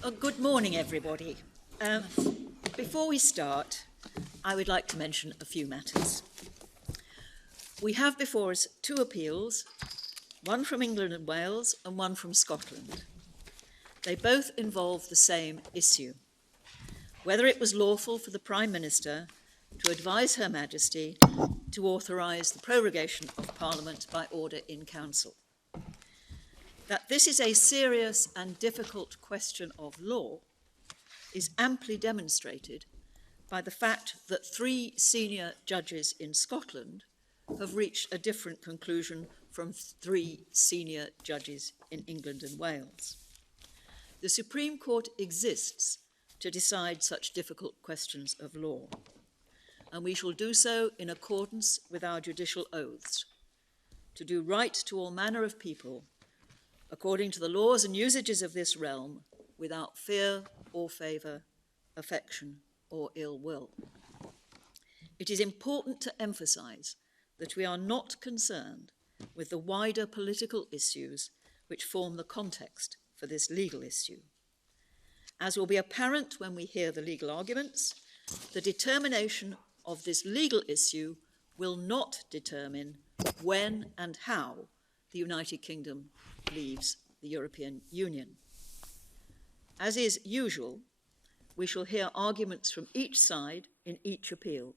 Good morning, everybody. Before we start, I would like to mention a few matters. We have before us two appeals, one from England and Wales and one from Scotland. They both involve the same issue: whether it was lawful for the Prime Minister to advise Her Majesty to authorise the prorogation of Parliament by order in Council. That this is a serious and difficult question of law is amply demonstrated by the fact that 3 senior judges in Scotland have reached a different conclusion from 3 senior judges in England and Wales. The Supreme Court exists to decide such difficult questions of law, and we shall do so in accordance with our judicial oaths, to do right to all manner of people, according to the laws and usages of this realm, without fear or favour, affection or ill will. It is important to emphasise that we are not concerned with the wider political issues which form the context for this legal issue. As will be apparent when we hear the legal arguments, the determination of this legal issue will not determine when and how the United Kingdom leaves the European Union. As is usual, we shall hear arguments from each side in each appeal,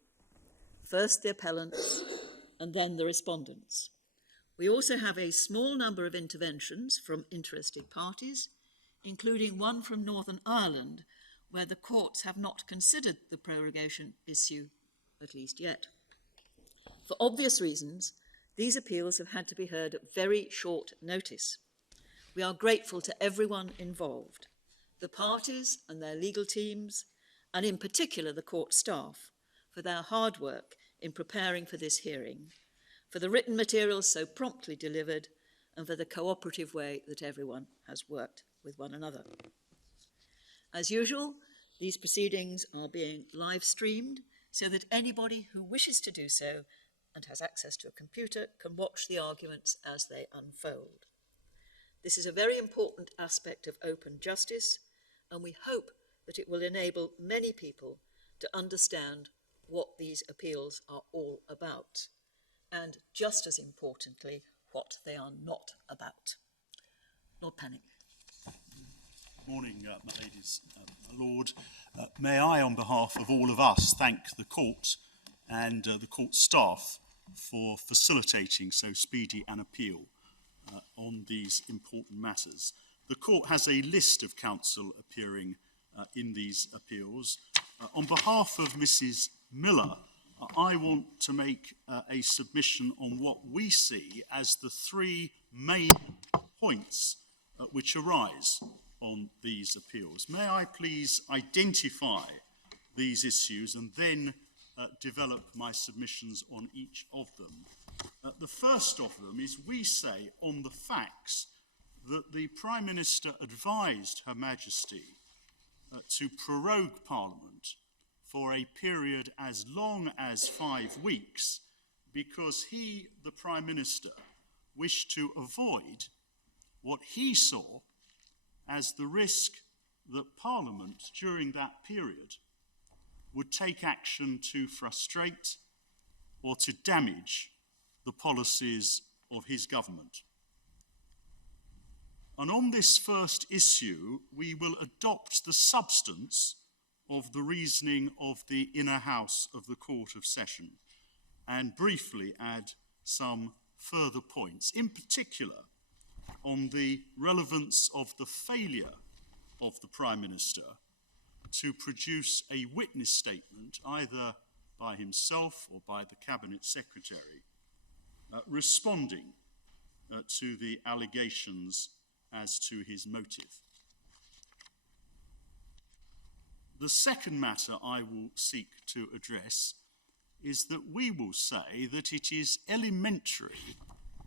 first the appellants and then the respondents. We also have a small number of interventions from interested parties, including one from Northern Ireland, where the courts have not considered the prorogation issue, at least yet. For obvious reasons, these appeals have had to be heard at very short notice. We are grateful to everyone involved, the parties and their legal teams, and in particular the court staff, for their hard work in preparing for this hearing, for the written materials so promptly delivered, and for the cooperative way that everyone has worked with one another. As usual, these proceedings are being live streamed so that anybody who wishes to do so and has access to a computer can watch the arguments as they unfold. This is a very important aspect of open justice, and we hope that it will enable many people to understand what these appeals are all about, and just as importantly, what they are not about. Lord Pannick. Morning, my ladies, my lord. May I, on behalf of all of us, thank the court and the court staff for facilitating so speedy an appeal on these important matters. The court has a list of counsel appearing in these appeals. On behalf of Mrs. Miller, I want to make a submission on what we see as the 3 main points which arise on these appeals. May I please identify these issues and then develop my submissions on each of them. The first of them is, we say on the facts that the Prime Minister advised Her Majesty to prorogue Parliament for a period as long as 5 weeks because he, the Prime Minister, wished to avoid what he saw as the risk that Parliament during that period would take action to frustrate or to damage the policies of his government. And on this first issue, we will adopt the substance of the reasoning of the inner house of the Court of Session and briefly add some further points, in particular on the relevance of the failure of the Prime Minister to produce a witness statement, either by himself or by the Cabinet Secretary, responding to the allegations as to his motive. The second matter I will seek to address is that we will say that it is elementary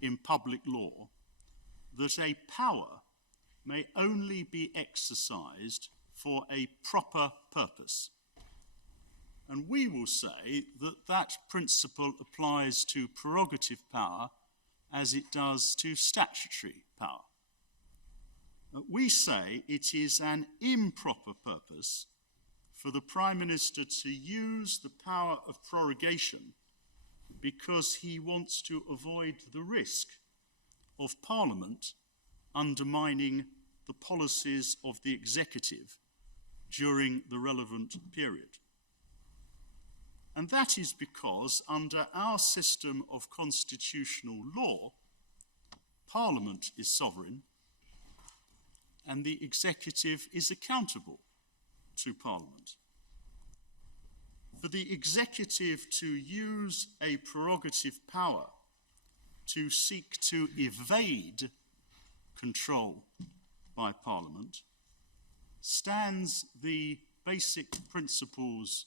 in public law that a power may only be exercised for a proper purpose. And we will say that that principle applies to prerogative power as it does to statutory power. We say it is an improper purpose for the Prime Minister to use the power of prorogation because he wants to avoid the risk of Parliament undermining the policies of the executive during the relevant period. And that is because under our system of constitutional law, Parliament is sovereign and the executive is accountable to Parliament. For the executive to use a prerogative power to seek to evade control by Parliament stands the basic principles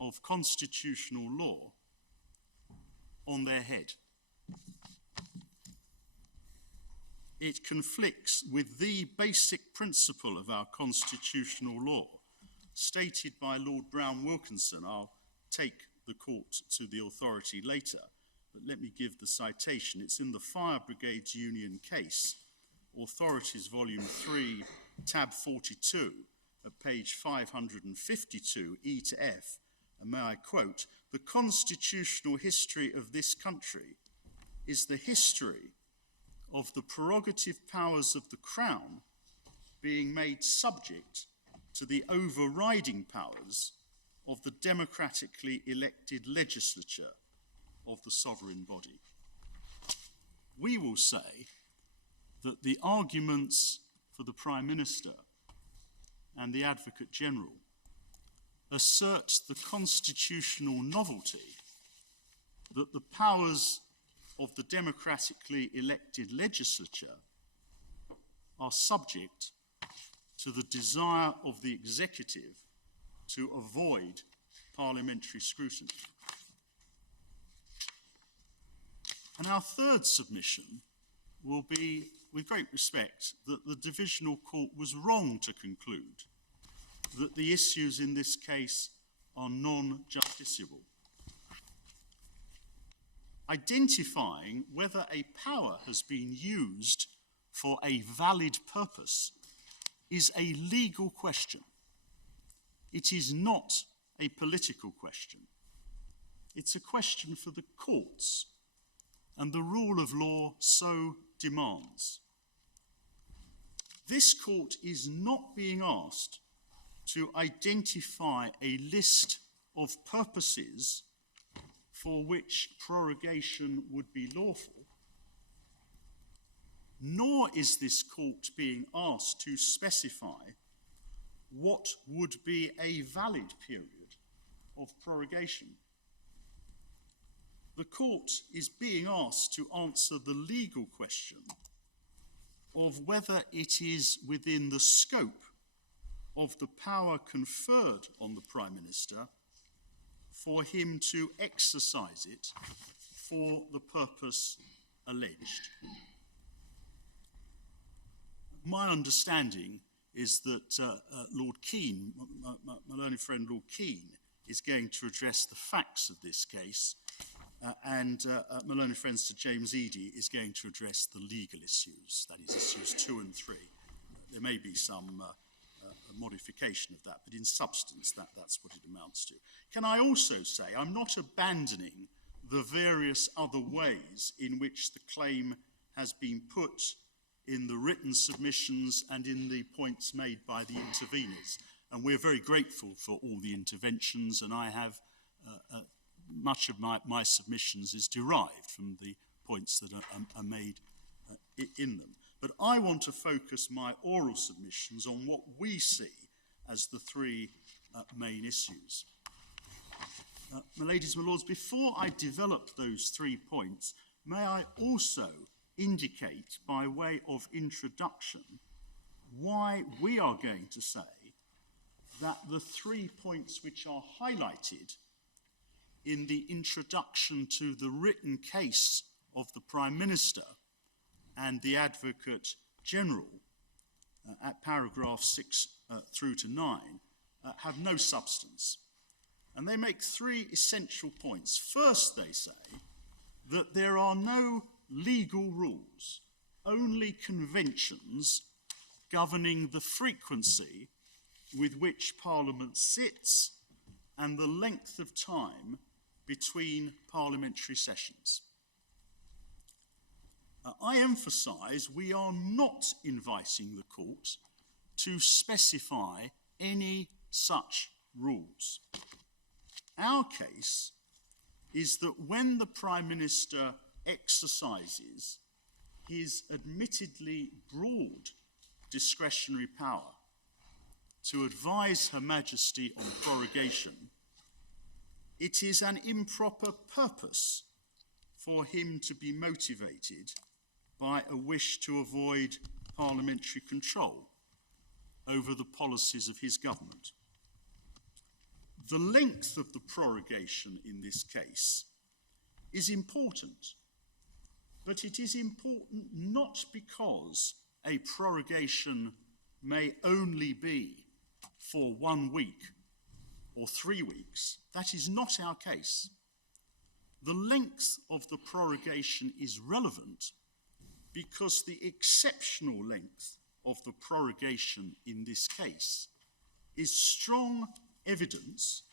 of constitutional law on their head. It conflicts with the basic principle of our constitutional law, stated by Lord Brown Wilkinson. I'll take the court to the authority later, but let me give the citation. It's in the Fire Brigades Union case, Authorities Volume 3, tab 42, at page 552, E to F, and may I quote, "The constitutional history of this country is the history of the prerogative powers of the Crown being made subject to the overriding powers of the democratically elected legislature of the sovereign body." We will say that the arguments for the Prime Minister and the Advocate General assert the constitutional novelty that the powers of the democratically elected legislature are subject to the desire of the executive to avoid parliamentary scrutiny. And our third submission will be, with great respect, that the Divisional Court was wrong to conclude that the issues in this case are non-justiciable. Identifying whether a power has been used for a valid purpose is a legal question. It is not a political question. It's a question for the courts, and the rule of law so demands. This court is not being asked to identify a list of purposes for which prorogation would be lawful, nor is this court being asked to specify what would be a valid period of prorogation. The court is being asked to answer the legal question of whether it is within the scope of the power conferred on the Prime Minister for him to exercise it for the purpose alleged. My understanding is that Lord Keane, my learned friend Lord Keane, is going to address the facts of this case, and my learned friend Sir James Eadie is going to address the legal issues, that is issues 2 and 3. There may be some modification of that, but in substance that's what it amounts to. Can I also say I'm not abandoning the various other ways in which the claim has been put in the written submissions and in the points made by the interveners. And we're very grateful for all the interventions, and I have much of my submissions is derived from the points that are made in them. But I want to focus my oral submissions on what we see as the three main issues. My ladies, my lords, before I develop those 3 points, may I also indicate by way of introduction why we are going to say that the 3 points which are highlighted in the introduction to the written case of the Prime Minister and the Advocate General at paragraph 6 through to 9 have no substance. And they make 3 essential points. First, they say that there are no legal rules, only conventions governing the frequency with which Parliament sits and the length of time between parliamentary sessions. I emphasise we are not inviting the court to specify any such rules. Our case is that when the Prime Minister exercises his admittedly broad discretionary power to advise Her Majesty on prorogation, it is an improper purpose for him to be motivated by a wish to avoid parliamentary control over the policies of his government. The length of the prorogation in this case is important, but it is important not because a prorogation may only be for 1 week or 3 weeks. That is not our case. The length of the prorogation is relevant because the exceptional length of the prorogation in this case is strong evidence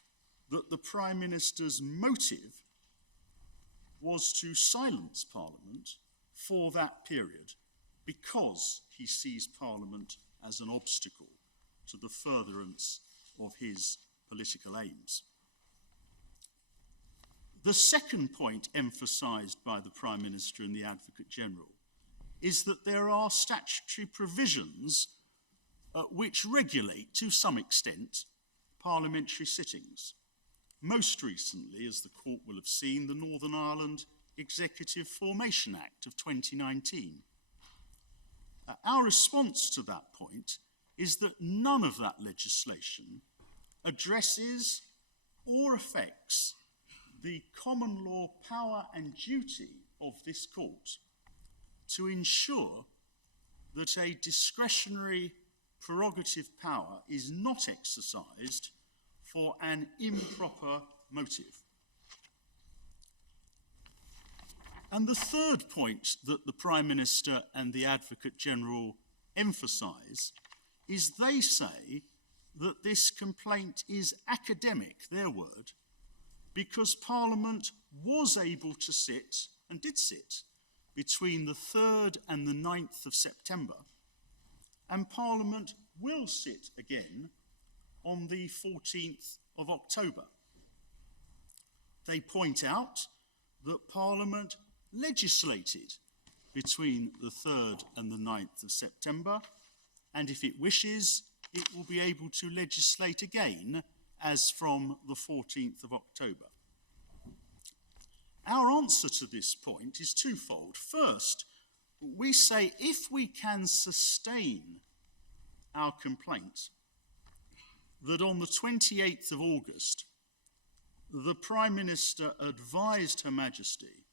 that the Prime Minister's motive was to silence Parliament for that period because he sees Parliament as an obstacle to the furtherance of his political aims. The second point emphasised by the Prime Minister and the Advocate General is that there are statutory provisions which regulate, to some extent, parliamentary sittings. Most recently, as the court will have seen, the Northern Ireland Executive Formation Act of 2019. Our response to that point is that none of that legislation addresses or affects the common law power and duty of this court to ensure that a discretionary prerogative power is not exercised for an improper motive. And the third point that the Prime Minister and the Advocate General emphasise is they say that this complaint is academic, their word, because Parliament was able to sit, and did sit, between the 3rd and the 9th of September, and Parliament will sit again on the 14th of October. They point out that Parliament legislated between the 3rd and the 9th of September, and if it wishes, it will be able to legislate again as from the 14th of October. Our answer to this point is twofold. First, we say if we can sustain our complaint that on the 28th of August, the Prime Minister advised Her Majesty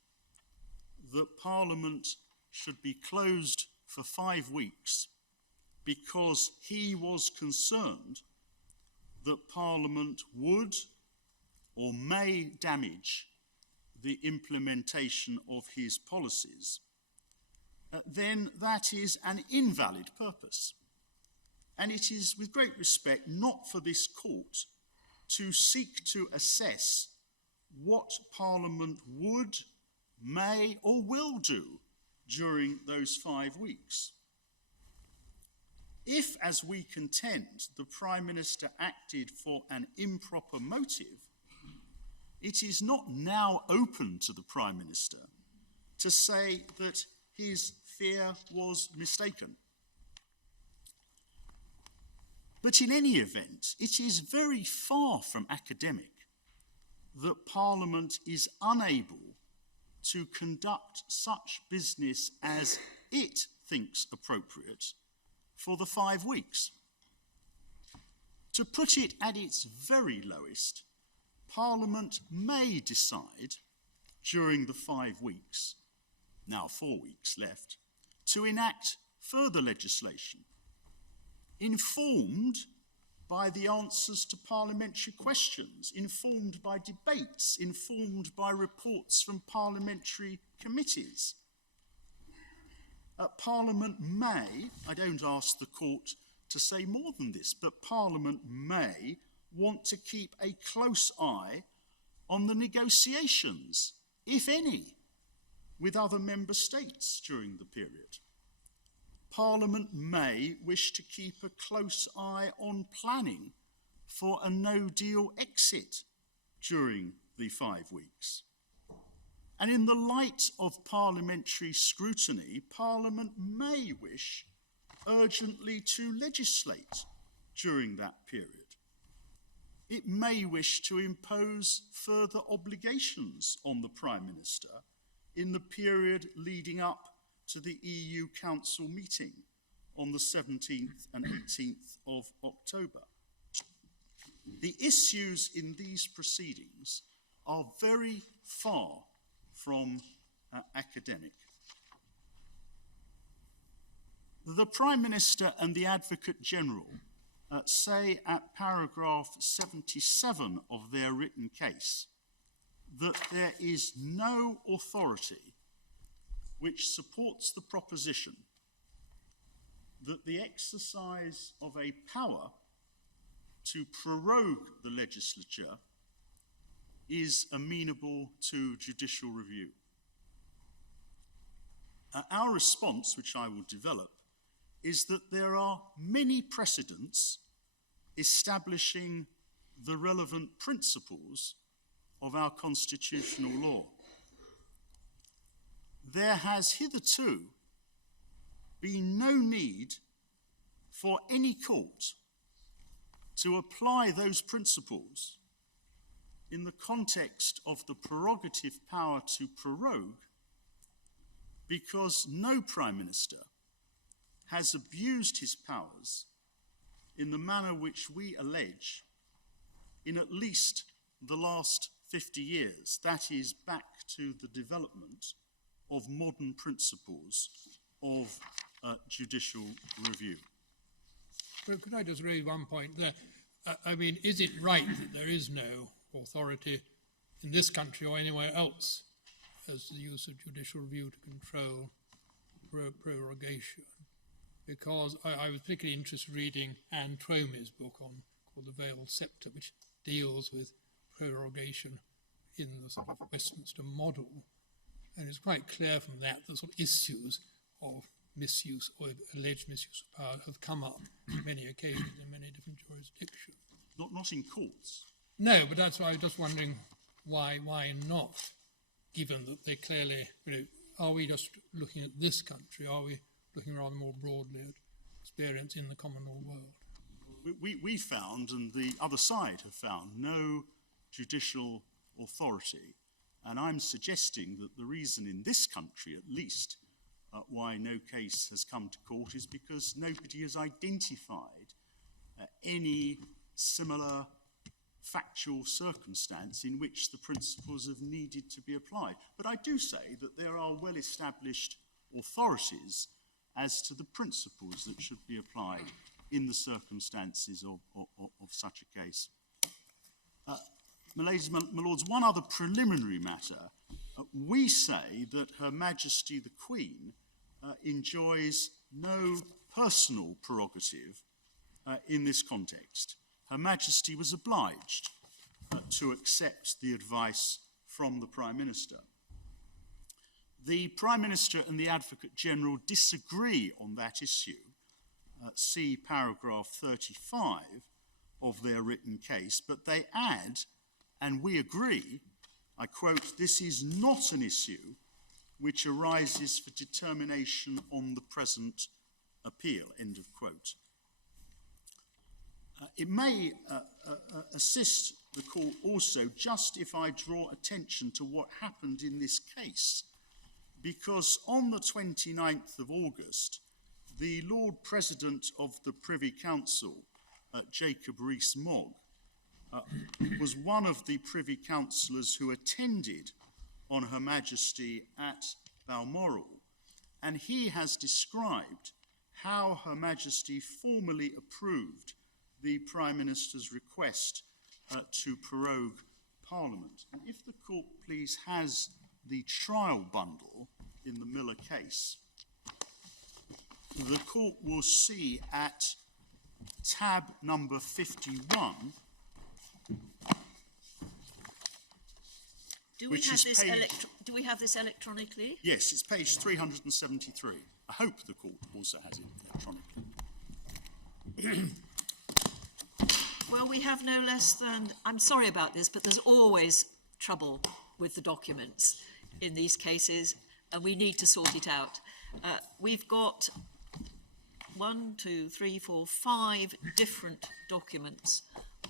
that Parliament should be closed for 5 weeks because he was concerned that Parliament would or may damage the implementation of his policies, then that is an invalid purpose. And it is, with great respect, not for this court to seek to assess what Parliament would, may, or will do during those 5 weeks. If, as we contend, the Prime Minister acted for an improper motive, it is not now open to the Prime Minister to say that his fear was mistaken. But in any event, it is very far from academic that Parliament is unable to conduct such business as it thinks appropriate for the 5 weeks. To put it at its very lowest, Parliament may decide during the 5 weeks, now 4 weeks left, to enact further legislation, informed by the answers to parliamentary questions, informed by debates, informed by reports from parliamentary committees. Parliament may, I don't ask the court to say more than this, but Parliament may want to keep a close eye on the negotiations, if any, with other member states during the period. Parliament may wish to keep a close eye on planning for a no-deal exit during the 5 weeks. And in the light of parliamentary scrutiny, Parliament may wish urgently to legislate during that period. It may wish to impose further obligations on the Prime Minister in the period leading up to the EU Council meeting on the 17th and 18th of October. The issues in these proceedings are very far from academic. The Prime Minister and the Advocate General say at paragraph 77 of their written case that there is no authority which supports the proposition that the exercise of a power to prorogue the legislature is amenable to judicial review. Our response, which I will develop, is that there are many precedents establishing the relevant principles of our constitutional law. There has hitherto been no need for any court to apply those principles in the context of the prerogative power to prorogue, because no Prime Minister has abused his powers in the manner which we allege in at least the last 50 years. That is, back to the development of modern principles of judicial review. Well, could I just raise one point there? I mean, is it right that there is no authority in this country or anywhere else as the use of judicial review to control prorogation? Because I was particularly interested reading Anne Tromey's book called The Veiled Sceptre, which deals with prorogation in the sort of Westminster model. And it's quite clear from that the sort of issues of misuse or alleged misuse of power have come up on many occasions in many different jurisdictions. Not in courts. No, but that's why I was just wondering why not, given that they clearly, are we just looking at this country? Are we looking rather more broadly at experience in the common law world? We found, and the other side have found, no judicial authority. And I'm suggesting that the reason in this country, at least, why no case has come to court is because nobody has identified any similar factual circumstance in which the principles have needed to be applied. But I do say that there are well-established authorities as to the principles that should be applied in the circumstances of such a case. My ladies, my lords, one other preliminary matter. We say that Her Majesty the Queen enjoys no personal prerogative in this context. Her Majesty was obliged to accept the advice from the Prime Minister. The Prime Minister and the Advocate General disagree on that issue. See paragraph 35 of their written case, but they add, and we agree, I quote, "This is not an issue which arises for determination on the present appeal," end of quote. It may assist the court also just if I draw attention to what happened in this case, because on the 29th of August, the Lord President of the Privy Council, Jacob Rees-Mogg, was one of the Privy Councillors who attended on Her Majesty at Balmoral, and he has described how Her Majesty formally approved the Prime Minister's request to prorogue Parliament. And if the court, please, has the trial bundle in the Miller case, the court will see at tab number 51, Do we which have is this page- do we have this electronically? yes, it's page 373. I hope the court also has it electronically. Well, we have no less than, I'm sorry about this, but there's always trouble with the documents in these cases, and we need to sort it out. We've got 1, 2, 3, 4, 5 different documents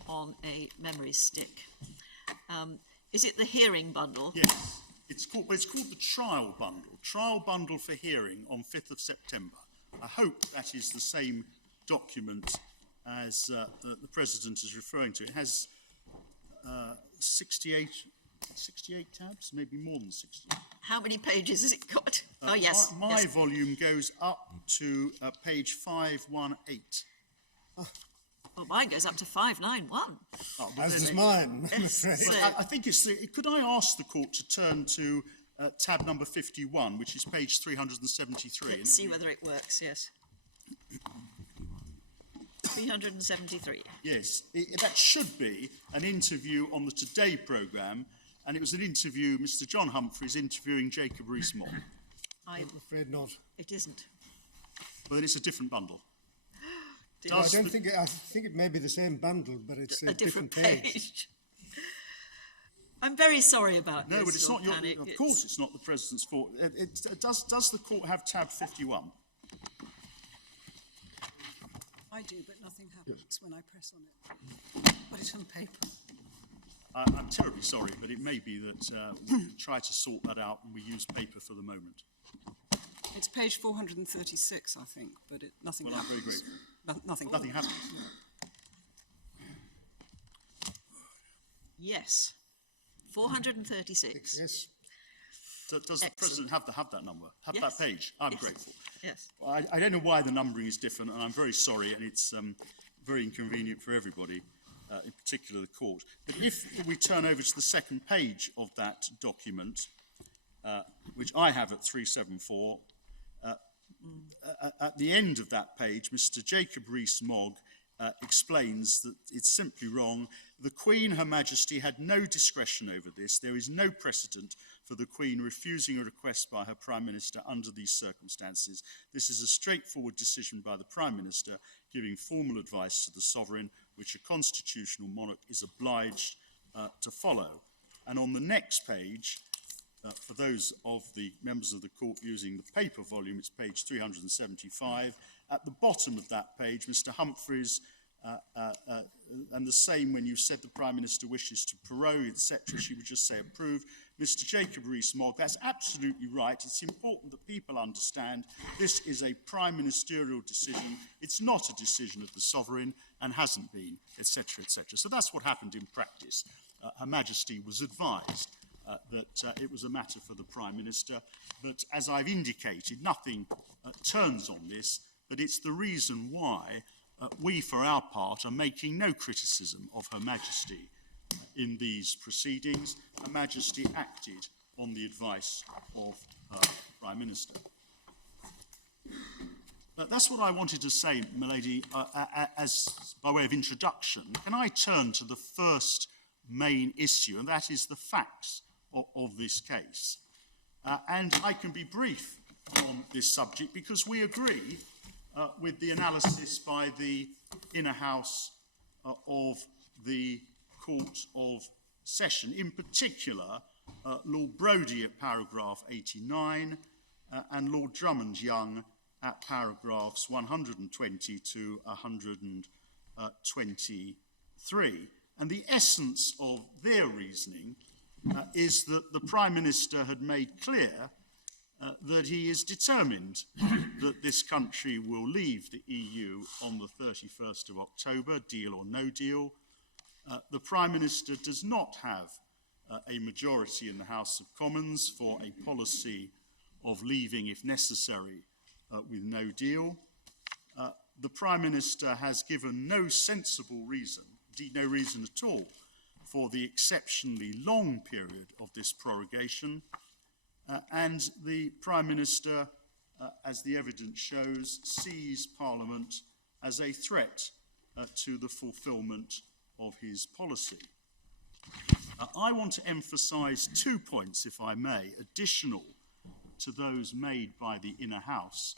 on a memory stick. Is it the hearing bundle? Yes, it's called the trial bundle for hearing on 5th of September. I hope that is the same document as the President is referring to. It has 68 tabs, maybe more than 68. How many pages has it got? Oh, yes. My yes. volume goes up to page 518. Well, mine goes up to 591. Oh, but As then does it- mine, I'm Yes, afraid. so- I think it's could I ask the court to turn to tab number 51, which is page 373? Let's see whether it works, yes. 373. Yes, that should be an interview on the Today programme, and it was an interview, Mr. John Humphreys interviewing Jacob Rees-Mogg. I'm afraid not. It isn't. But then it's a different bundle. No, I Does don't the- think I think it may be the same bundle, but it's A different page. I'm very sorry about this. No, but it's not your. panic. Of course, it's not the President's fault. Does the court have tab 51? I do, but nothing happens when I press on it. Put it on paper. I'm terribly sorry, but it may be that we can try to sort that out and we use paper for the moment. It's page 436, I think, but nothing Well, I'm happens. very grateful. Nothing. Nothing happens. Yes. 436. Yes. Does the President have that number? Have Yes. that page? I'm Yes. grateful. Yes. I don't know why the numbering is different, and I'm very sorry, and it's very inconvenient for everybody, in particular the court. But if we turn over to the second page of that document, which I have at 374, at the end of that page, Mr. Jacob Rees-Mogg explains that it's simply wrong. The Queen, Her Majesty, had no discretion over this. There is no precedent for the Queen refusing a request by her Prime Minister under these circumstances. This is a straightforward decision by the Prime Minister giving formal advice to the Sovereign, which a constitutional monarch is obliged to follow. And on the next page, for those of the members of the court using the paper volume, it's page 375. At the bottom of that page, Mr. Humphreys, and the same when you said the Prime Minister wishes to prorogue, etc., she would just say approve. Mr. Jacob Rees-Mogg, that's absolutely right. It's important that people understand this is a prime ministerial decision. It's not a decision of the Sovereign and hasn't been, etc., etc. So that's what happened in practice. Her Majesty was advised that it was a matter for the Prime Minister, but as I've indicated, nothing turns on this, but it's the reason why we, for our part, are making no criticism of Her Majesty in these proceedings. Her Majesty acted on the advice of her Prime Minister. That's what I wanted to say, my lady, as by way of introduction. Can I turn to the first main issue, and that is the facts of this case? And I can be brief on this subject because we agree with the analysis by the Inner House of the Court of Session, in particular Lord Brodie at paragraph 89 and Lord Drummond-Young at paragraphs 120 to 123. And the essence of their reasoning is that the Prime Minister had made clear that he is determined that this country will leave the EU on the 31st of October, deal or no deal. The Prime Minister does not have a majority in the House of Commons for a policy of leaving, if necessary, with no deal. The Prime Minister has given no sensible reason, indeed no reason at all, for the exceptionally long period of this prorogation. And the Prime Minister as the evidence shows, sees Parliament as a threat to the fulfilment of his policy. I want to emphasise 2 points, if I may, additional to those made by the Inner House.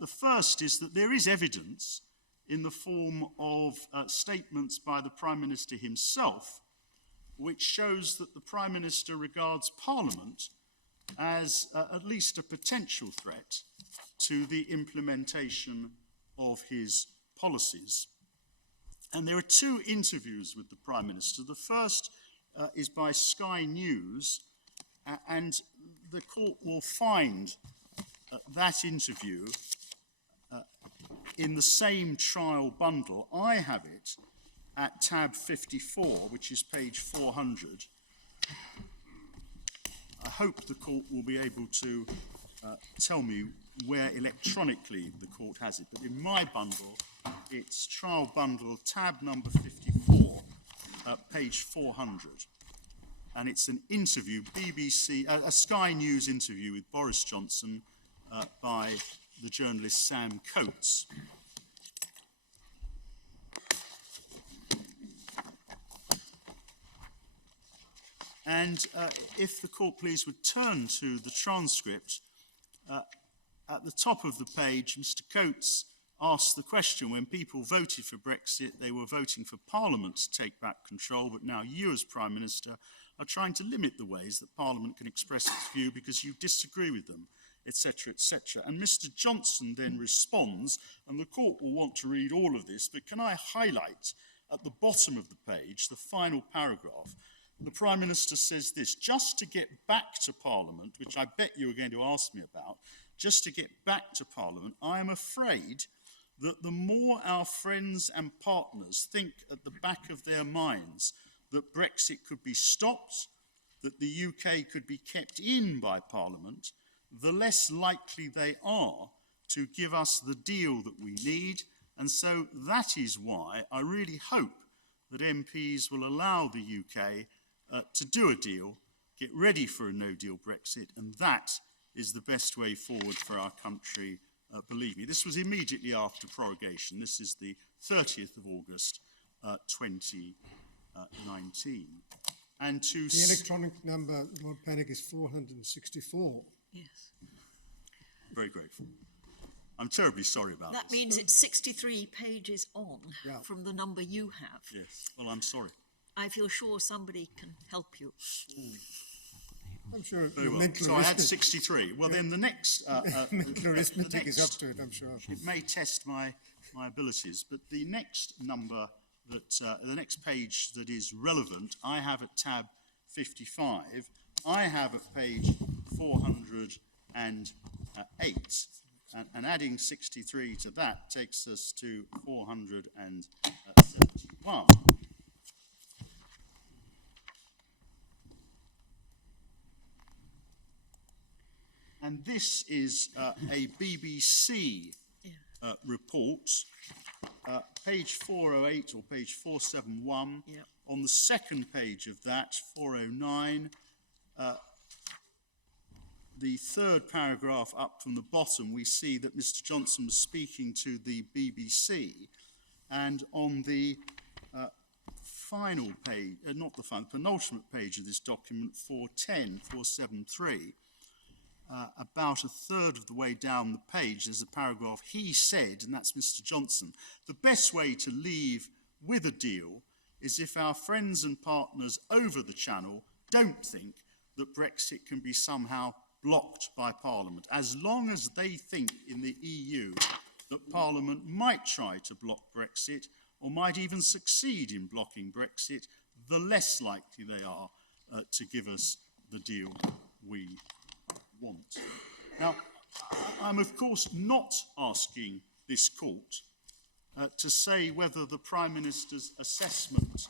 The first is that there is evidence in the form of statements by the Prime Minister himself, which shows that the Prime Minister regards Parliament as at least a potential threat to the implementation of his policies. And there are 2 interviews with the Prime Minister. The first is by Sky News, and the court will find that interview in the same trial bundle. I have it at tab 54, which is page 400. I hope the court will be able to tell me where electronically the court has it, but in my bundle, it's trial bundle tab number 54, page 400. And it's an interview, BBC, a Sky News interview with Boris Johnson by the journalist Sam Coates. And if the court please would turn to the transcript, at the top of the page, Mr. Coates asked the question, when people voted for Brexit, they were voting for Parliament to take back control, but now you as Prime Minister are trying to limit the ways that Parliament can express its view because you disagree with them, etc., etc. And Mr. Johnson then responds, and the court will want to read all of this, but can I highlight at the bottom of the page, the final paragraph? The Prime Minister says this: just to get back to Parliament, which I bet you are going to ask me about, just to get back to Parliament, I am afraid that the more our friends and partners think at the back of their minds that Brexit could be stopped, that the UK could be kept in by Parliament, the less likely they are to give us the deal that we need. And so that is why I really hope that MPs will allow the UK to do a deal, get ready for a no-deal Brexit, and that is the best way forward for our country, believe me. This was immediately after prorogation. This is the 30th of August, 2019. And to The electronic number, Lord Panic, is 464. Yes. Very grateful. I'm terribly sorry about That this. means it's 63 pages on from the number you have. Yes, well, I'm sorry. I feel sure somebody can help you. I'm sure Very your well. mental So I had arithmetic, 63. Well, then the next... mental arithmetic is up next- to it, I'm sure. It may test my abilities, but the next number, the next page that is relevant, I have at tab 55. I have at page 408. And adding 63 to that takes us to 471. And this is a BBC report, page 408 or page 471. Yep. On the second page of that, 409, the third paragraph up from the bottom, we see that Mr. Johnson was speaking to the BBC. And on the final page, not the final, penultimate page of this document, 473, about a third of the way down the page, there's a paragraph, he said, and that's Mr. Johnson, the best way to leave with a deal is if our friends and partners over the channel don't think that Brexit can be somehow blocked by Parliament. As long as they think in the EU that Parliament might try to block Brexit or might even succeed in blocking Brexit, the less likely they are to give us the deal we want. Now, I'm of course not asking this court to say whether the Prime Minister's assessment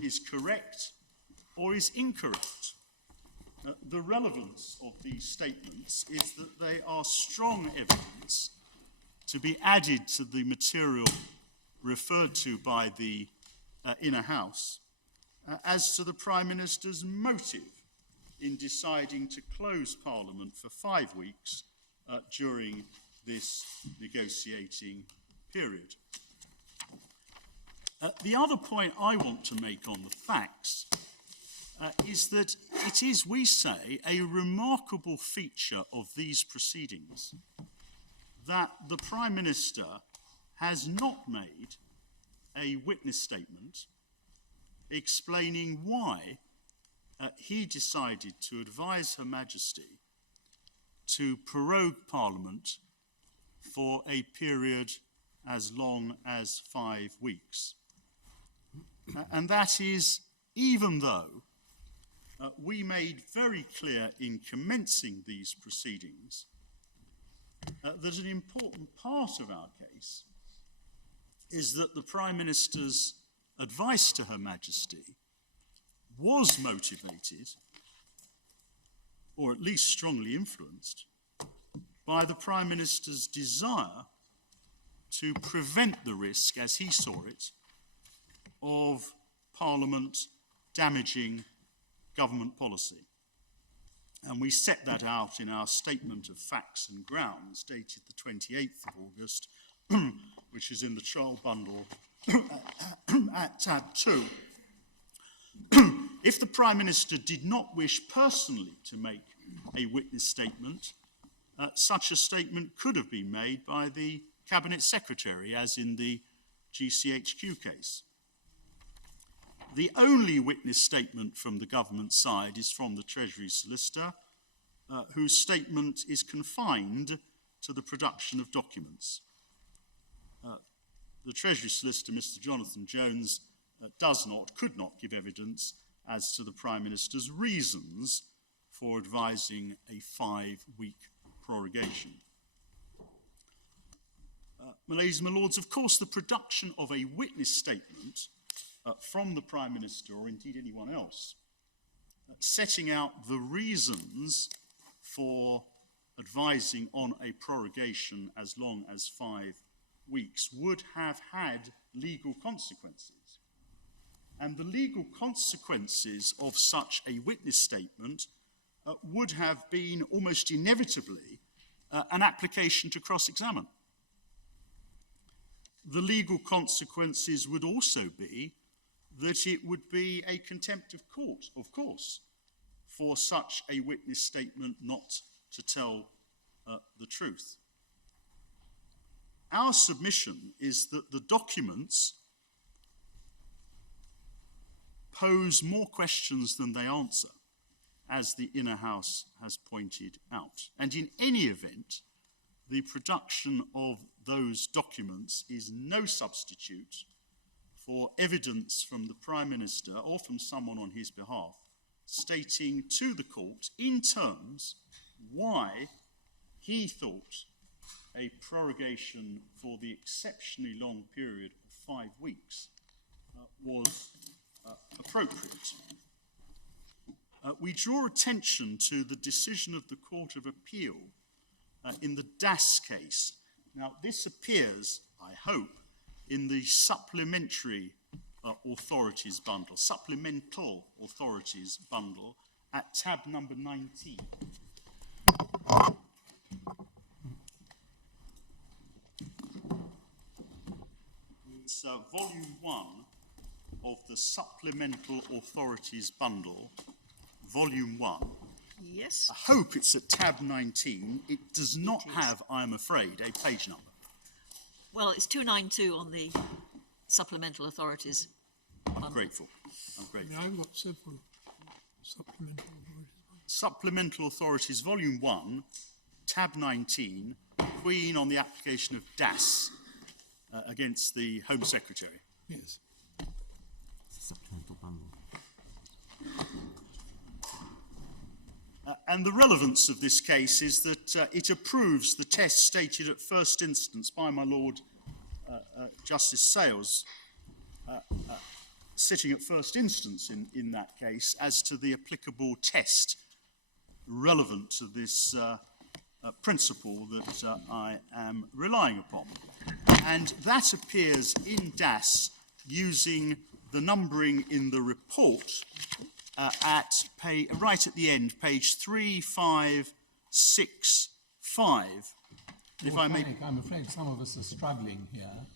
is correct or is incorrect. The relevance of these statements is that they are strong evidence to be added to the material referred to by the Inner House as to the Prime Minister's motive in deciding to close Parliament for 5 weeks during this negotiating period. The other point I want to make on the facts is that it is, we say, a remarkable feature of these proceedings that the Prime Minister has not made a witness statement explaining why he decided to advise Her Majesty to prorogue Parliament for a period as long as 5 weeks. And that is even though we made very clear in commencing these proceedings that an important part of our case is that the Prime Minister's advice to Her Majesty was motivated, or at least strongly influenced, by the Prime Minister's desire to prevent the risk, as he saw it, of Parliament damaging government policy. And we set that out in our Statement of Facts and Grounds, dated the 28th of August, which is in the trial bundle at tab 2. If the Prime Minister did not wish personally to make a witness statement, such a statement could have been made by the Cabinet Secretary, as in the GCHQ case. The only witness statement from the government side is from the Treasury Solicitor, whose statement is confined to the production of documents. The Treasury Solicitor, Mr. Jonathan Jones, could not give evidence as to the Prime Minister's reasons for advising a 5-week prorogation. My ladies and my lords, of course, the production of a witness statement from the Prime Minister, or indeed anyone else, setting out the reasons for advising on a prorogation as long as 5 weeks would have had legal consequences. And the legal consequences of such a witness statement would have been almost inevitably an application to cross-examine. The legal consequences would also be that it would be a contempt of court, of course, for such a witness statement not to tell the truth. Our submission is that the documents pose more questions than they answer, as the Inner House has pointed out. And in any event, the production of those documents is no substitute for evidence from the Prime Minister or from someone on his behalf stating to the court in terms why he thought a prorogation for the exceptionally long period of 5 weeks was appropriate. We draw attention to the decision of the Court of Appeal in the Das case. Now, this appears, I hope, in the supplementary authorities bundle, supplemental authorities bundle at tab number 19. It's volume 1 of the supplemental authorities bundle, volume 1. Yes. I hope it's at tab 19. It does not have, I'm afraid, a page number. Well, it's 292 on the supplemental authorities. I'm grateful. I'm grateful. I've got several supplemental authorities. Supplemental Authorities, Volume 1, tab 19, Queen on the application of Das against the Home Secretary. Yes. Supplemental bundle. And the relevance of this case is that it approves the test stated at first instance by my Lord Justice Sales, sitting at first instance in that case, as to the applicable test relevant to this principle that I am relying upon. And that appears in Das using the numbering in the report right at the end, page 3565, If I may... I'm afraid some of us are struggling here.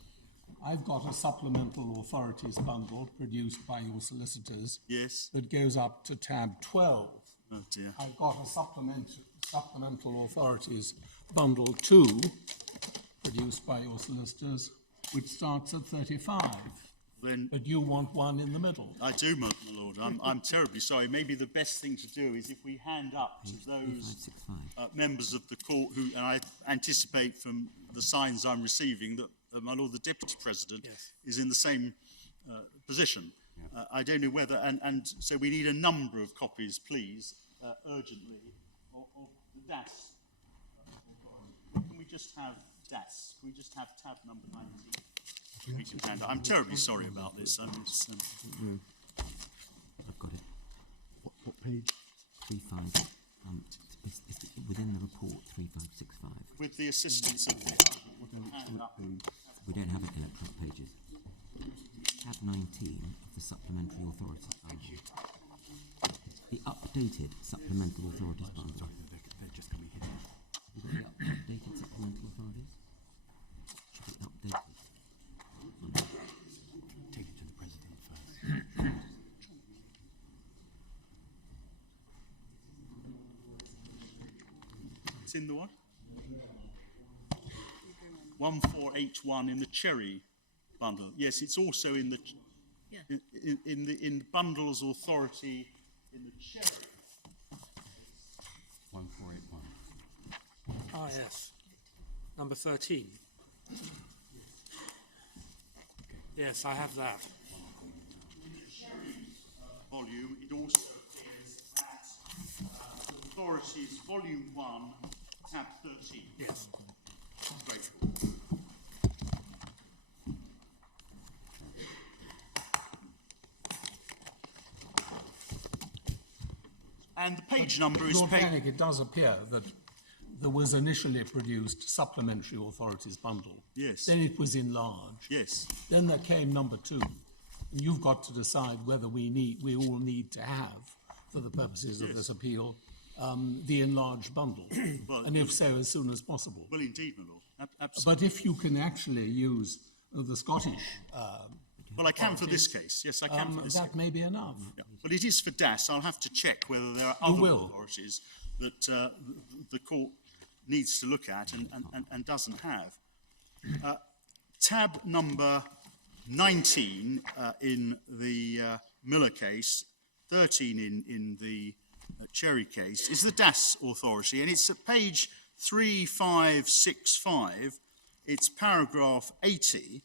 I've got a supplemental authorities bundle produced by your solicitors. Yes. That goes up to tab 12. Oh dear. I've got a supplemental authorities bundle 2 produced by your solicitors, which starts at 35. Then But you want one in the middle. I do, my lord. I'm terribly sorry. Maybe the best thing to do is if we hand up to those members of the court who, and I anticipate from the signs I'm receiving that, my lord, the Deputy President is in the same position. I don't know whether, and so we need a number of copies, please, urgently, of the DAS. Can we just have DAS? Can we just have tab number 19? We can hand out. I'm terribly sorry about this. I've got it. What page? 35. It's within the report, 3565. With the assistance of the hand up. We don't have electronic pages. Tab 19 of the Supplementary Authorities Bundle. The updated Supplemental Authorities Bundle. They're just coming here. We've got the updated Supplemental Authorities. Should be updated. Take it to the President first. It's in the what? 1481 in the cherry bundle. Yes, it's also in the in bundles authority in the cherry. 1481. Ah, yes. Number 13. Yes, I have that. Volume. It also appears at Authorities Volume 1, tab 13. Yes. Grateful. And the page number is Lord page... Panic, it does appear that there was initially produced supplementary authorities bundle. Yes. Then it was enlarged. Yes. Then there came number 2. And you've got to decide whether we all need to have, for the purposes of this appeal, the enlarged bundle. Well, and if so, as soon as possible. Well, indeed, my lord. Absolutely. But if you can actually use the Scottish... Well, I can for this case. Yes, I can for this case. that may be enough. Yeah. Well, it is for DAS. I'll have to check whether there are other authorities that the court needs to look at and doesn't have. Tab number 19 in the Miller case, 13 in the Cherry case, is the DAS authority, and it's at page 3565. It's paragraph 80.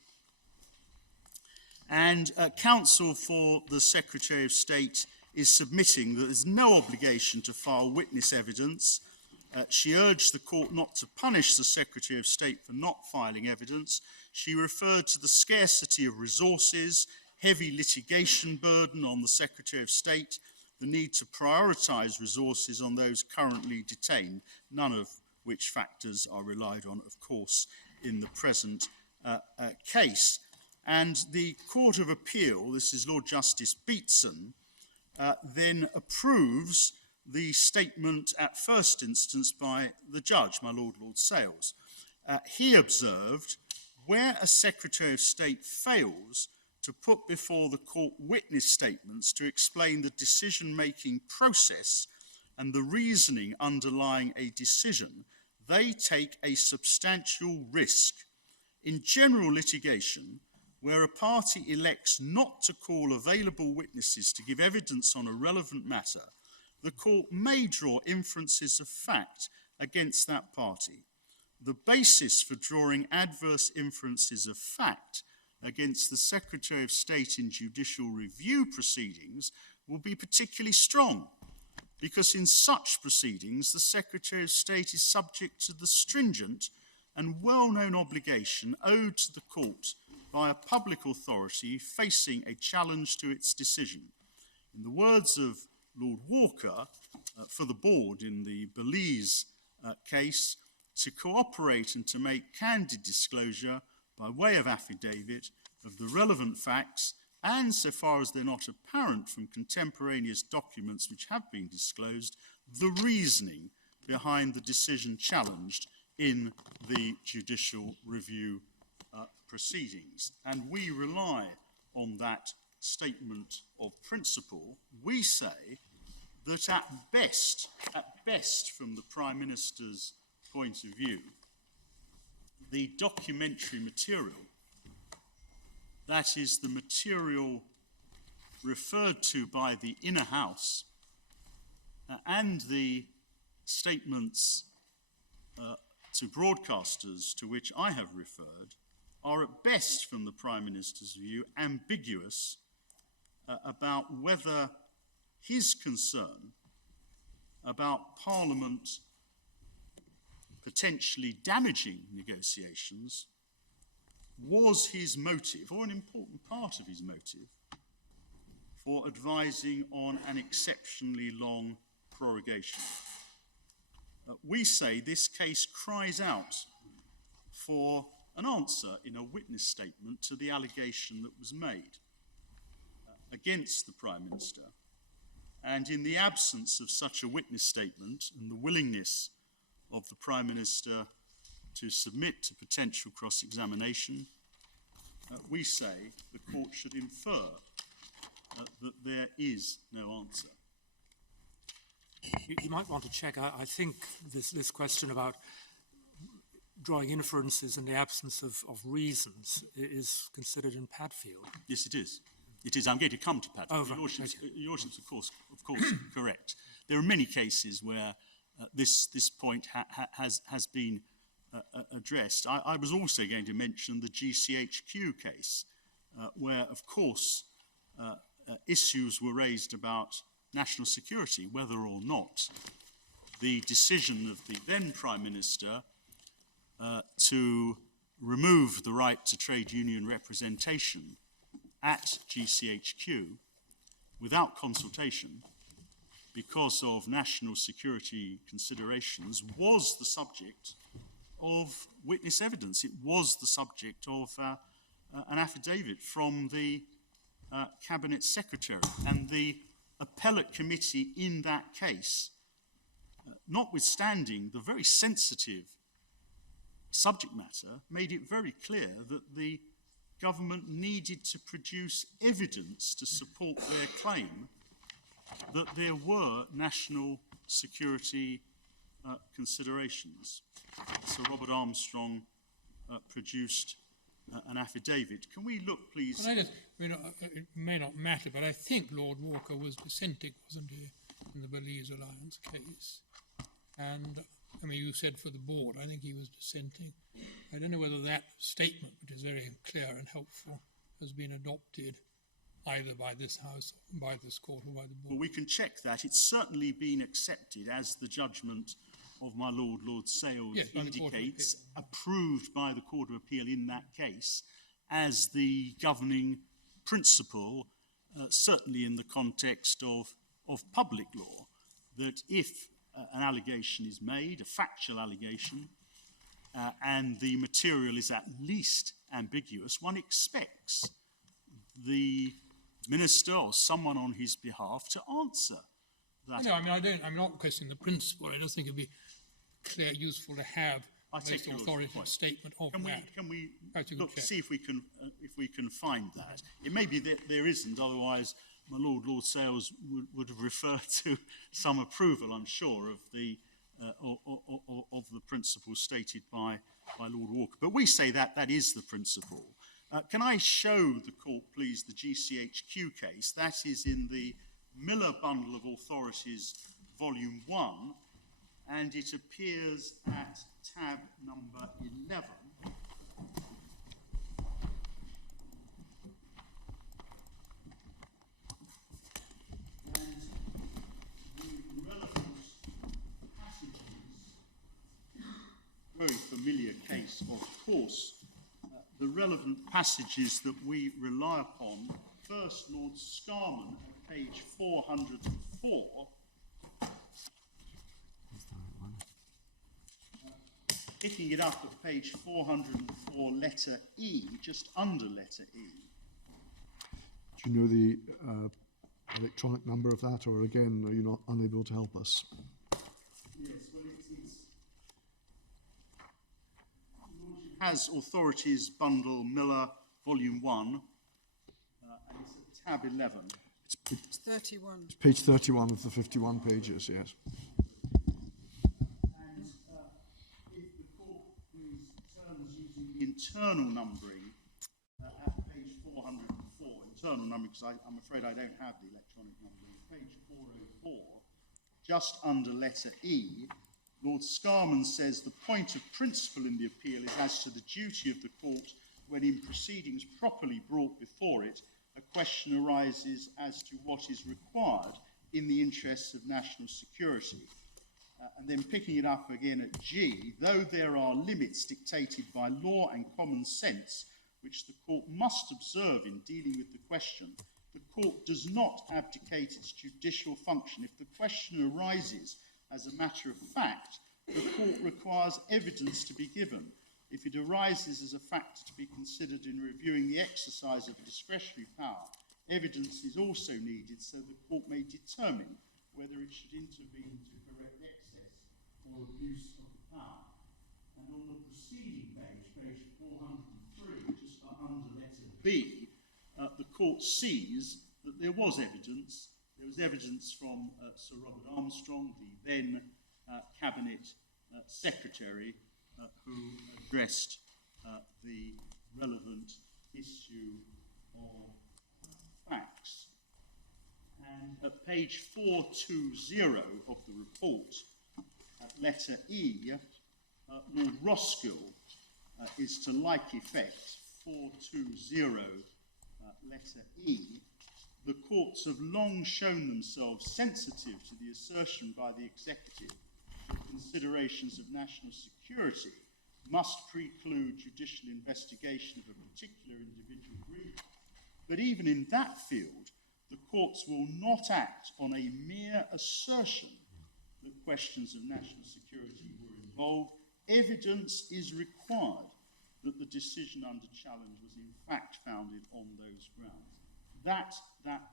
And counsel for the Secretary of State is submitting that there's no obligation to file witness evidence. She urged the court not to punish the Secretary of State for not filing evidence. She referred to the scarcity of resources, heavy litigation burden on the Secretary of State, the need to prioritise resources on those currently detained, none of which factors are relied on, of course, in the present case. And the Court of Appeal, this is Lord Justice Beatson, then approves the statement at first instance by the judge, my Lord Sales. He observed, where a Secretary of State fails to put before the court witness statements to explain the decision-making process and the reasoning underlying a decision, they take a substantial risk. In general litigation, where a party elects not to call available witnesses to give evidence on a relevant matter, the court may draw inferences of fact against that party. The basis for drawing adverse inferences of fact against the Secretary of State in judicial review proceedings will be particularly strong, because in such proceedings the Secretary of State is subject to the stringent and well-known obligation owed to the court by a public authority facing a challenge to its decision. In the words of Lord Walker for the board in the Belize case, to cooperate and to make candid disclosure by way of affidavit of the relevant facts, and so far as they're not apparent from contemporaneous documents which have been disclosed, the reasoning behind the decision challenged in the judicial review proceedings. And we rely on that statement of principle. We say that at best, from the Prime Minister's point of view, the documentary material, that is the material referred to by the Inner House and the statements to broadcasters to which I have referred, are at best, from the Prime Minister's view, ambiguous about whether his concern about Parliament potentially damaging negotiations was his motive, or an important part of his motive, for advising on an exceptionally long prorogation. We say this case cries out for an answer in a witness statement to the allegation that was made against the Prime Minister. And in the absence of such a witness statement and the willingness of the Prime Minister to submit to potential cross-examination, we say the court should infer that there is no answer. You might want to check. I think this question about drawing inferences in the absence of reasons is considered in Padfield. Yes, it is. It is. I'm going to come to Padfield. Oh, right. Your Lordship's, of course, correct. There are many cases where this point has been addressed. I was also going to mention the GCHQ case, where, of course, issues were raised about national security, whether or not the decision of the then Prime Minister to remove the right to trade union representation at GCHQ without consultation because of national security considerations was the subject of witness evidence. It was the subject of an affidavit from the Cabinet Secretary, and the appellate committee in that case, notwithstanding the very sensitive subject matter, made it very clear that the government needed to produce evidence to support their claim that there were national security considerations. Sir Robert Armstrong produced an affidavit. Can we look, please? Can I just, it may not matter, but I think Lord Walker was dissenting, wasn't he, in the Belize Alliance case? And, I mean, you said for the board, I think he was dissenting. I don't know whether that statement, which is very clear and helpful, has been adopted either by this House, by this court, or by the board. Well, we can check that. It's certainly been accepted as the judgment of my Lord, Lord Sales, yes, indicates, approved by the Court of Appeal in that case, as the governing principle, certainly in the context of public law, that if an allegation is made, a factual allegation, and the material is at least ambiguous, one expects the minister or someone on his behalf to answer that. No, I mean, I'm not questioning the principle. I just think it'd be clear, useful to have a most authoritative statement of that. Can we look, see if we can find that? It may be that there isn't, otherwise my Lord, Lord Sales would have referred to some approval, I'm sure, of the principle stated by Lord Walker. But we say that that is the principle. Can I show the court, please, the GCHQ case? That is in the Miller Bundle of Authorities, Volume 1, and it appears at tab number 11. And the relevant passages, very familiar case, of course, the relevant passages that we rely upon, first Lord Scarman at page 404, picking it up at page 404, letter E, just under letter E. Do you know the electronic number of that, or again, are you not unable to help us? Yes, well, has Authorities Bundle Miller, Volume 1, and it's at tab 11. It's 31. It's page 31 of the 51 pages, yes. And if the court returns using the internal numbering at page 404, internal numbering, because I'm afraid I don't have the electronic numbering, page 404, just under letter E, Lord Scarman says the point of principle in the appeal is as to the duty of the court when in proceedings properly brought before it, a question arises as to what is required in the interests of national security. And then picking it up again at G, though there are limits dictated by law and common sense, which the court must observe in dealing with the question, the court does not abdicate its judicial function. If the question arises as a matter of fact, the court requires evidence to be given. If it arises as a factor to be considered in reviewing the exercise of a discretionary power, evidence is also needed so the court may determine whether it should intervene to correct excess or abuse of the power. And on the preceding page, page 403, just under letter B, the court sees that there was evidence. There was evidence from Sir Robert Armstrong, the then Cabinet Secretary, who addressed the relevant issue of facts. And at page 420 of the report, at letter E, Lord Roskill is to like effect, 420 letter E, the courts have long shown themselves sensitive to the assertion by the executive that considerations of national security must preclude judicial investigation of a particular individual grievance. But even in that field, the courts will not act on a mere assertion that questions of national security were involved. Evidence is required that the decision under challenge was in fact founded on those grounds. That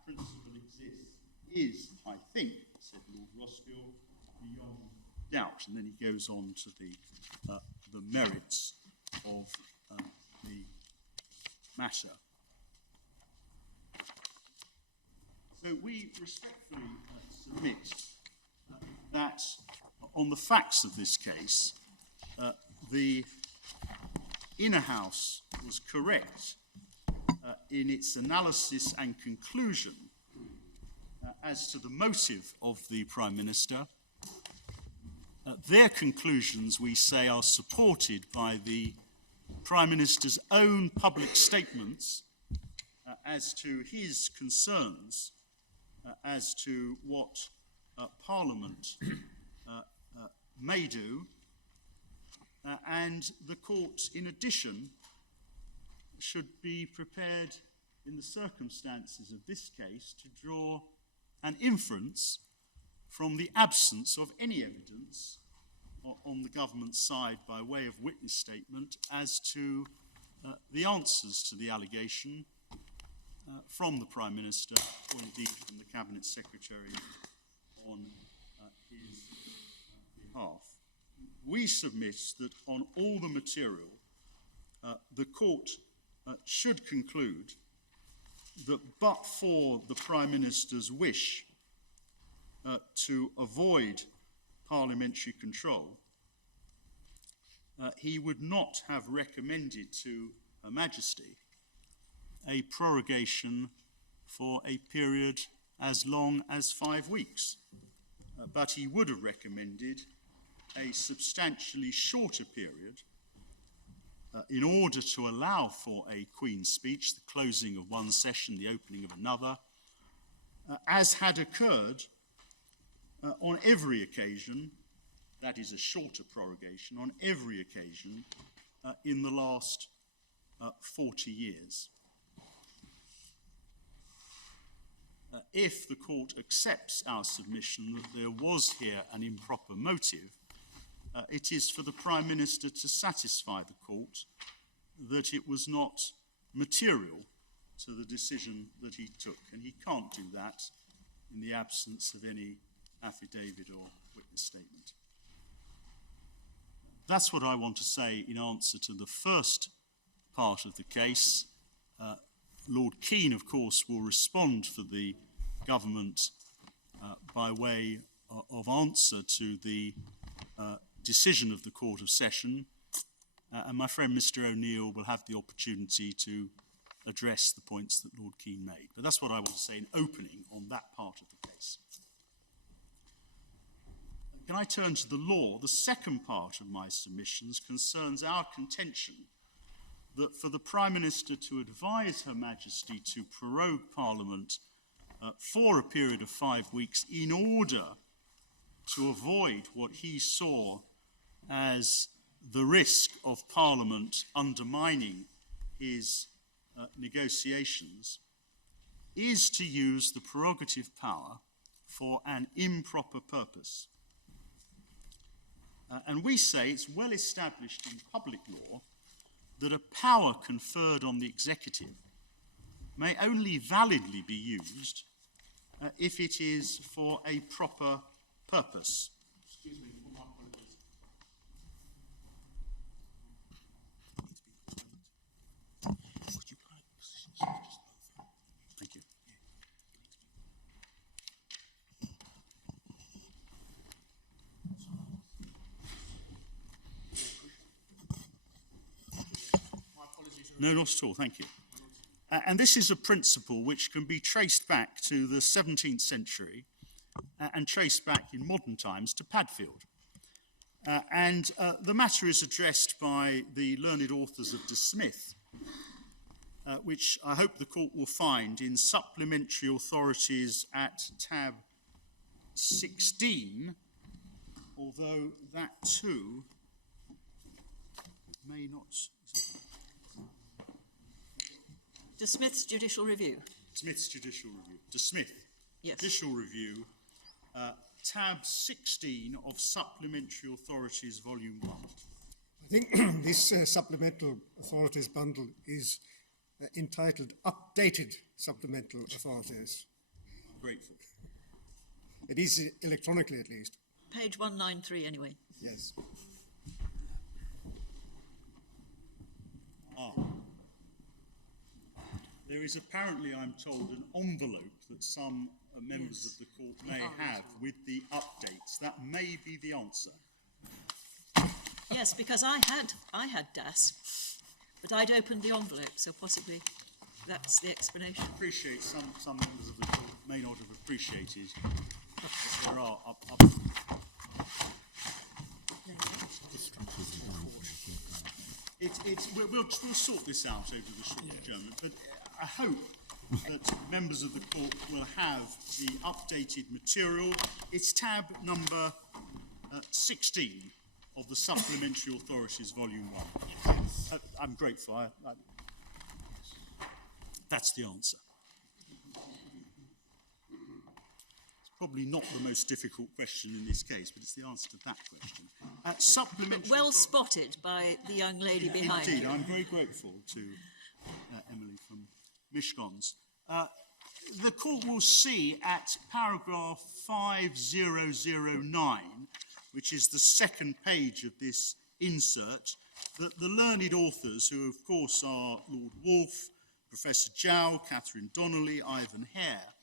principle exists is, I think, said Lord Roskill, beyond doubt. And then he goes on to the merits of the matter. So we respectfully submit that on the facts of this case, the Inner House was correct in its analysis and conclusion as to the motive of the Prime Minister. Their conclusions, we say, are supported by the Prime Minister's own public statements as to his concerns as to what Parliament may do, and the court, in addition, should be prepared in the circumstances of this case to draw an inference from the absence of any evidence on the government side by way of witness statement as to the answers to the allegation from the Prime Minister, or indeed from the Cabinet Secretary on his behalf. We submit that on all the material, the court should conclude that but for the Prime Minister's wish to avoid parliamentary control, he would not have recommended to Her Majesty a prorogation for a period as long as 5 weeks. But he would have recommended a substantially shorter period in order to allow for a Queen's speech, the closing of one session, the opening of another, as had occurred on every occasion, that is a shorter prorogation, on every occasion in the last 40 years. If the court accepts our submission that there was here an improper motive, it is for the Prime Minister to satisfy the court that it was not material to the decision that he took, and he can't do that in the absence of any affidavit or witness statement. That's what I want to say in answer to the first part of the case. Lord Keane, of course, will respond for the government by way of answer to the decision of the Court of Session, and my friend Mr. O'Neill will have the opportunity to address the points that Lord Keane made. But that's what I want to say in opening on that part of the case. Can I turn to the law? The second part of my submissions concerns our contention that for the Prime Minister to advise Her Majesty to prorogue Parliament for a period of 5 weeks in order to avoid what he saw as the risk of Parliament undermining his negotiations is to use the prerogative power for an improper purpose. And we say it's well established in public law that a power conferred on the executive may only validly be used if it is for a proper purpose. Excuse me, for my apologies. Thank you. No, not at all, thank you. And this is a principle which can be traced back to the 17th century and traced back in modern times to Padfield. The matter is addressed by the learned authors of De Smith, which I hope the court will find in supplementary authorities at tab 16, although that too may not... De Smith's Judicial Review. Smith's Judicial Review. De Smith. Yes. Judicial Review, tab 16 of Supplementary Authorities, Volume 1. I think this supplemental authorities bundle is entitled Updated Supplemental Authorities. I'm grateful. It is electronically, at least. Page 193, anyway. Yes. There is apparently, I'm told, an envelope that some members of the court may have with the updates. That may be the answer. Yes, because I had DAS, but I'd opened the envelope, so possibly that's the explanation. I appreciate some members of the court may not have appreciated. There are we'll sort this out over the short adjournment, but I hope that members of the court will have the updated material. It's tab number 16 of the Supplementary Authorities, Volume 1. I'm grateful. That's the answer. It's probably not the most difficult question in this case, but it's the answer to that question. Supplementary... Well spotted by the young lady behind you. Indeed, I'm very grateful to Emily from Mishkons. The court will see at paragraph 5009, which is the second page of this insert, that the learned authors, who of course are Lord Wolfe, Professor Jow, Catherine Donnelly, Ivan Hare,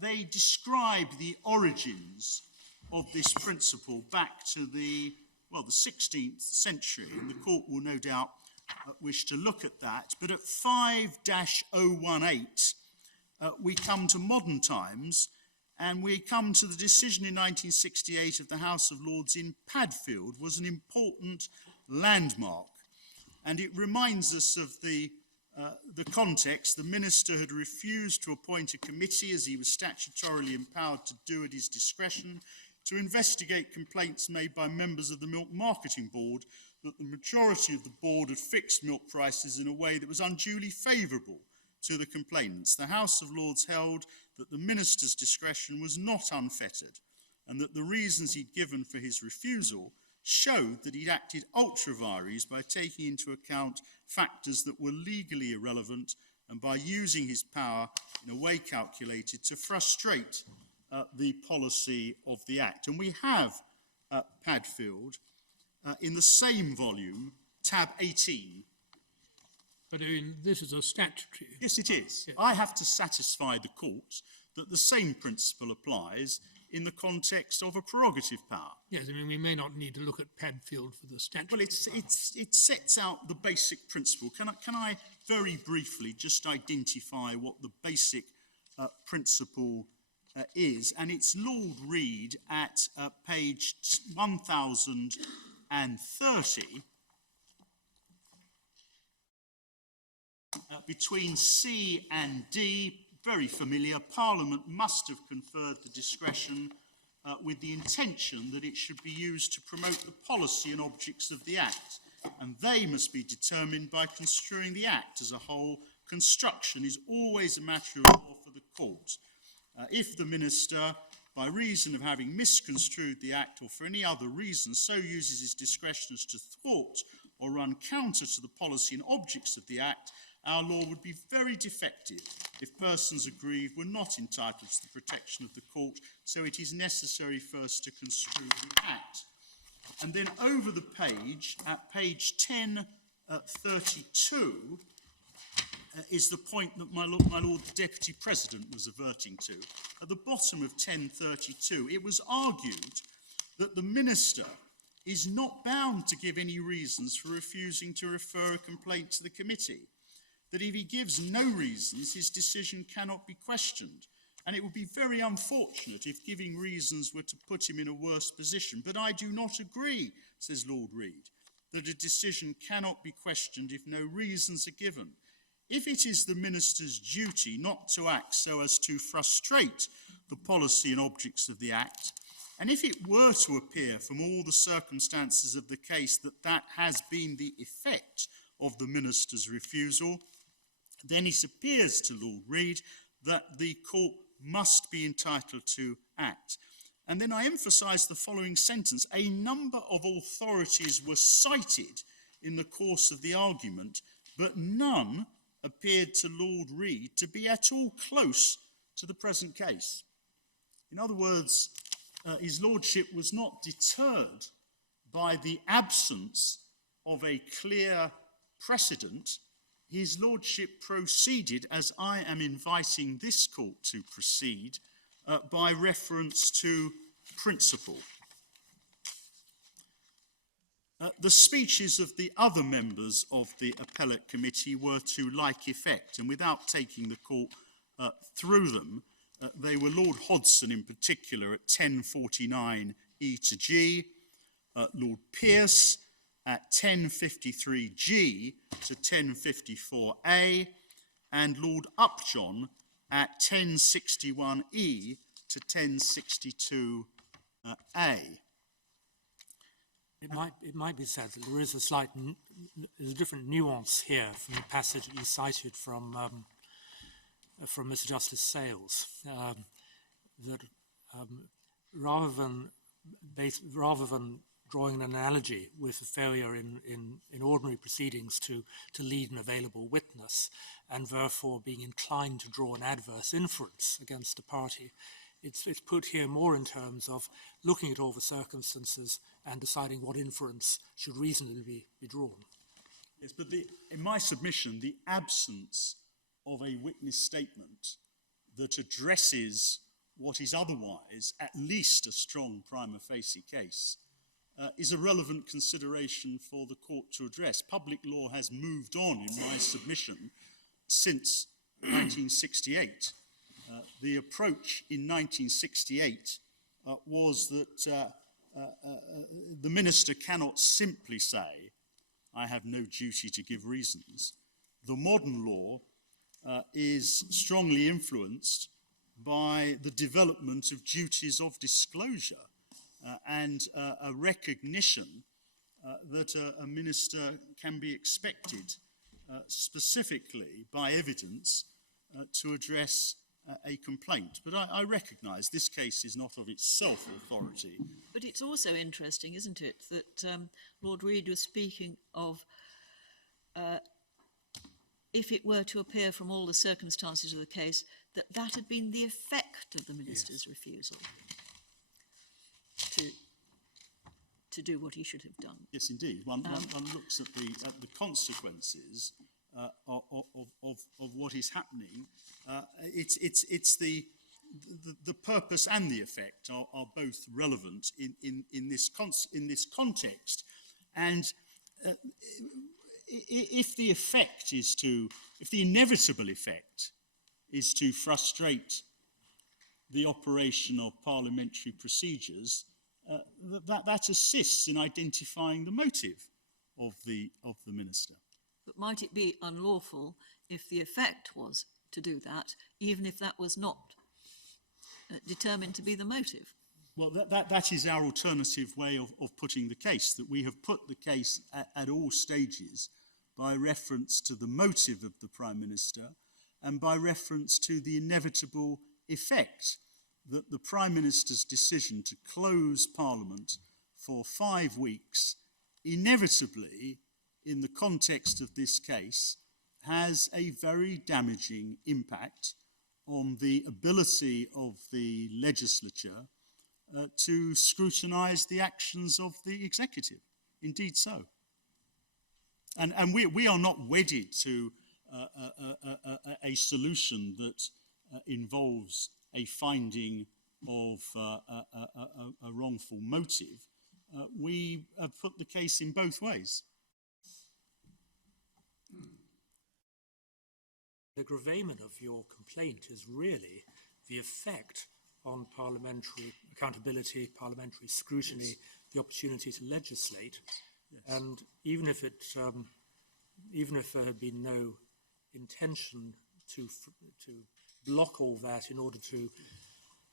they describe the origins of this principle back to the 16th century, and the court will no doubt wish to look at that. But at 5-018, we come to modern times, and we come to the decision in 1968 of the House of Lords in Padfield was an important landmark. And it reminds us of the context. The minister had refused to appoint a committee, as he was statutorily empowered to do at his discretion, to investigate complaints made by members of the Milk Marketing Board that the majority of the board had fixed milk prices in a way that was unduly favourable to the complainants. The House of Lords held that the minister's discretion was not unfettered, and that the reasons he'd given for his refusal showed that he'd acted ultra vires by taking into account factors that were legally irrelevant and by using his power in a way calculated to frustrate the policy of the Act. And we have, Padfield, in the same volume, tab 18. But I mean, this is a statutory. Yes, it is. Yes. I have to satisfy the court that the same principle applies in the context of a prerogative power. Yes, I mean, we may not need to look at Padfield for the statutory. Well, it sets out the basic principle. Can I very briefly just identify what the basic principle is? And it's Lord Reid at page 1030. Between C and D, very familiar, Parliament must have conferred the discretion with the intention that it should be used to promote the policy and objects of the Act, and they must be determined by construing the Act as a whole. Construction is always a matter of law for the court. If the Minister, by reason of having misconstrued the Act or for any other reason, so uses his discretion as to thwart or run counter to the policy and objects of the Act, our law would be very defective if persons aggrieved were not entitled to the protection of the court, so it is necessary first to construe the Act. And then over the page, at page 1032, is the point that my Lord the Deputy President was averting to. At the bottom of 1032, it was argued that the Minister is not bound to give any reasons for refusing to refer a complaint to the committee, that if he gives no reasons, his decision cannot be questioned. And it would be very unfortunate if giving reasons were to put him in a worse position. But I do not agree, says Lord Reid, that a decision cannot be questioned if no reasons are given. If it is the Minister's duty not to act so as to frustrate the policy and objects of the Act, and if it were to appear from all the circumstances of the case that that has been the effect of the Minister's refusal, then it appears to Lord Reid that the court must be entitled to act. And then I emphasise the following sentence. A number of authorities were cited in the course of the argument, but none appeared to Lord Reid to be at all close to the present case. In other words, his lordship was not deterred by the absence of a clear precedent. His lordship proceeded, as I am inviting this court to proceed, by reference to principle. The speeches of the other members of the appellate committee were to like effect, and without taking the court through them, they were Lord Hodson in particular at 1049 E to G, Lord Pearce at 1053G to 1054A, and Lord Upjohn at 1061E to 1062A. It might be said that there is there's a different nuance here from the passage that you cited from Mr. Justice Sales, that rather than drawing an analogy with a failure in ordinary proceedings to lead an available witness, and therefore being inclined to draw an adverse inference against a party, it's put here more in terms of looking at all the circumstances and deciding what inference should reasonably be drawn. Yes, but in my submission, the absence of a witness statement that addresses what is otherwise at least a strong prima facie case is a relevant consideration for the court to address. Public law has moved on in my submission since 1968. The approach in 1968 was that the minister cannot simply say, I have no duty to give reasons. The modern law is strongly influenced by the development of duties of disclosure and a recognition that a minister can be expected specifically by evidence to address a complaint. But I recognise this case is not of itself authority. But it's also interesting, isn't it, that Lord Reid was speaking of if it were to appear from all the circumstances of the case that had been the effect of the minister's refusal to do what he should have done. Yes, indeed. One looks at the consequences of what is happening. It's the purpose and the effect are both relevant in this context, and if the inevitable effect is to frustrate the operation of parliamentary procedures, that assists in identifying the motive of the minister. But might it be unlawful if the effect was to do that, even if that was not determined to be the motive? Well, that is our alternative way of putting the case, that we have put the case at all stages by reference to the motive of the Prime Minister and by reference to the inevitable effect that the Prime Minister's decision to close Parliament for 5 weeks inevitably, in the context of this case, has a very damaging impact on the ability of the legislature to scrutinise the actions of the executive. Indeed so. And we are not wedded to a solution that involves a finding of a wrongful motive. We have put the case in both ways. The gravamen of your complaint is really the effect on parliamentary accountability, parliamentary scrutiny, yes, the opportunity to legislate. Yes. And even if there had been no intention to block all that in order to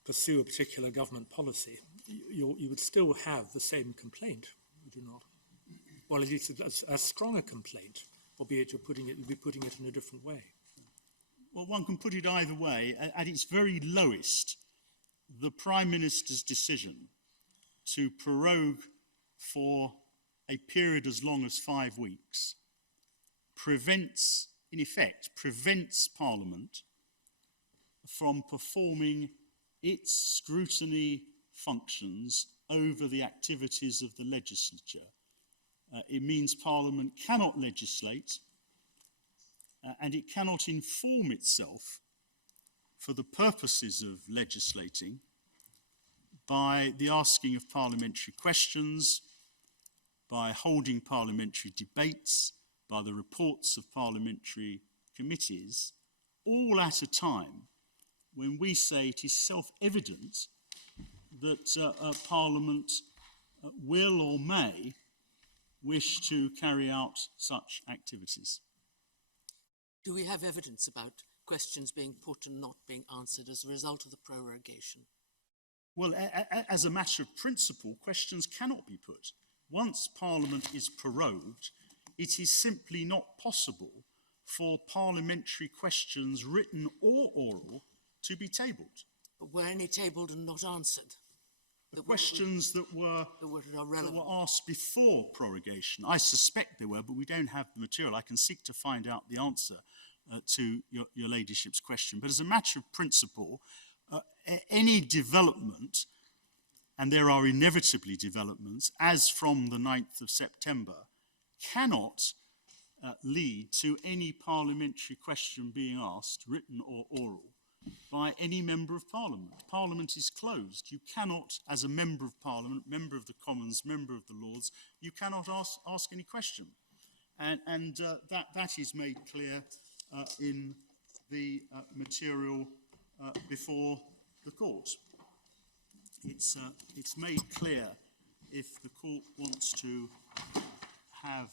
pursue a particular government policy, you would still have the same complaint, would you not? Well, at least a stronger complaint, albeit you'd be putting it in a different way. Well, one can put it either way. At its very lowest, the Prime Minister's decision to prorogue for a period as long as 5 weeks prevents Parliament from performing its scrutiny functions over the activities of the legislature. It means Parliament cannot legislate and it cannot inform itself for the purposes of legislating by the asking of parliamentary questions, by holding parliamentary debates, by the reports of parliamentary committees, all at a time when we say it is self-evident that Parliament will or may wish to carry out such activities. Do we have evidence about questions being put and not being answered as a result of the prorogation? Well, as a matter of principle, questions cannot be put. Once Parliament is prorogued, it is simply not possible for parliamentary questions, written or oral, to be tabled. But were any tabled and not answered? The questions that were asked before prorogation, I suspect they were, but we don't have the material. I can seek to find out the answer to your ladyship's question. But as a matter of principle, any development, and there are inevitably developments, as from the 9th of September, cannot lead to any parliamentary question being asked, written or oral, by any member of Parliament. Parliament is closed. You cannot, as a member of Parliament, member of the Commons, member of the Lords, you cannot ask any question. And that is made clear in the material before the court. It's made clear, if the court wants to have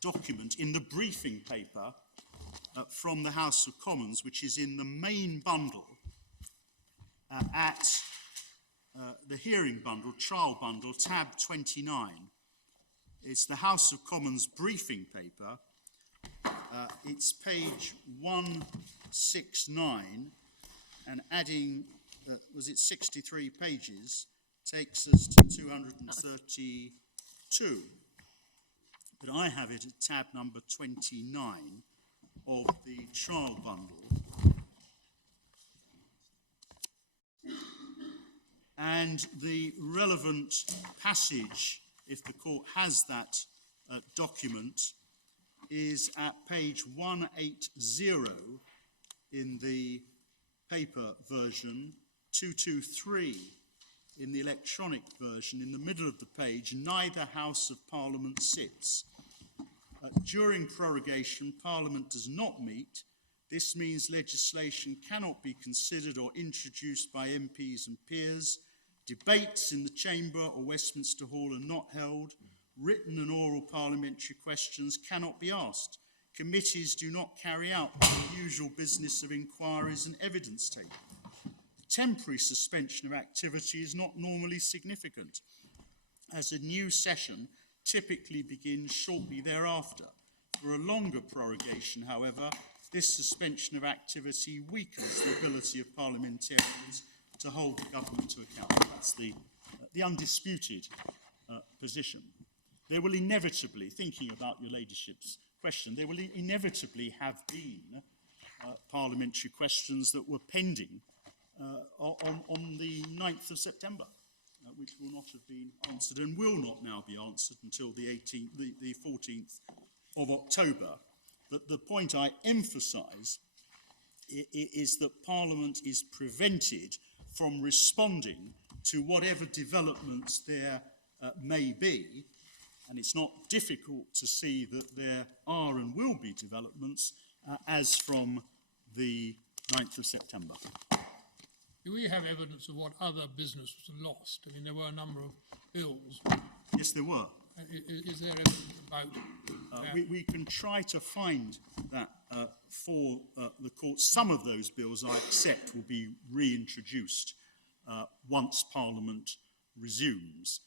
document in the briefing paper from the House of Commons, which is in the main bundle at the hearing bundle, trial bundle, tab 29. It's the House of Commons briefing paper. It's page 169, and adding, 63 pages, takes us to 232. But I have it at tab number 29 of the trial bundle. And And the relevant passage, if the court has that document, is at page 180 in the paper version, 223 in the electronic version. In the middle of the page, neither House of Parliament sits. During prorogation, Parliament does not meet. This means legislation cannot be considered or introduced by MPs and peers. Debates in the Chamber or Westminster Hall are not held. Written and oral parliamentary questions cannot be asked. Committees do not carry out the usual business of inquiries and evidence taking. The temporary suspension of activity is not normally significant, as a new session typically begins shortly thereafter. For a longer prorogation, however, this suspension of activity weakens the ability of parliamentarians to hold the government to account. That's the undisputed position. There will inevitably, thinking about your ladyship's question, there will inevitably have been parliamentary questions that were pending on the 9th of September, which will not have been answered and will not now be answered until the 14th of October. But the point I emphasise is that Parliament is prevented from responding to whatever developments there may be, and it's not difficult to see that there are and will be developments as from the 9th of September. Do we have evidence of what other business was lost? I mean, there were a number of bills. Yes, there were. Is there evidence about we can try to find that for the court. Some of those bills, I accept, will be reintroduced once Parliament resumes.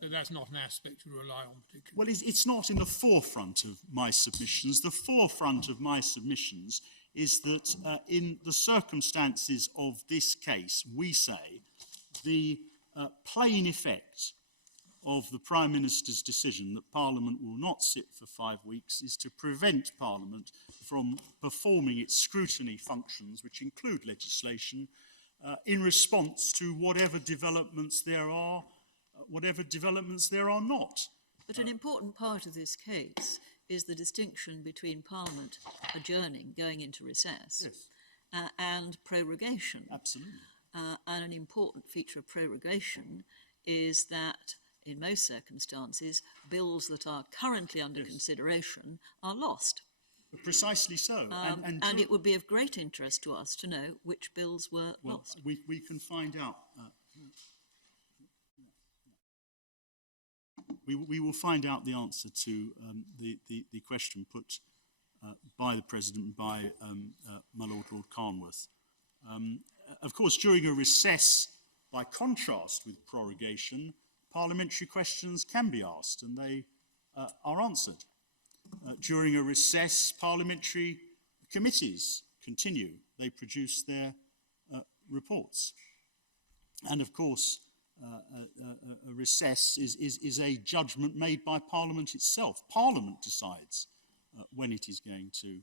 So that's not an aspect you rely on particularly? Well, it's not in the forefront of my submissions. The forefront of my submissions is that in the circumstances of this case, we say the plain effect of the Prime Minister's decision that Parliament will not sit for 5 weeks is to prevent Parliament from performing its scrutiny functions, which include legislation, in response to whatever developments there are not. But an important part of this case is the distinction between Parliament adjourning, going into recess, Yes. And prorogation. Absolutely. And an important feature of prorogation is that, in most circumstances, bills that are currently under consideration are lost. Precisely so. And it would be of great interest to us to know which bills were lost. We can find out. We will find out the answer to the question put by the President and by my Lord Carnworth. Of course, during a recess, by contrast with prorogation, parliamentary questions can be asked and they are answered. During a recess, parliamentary committees continue. They produce their reports. And of course, a recess is a judgment made by Parliament itself. Parliament decides when it is going to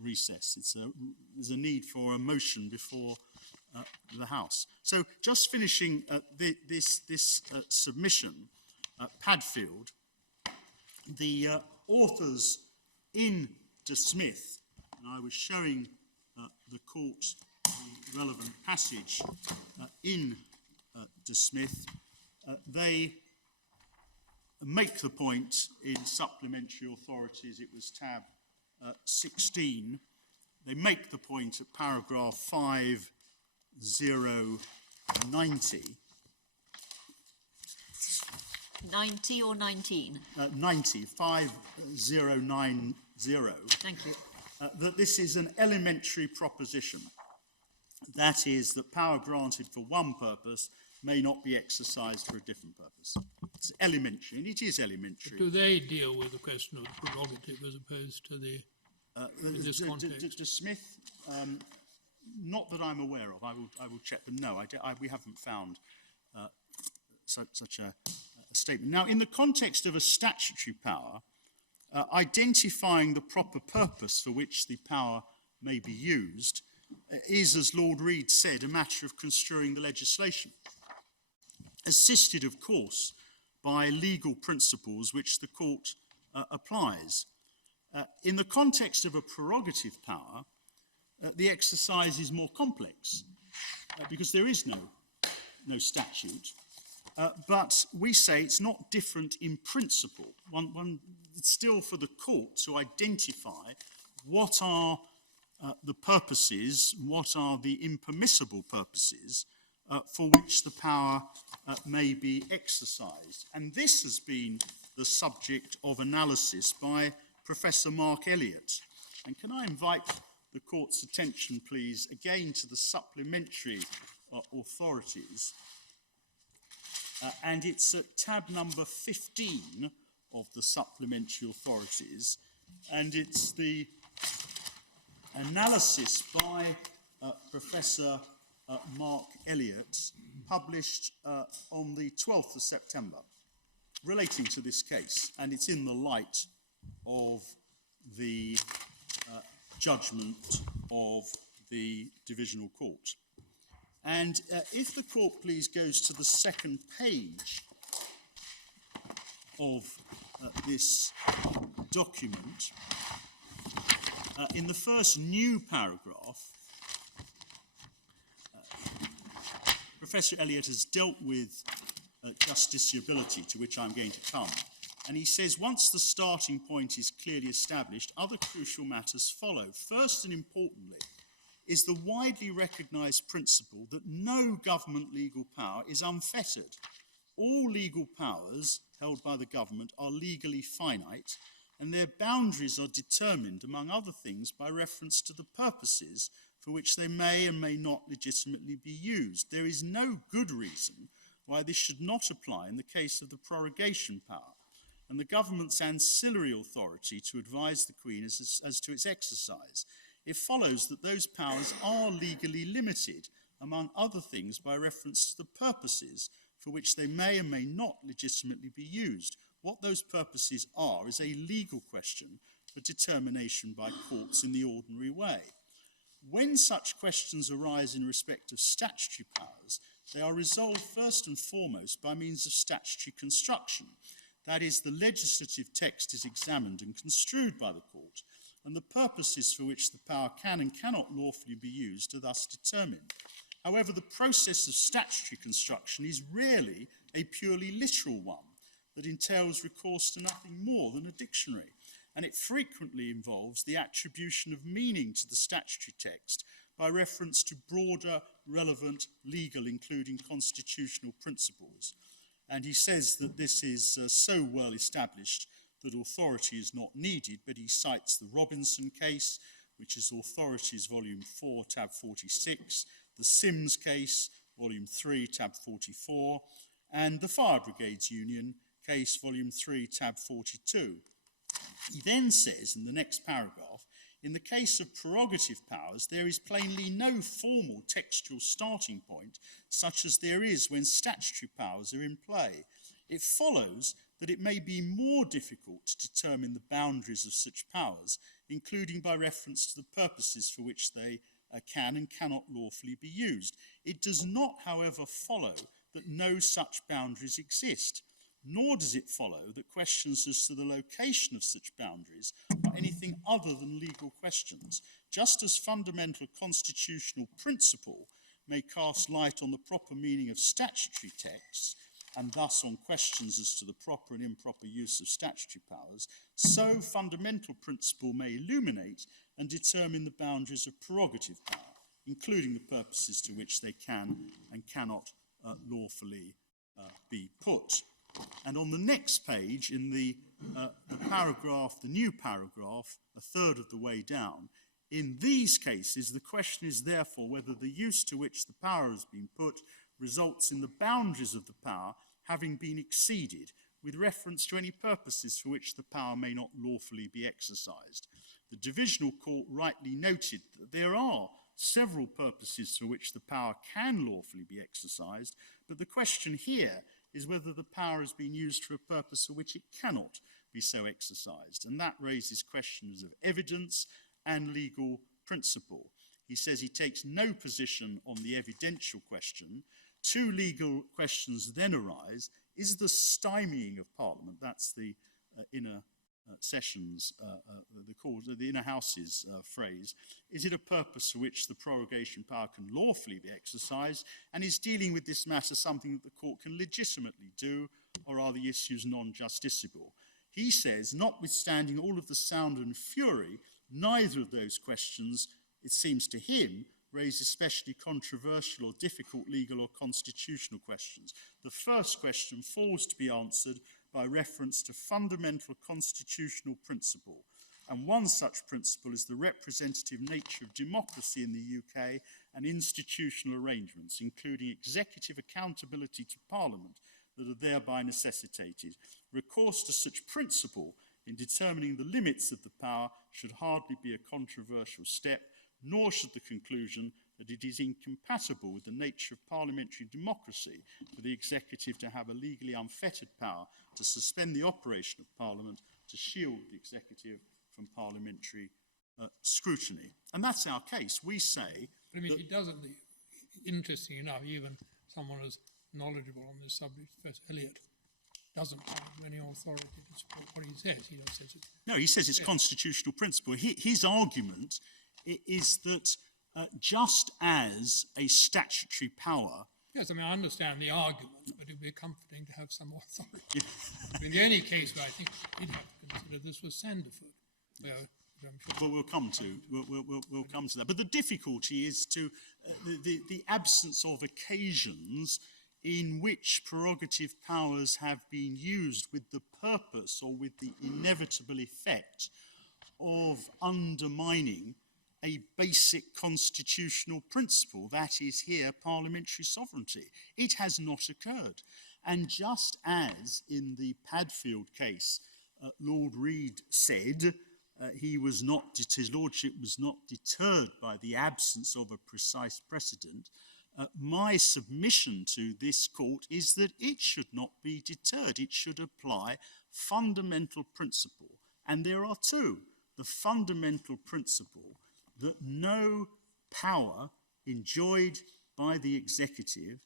recess. There's a need for a motion before the House. So just finishing this submission, Padfield, the authors in De Smith, and I was showing the court the relevant passage in De Smith, they make the point in supplementary authorities, it was tab 16, they make the point at paragraph 5090. 90 or 19? 90, 5090. Thank you. That this is an elementary proposition. That is, that power granted for one purpose may not be exercised for a different purpose. It's elementary, and it is elementary. But do they deal with the question of the prerogative as opposed to the in this context? De Smith, not that I'm aware of. I will check, but no, we haven't found such a statement. Now, in the context of a statutory power, identifying the proper purpose for which the power may be used is, as Lord Reid said, a matter of construing the legislation. assisted, of course, by legal principles which the court applies. In the context of a prerogative power, the exercise is more complex because there is no statute. But we say it's not different in principle. It's still for the court to identify what are the purposes, what are the impermissible purposes for which the power may be exercised. And this has been the subject of analysis by Professor Mark Elliott. And can I invite the court's attention, please, again to the supplementary authorities. And it's at tab number 15 of the supplementary authorities. And it's the analysis by Professor Mark Elliott, published on the 12th of September, relating to this case. And it's in the light of the judgment of the Divisional Court. And if the court, please, goes to the second page of this document, in the first new paragraph, Professor Elliott has dealt with justiciability, to which I'm going to come. And he says, once the starting point is clearly established, other crucial matters follow. First and importantly, is the widely recognised principle that no government legal power is unfettered. All legal powers held by the government are legally finite, and their boundaries are determined, among other things, by reference to the purposes for which they may and may not legitimately be used. There is no good reason why this should not apply in the case of the prorogation power, and the government's ancillary authority to advise the Queen as to its exercise. It follows that those powers are legally limited, among other things, by reference to the purposes for which they may and may not legitimately be used. What those purposes are is a legal question for determination by courts in the ordinary way. When such questions arise in respect of statutory powers, they are resolved first and foremost by means of statutory construction. That is, the legislative text is examined and construed by the court, and the purposes for which the power can and cannot lawfully be used are thus determined. However, the process of statutory construction is rarely a purely literal one that entails recourse to nothing more than a dictionary, and it frequently involves the attribution of meaning to the statutory text by reference to broader, relevant, legal, including constitutional principles. And he says that this is so well established that authority is not needed, but he cites the Robinson case, which is Authorities, Volume 4, tab 46, the Sims case, Volume 3, tab 44, and the Fire Brigades Union case, Volume 3, tab 42. He then says, in the next paragraph, in the case of prerogative powers, there is plainly no formal textual starting point, such as there is when statutory powers are in play. It follows that it may be more difficult to determine the boundaries of such powers, including by reference to the purposes for which they can and cannot lawfully be used. It does not, however, follow that no such boundaries exist, nor does it follow that questions as to the location of such boundaries are anything other than legal questions. Just as fundamental constitutional principle may cast light on the proper meaning of statutory texts, and thus on questions as to the proper and improper use of statutory powers, so fundamental principle may illuminate and determine the boundaries of prerogative power, including the purposes to which they can and cannot lawfully be put. And on the next page, in the paragraph, the new paragraph, a third of the way down, in these cases, the question is therefore whether the use to which the power has been put results in the boundaries of the power having been exceeded with reference to any purposes for which the power may not lawfully be exercised. The Divisional Court rightly noted that there are several purposes for which the power can lawfully be exercised, but the question here is whether the power has been used for a purpose for which it cannot be so exercised, and that raises questions of evidence and legal principle. He says he takes no position on the evidential question, two legal questions then arise. Is the stymieing of Parliament, that's the inner sessions, the inner house's phrase, is it a purpose for which the prorogation power can lawfully be exercised, and is dealing with this matter something that the court can legitimately do, or are the issues non-justiciable? He says, notwithstanding all of the sound and fury, neither of those questions, it seems to him, raise especially controversial or difficult legal or constitutional questions. The first question falls to be answered by reference to fundamental constitutional principle, and one such principle is the representative nature of democracy in the UK and institutional arrangements, including executive accountability to Parliament, that are thereby necessitated. Recourse to such principle in determining the limits of the power should hardly be a controversial step, nor should the conclusion that it is incompatible with the nature of parliamentary democracy for the executive to have a legally unfettered power to suspend the operation of Parliament to shield the executive from parliamentary scrutiny. And that's our case. We say... I mean, it doesn't... Interesting enough, even someone as knowledgeable on this subject, Professor Elliott, doesn't have any authority to support what he says. He just says it. No, he says it's constitutional principle. His argument is that just as a statutory power... Yes, I mean, I understand the argument, but it would be comforting to have some authority. I mean, the only case where I think we'd have to consider this was Sanderford. Well, we'll come to that. But the difficulty is to the absence of occasions in which prerogative powers have been used with the purpose or with the inevitable effect of undermining a basic constitutional principle, that is here parliamentary sovereignty. It has not occurred. And just as in the Padfield case, Lord Reid said his lordship was not deterred by the absence of a precise precedent, my submission to this court is that it should not be deterred. It should apply fundamental principle. And there are two. The fundamental principle that no power enjoyed by the executive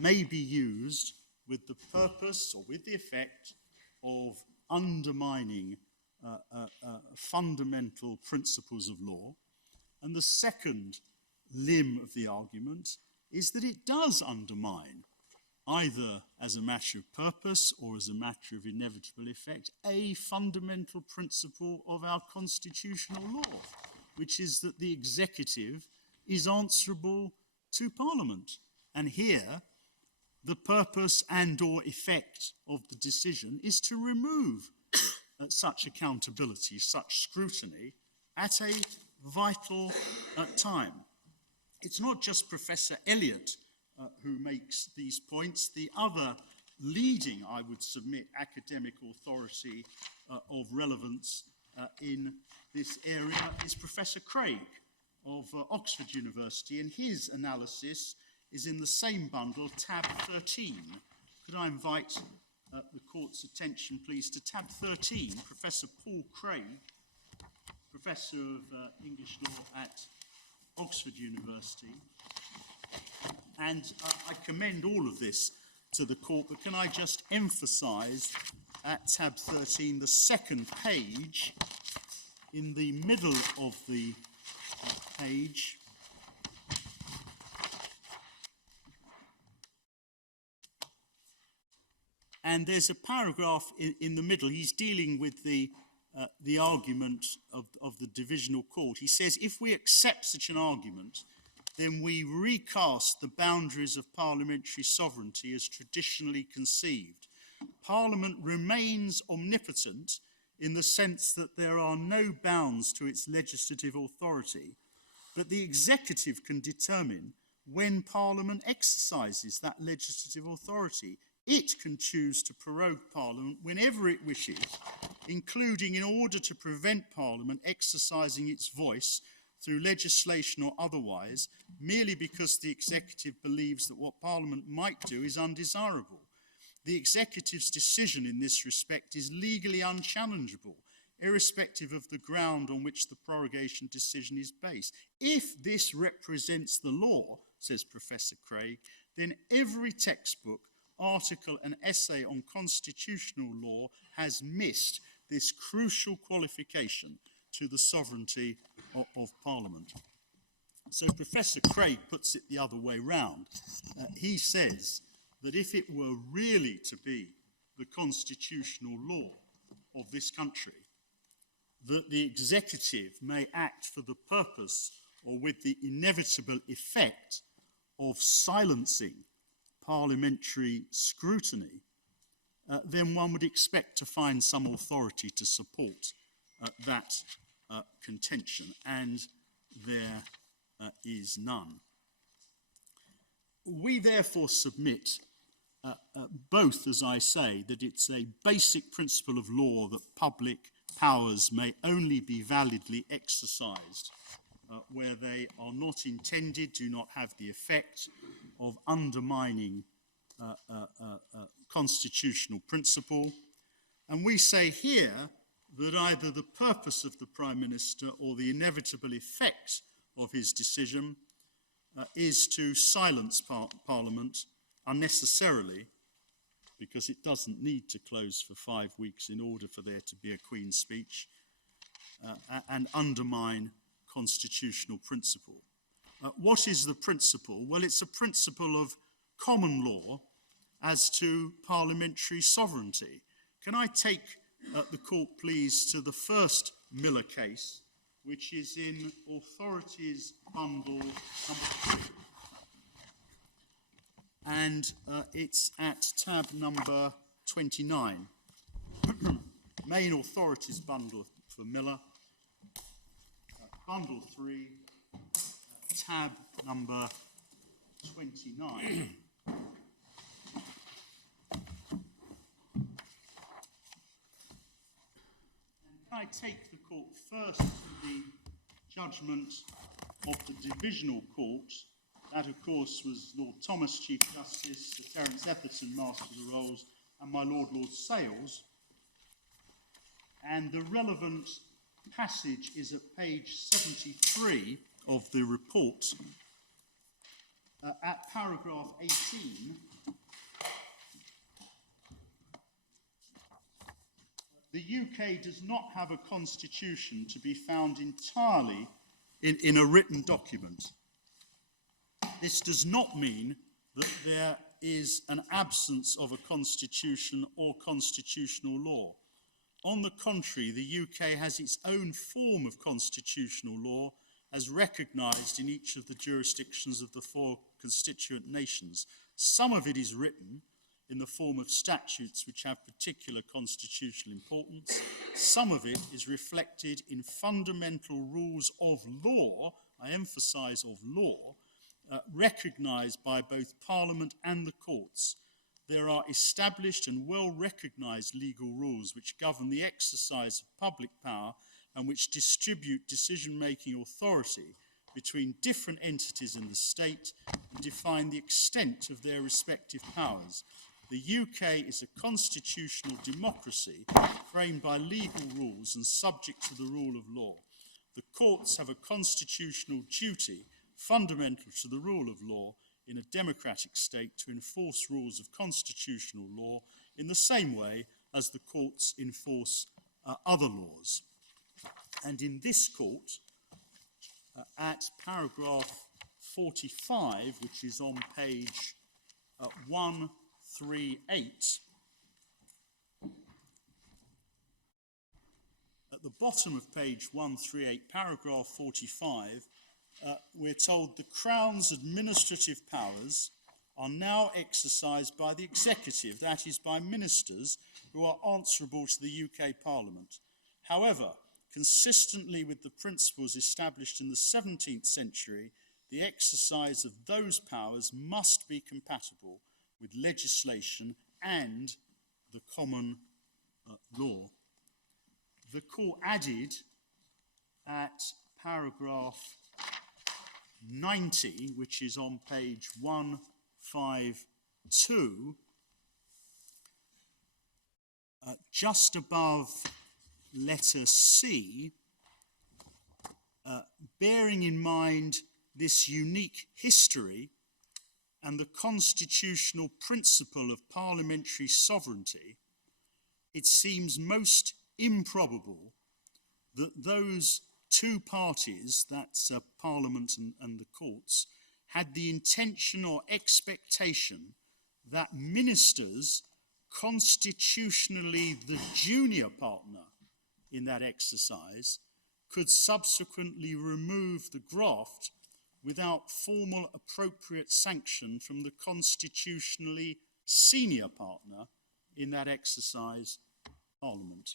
may be used with the purpose or with the effect of undermining fundamental principles of law. And the second limb of the argument is that it does undermine, either as a matter of purpose or as a matter of inevitable effect, a fundamental principle of our constitutional law, which is that the executive is answerable to Parliament. And here, the purpose and or effect of the decision is to remove such accountability, such scrutiny, at a vital time. It's not just Professor Elliott who makes these points. The other leading, I would submit, academic authority of relevance in this area is Professor Craig of Oxford University, and his analysis is in the same bundle, tab 13. Could I invite the court's attention, please, to tab 13, Professor Paul Craig, Professor of English Law at Oxford University. And I commend all of this to the court, but can I just emphasise at tab 13, the second page, in the middle of the page, and there's a paragraph in the middle. He's dealing with the argument of the divisional court. He says, if we accept such an argument, then we recast the boundaries of parliamentary sovereignty as traditionally conceived. Parliament remains omnipotent in the sense that there are no bounds to its legislative authority, but the executive can determine when Parliament exercises that legislative authority. It can choose to prorogue Parliament whenever it wishes, including in order to prevent Parliament exercising its voice through legislation or otherwise, merely because the executive believes that what Parliament might do is undesirable. The executive's decision in this respect is legally unchallengeable, irrespective of the ground on which the prorogation decision is based. If this represents the law, says Professor Craig, then every textbook, article and essay on constitutional law has missed this crucial qualification to the sovereignty of Parliament. So Professor Craig puts it the other way round. He says that if it were really to be the constitutional law of this country, that the executive may act for the purpose or with the inevitable effect of silencing parliamentary scrutiny, then one would expect to find some authority to support that contention, and there is none. We therefore submit both, as I say, that it's a basic principle of law that public powers may only be validly exercised where they are not intended, do not have the effect of undermining constitutional principle. And we say here that either the purpose of the Prime Minister or the inevitable effect of his decision is to silence Parliament unnecessarily, because it doesn't need to close for 5 weeks in order for there to be a Queen's speech, and undermine constitutional principle. What is the principle? Well, it's a principle of common law as to parliamentary sovereignty. Can I take the court, please, to the first Miller case, which is in Authorities Bundle number 3. And it's at tab number 29. Main Authorities Bundle for Miller. Bundle 3, tab number 29. I take the court first to the judgment of the Divisional Court. That, of course, was Lord Thomas, Chief Justice, Sir Terence Epperton, Master of the Rolls, and my Lord Sales. And the relevant passage is at page 73 of the report, at paragraph 18. The UK does not have a constitution to be found entirely in a written document. This does not mean that there is an absence of a constitution or constitutional law. On the contrary, the UK has its own form of constitutional law as recognised in each of the jurisdictions of the 4 constituent nations. Some of it is written in the form of statutes which have particular constitutional importance. Some of it is reflected in fundamental rules of law, I emphasise of law, recognised by both Parliament and the courts. There are established and well-recognised legal rules which govern the exercise of public power and which distribute decision-making authority between different entities in the state and define the extent of their respective powers. The UK is a constitutional democracy framed by legal rules and subject to the rule of law. The courts have a constitutional duty fundamental to the rule of law in a democratic state to enforce rules of constitutional law in the same way as the courts enforce other laws. And in this court, at paragraph 45, which is on page 138, at the bottom of page 138, paragraph 45, we're told the Crown's administrative powers are now exercised by the executive, that is, by ministers who are answerable to the UK Parliament. However, consistently with the principles established in the 17th century, the exercise of those powers must be compatible with legislation and the common law. The court added at paragraph 90, which is on page 152, just above letter C, bearing in mind this unique history and the constitutional principle of parliamentary sovereignty, it seems most improbable that those two parties, that's Parliament and the courts, had the intention or expectation that ministers, constitutionally the junior partner in that exercise, could subsequently remove the graft without formal appropriate sanction from the constitutionally senior partner in that exercise, Parliament.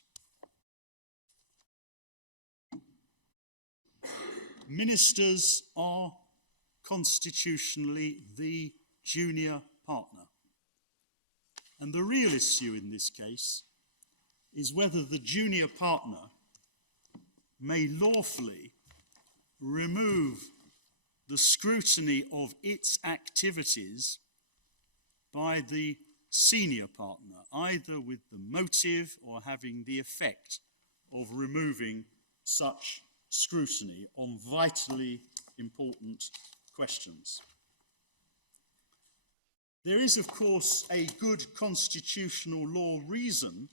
Ministers are constitutionally the junior partner. And the real issue in this case is whether the junior partner may lawfully remove the scrutiny of its activities by the senior partner, either with the motive or having the effect of removing such scrutiny on vitally important questions. There is, of course, a good constitutional law reason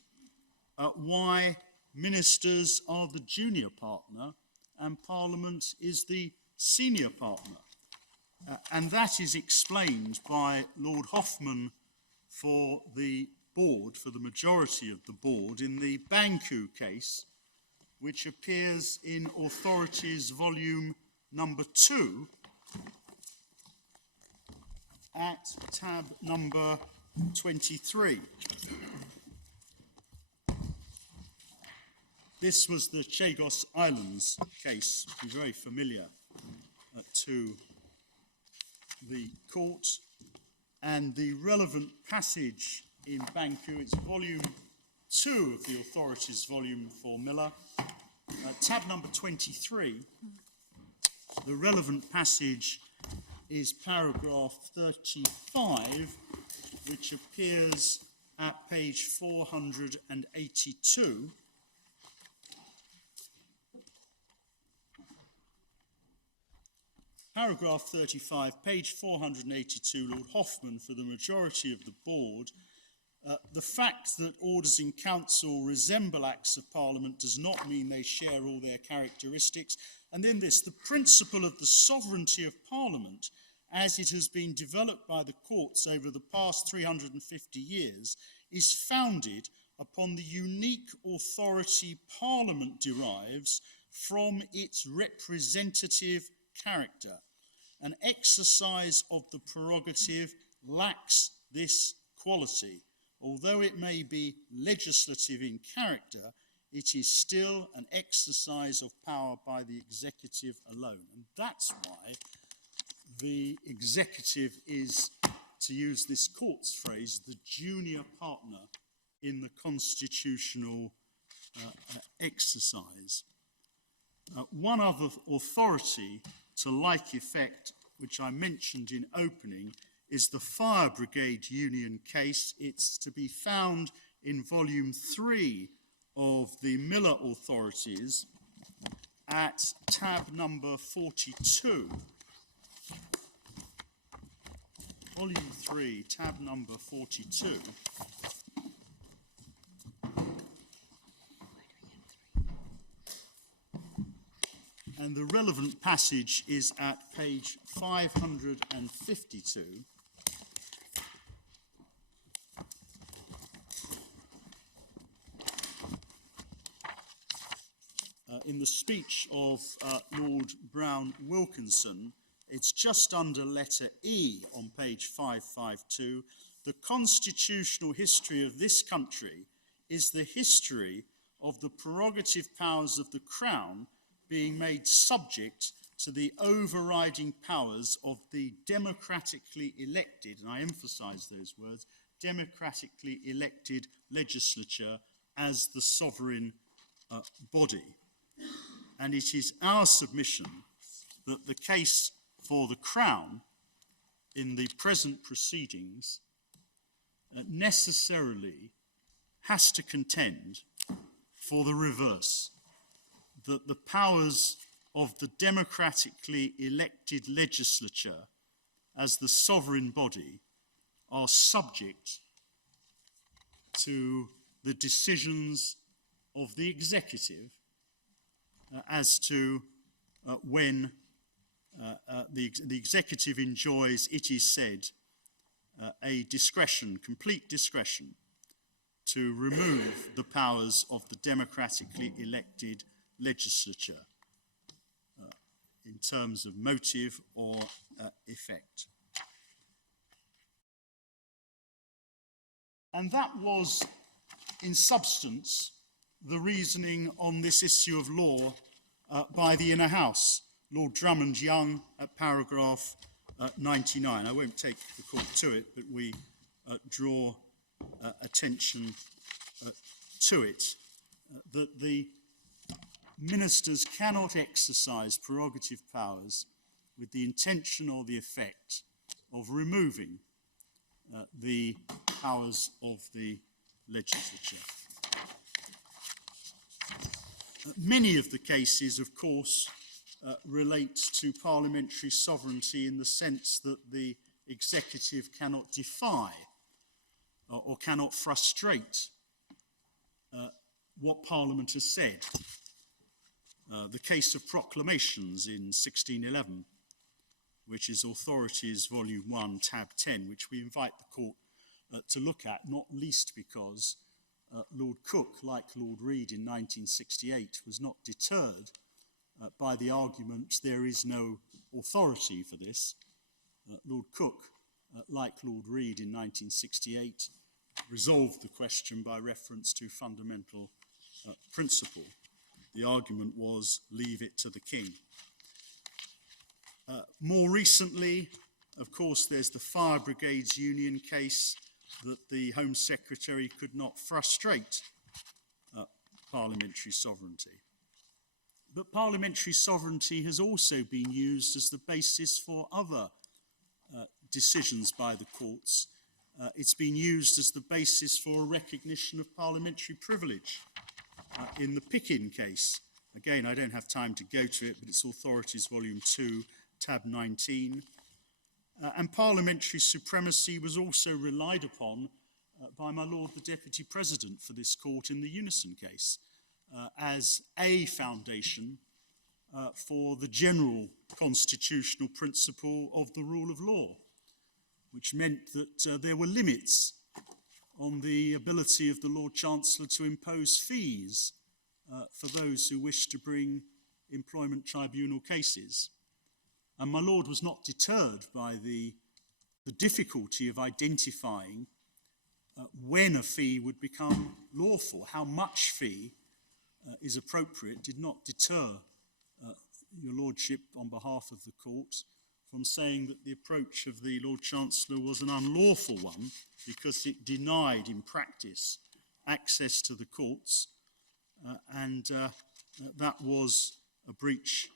why ministers are the junior partner and Parliament is the senior partner. And that is explained by Lord Hoffman for the board, for the majority of the board, in the Banku case, which appears in Authorities Volume number 2 at tab number 23. This was the Chagos Islands case, which is very familiar to the court, and the relevant passage in Banku, it's volume 2 of the Authorities volume for Miller, tab number 23. The relevant passage is paragraph 35, which appears at page 482. Paragraph 35, page 482, Lord Hoffman, for the majority of the board, the fact that orders in council resemble acts of parliament does not mean they share all their characteristics. And then this, the principle of the sovereignty of parliament, as it has been developed by the courts over the past 350 years, is founded upon the unique authority parliament derives from its representative character. An exercise of the prerogative lacks this quality. Although it may be legislative in character, it is still an exercise of power by the executive alone. And that's why the executive is, to use this court's phrase, the junior partner in the constitutional exercise. One other authority to like effect, which I mentioned in opening, is the Fire Brigade Union case. It's to be found in volume 3 of the Miller Authorities at tab number 42. Volume 3, tab number 42. And the relevant passage is at page 552. In the speech of Lord Brown Wilkinson, it's just under letter E on page 552. The constitutional history of this country is the history of the prerogative powers of the Crown being made subject to the overriding powers of the democratically elected, and I emphasize those words, democratically elected legislature as the sovereign body. And it is our submission that the case for the Crown in the present proceedings necessarily has to contend for the reverse, that the powers of the democratically elected legislature as the sovereign body, are subject to the decisions of the executive as to when the executive enjoys, it is said, a discretion, complete discretion, to remove the powers of the democratically elected legislature in terms of motive or effect. And that was, in substance, the reasoning on this issue of law by the Inner House, Lord Drummond Young at paragraph 99. I won't take the court to it, but we draw attention to it, that the ministers cannot exercise prerogative powers with the intention or the effect of removing the powers of the legislature. Many of the cases, of course, relate to parliamentary sovereignty in the sense that the executive cannot defy or cannot frustrate what Parliament has said. The case of proclamations in 1611, which is Authorities Volume 1, Tab 10, which we invite the court to look at, not least because Lord Coke, like Lord Reid in 1968, was not deterred by the argument there is no authority for this. Lord Coke, like Lord Reid in 1968, resolved the question by reference to fundamental principle. The argument was, leave it to the king. More recently, of course, there's the Fire Brigades Union case that the Home Secretary could not frustrate parliamentary sovereignty. But parliamentary sovereignty has also been used as the basis for other decisions by the courts. It's been used as the basis for a recognition of parliamentary privilege. In the Pickin case, again, I don't have time to go to it, but it's Authorities Volume 2, Tab 19. And parliamentary supremacy was also relied upon by my Lord the Deputy President for this court in the Unison case as a foundation for the general constitutional principle of the rule of law, which meant that there were limits on the ability of the Lord Chancellor to impose fees for those who wished to bring employment tribunal cases. And my Lord was not deterred by the difficulty of identifying when a fee would become lawful. How much fee is appropriate did not deter your Lordship on behalf of the court from saying that the approach of the Lord Chancellor was an unlawful one because it denied in practice access to the courts and that was a breach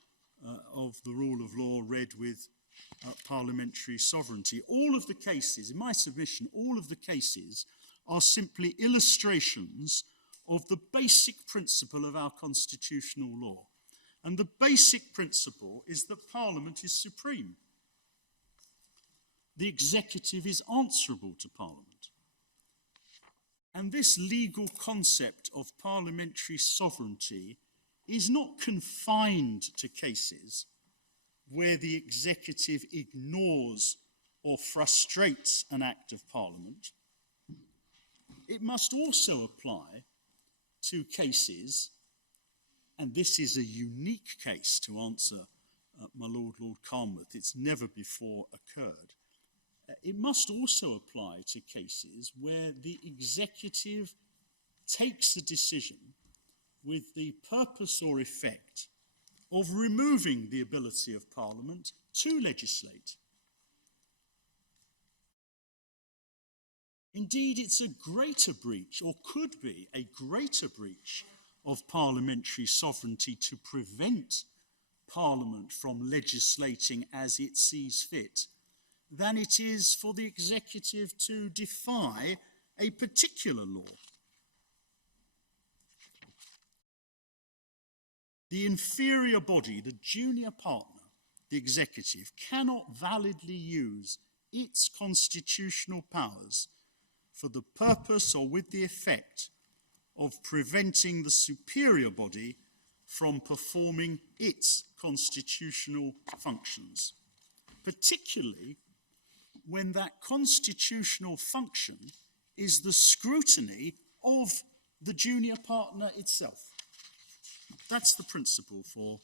of the rule of law read with parliamentary sovereignty. All of the cases, in my submission, all of the cases are simply illustrations of the basic principle of our constitutional law. And the basic principle is that Parliament is supreme. The executive is answerable to Parliament. And this legal concept of parliamentary sovereignty is not confined to cases where the executive ignores or frustrates an act of Parliament. It must also apply to cases, and this is a unique case to answer my Lord Carnwath, it's never before occurred. It must also apply to cases where the executive takes a decision with the purpose or effect of removing the ability of Parliament to legislate. Indeed, it's a greater breach, or could be a greater breach of parliamentary sovereignty to prevent Parliament from legislating as it sees fit than it is for the executive to defy a particular law. The inferior body, the junior partner, the executive cannot validly use its constitutional powers for the purpose or with the effect of preventing the superior body from performing its constitutional functions, particularly when that constitutional function is the scrutiny of the junior partner itself. That's the principle for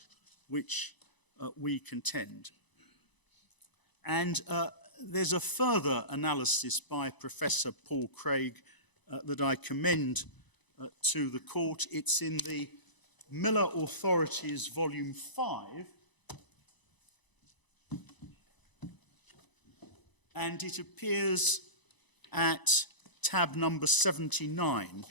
which we contend. And there's a further analysis by Professor Paul Craig that I commend to the court. It's in the Miller Authorities, Volume 5, and it appears at tab number 79.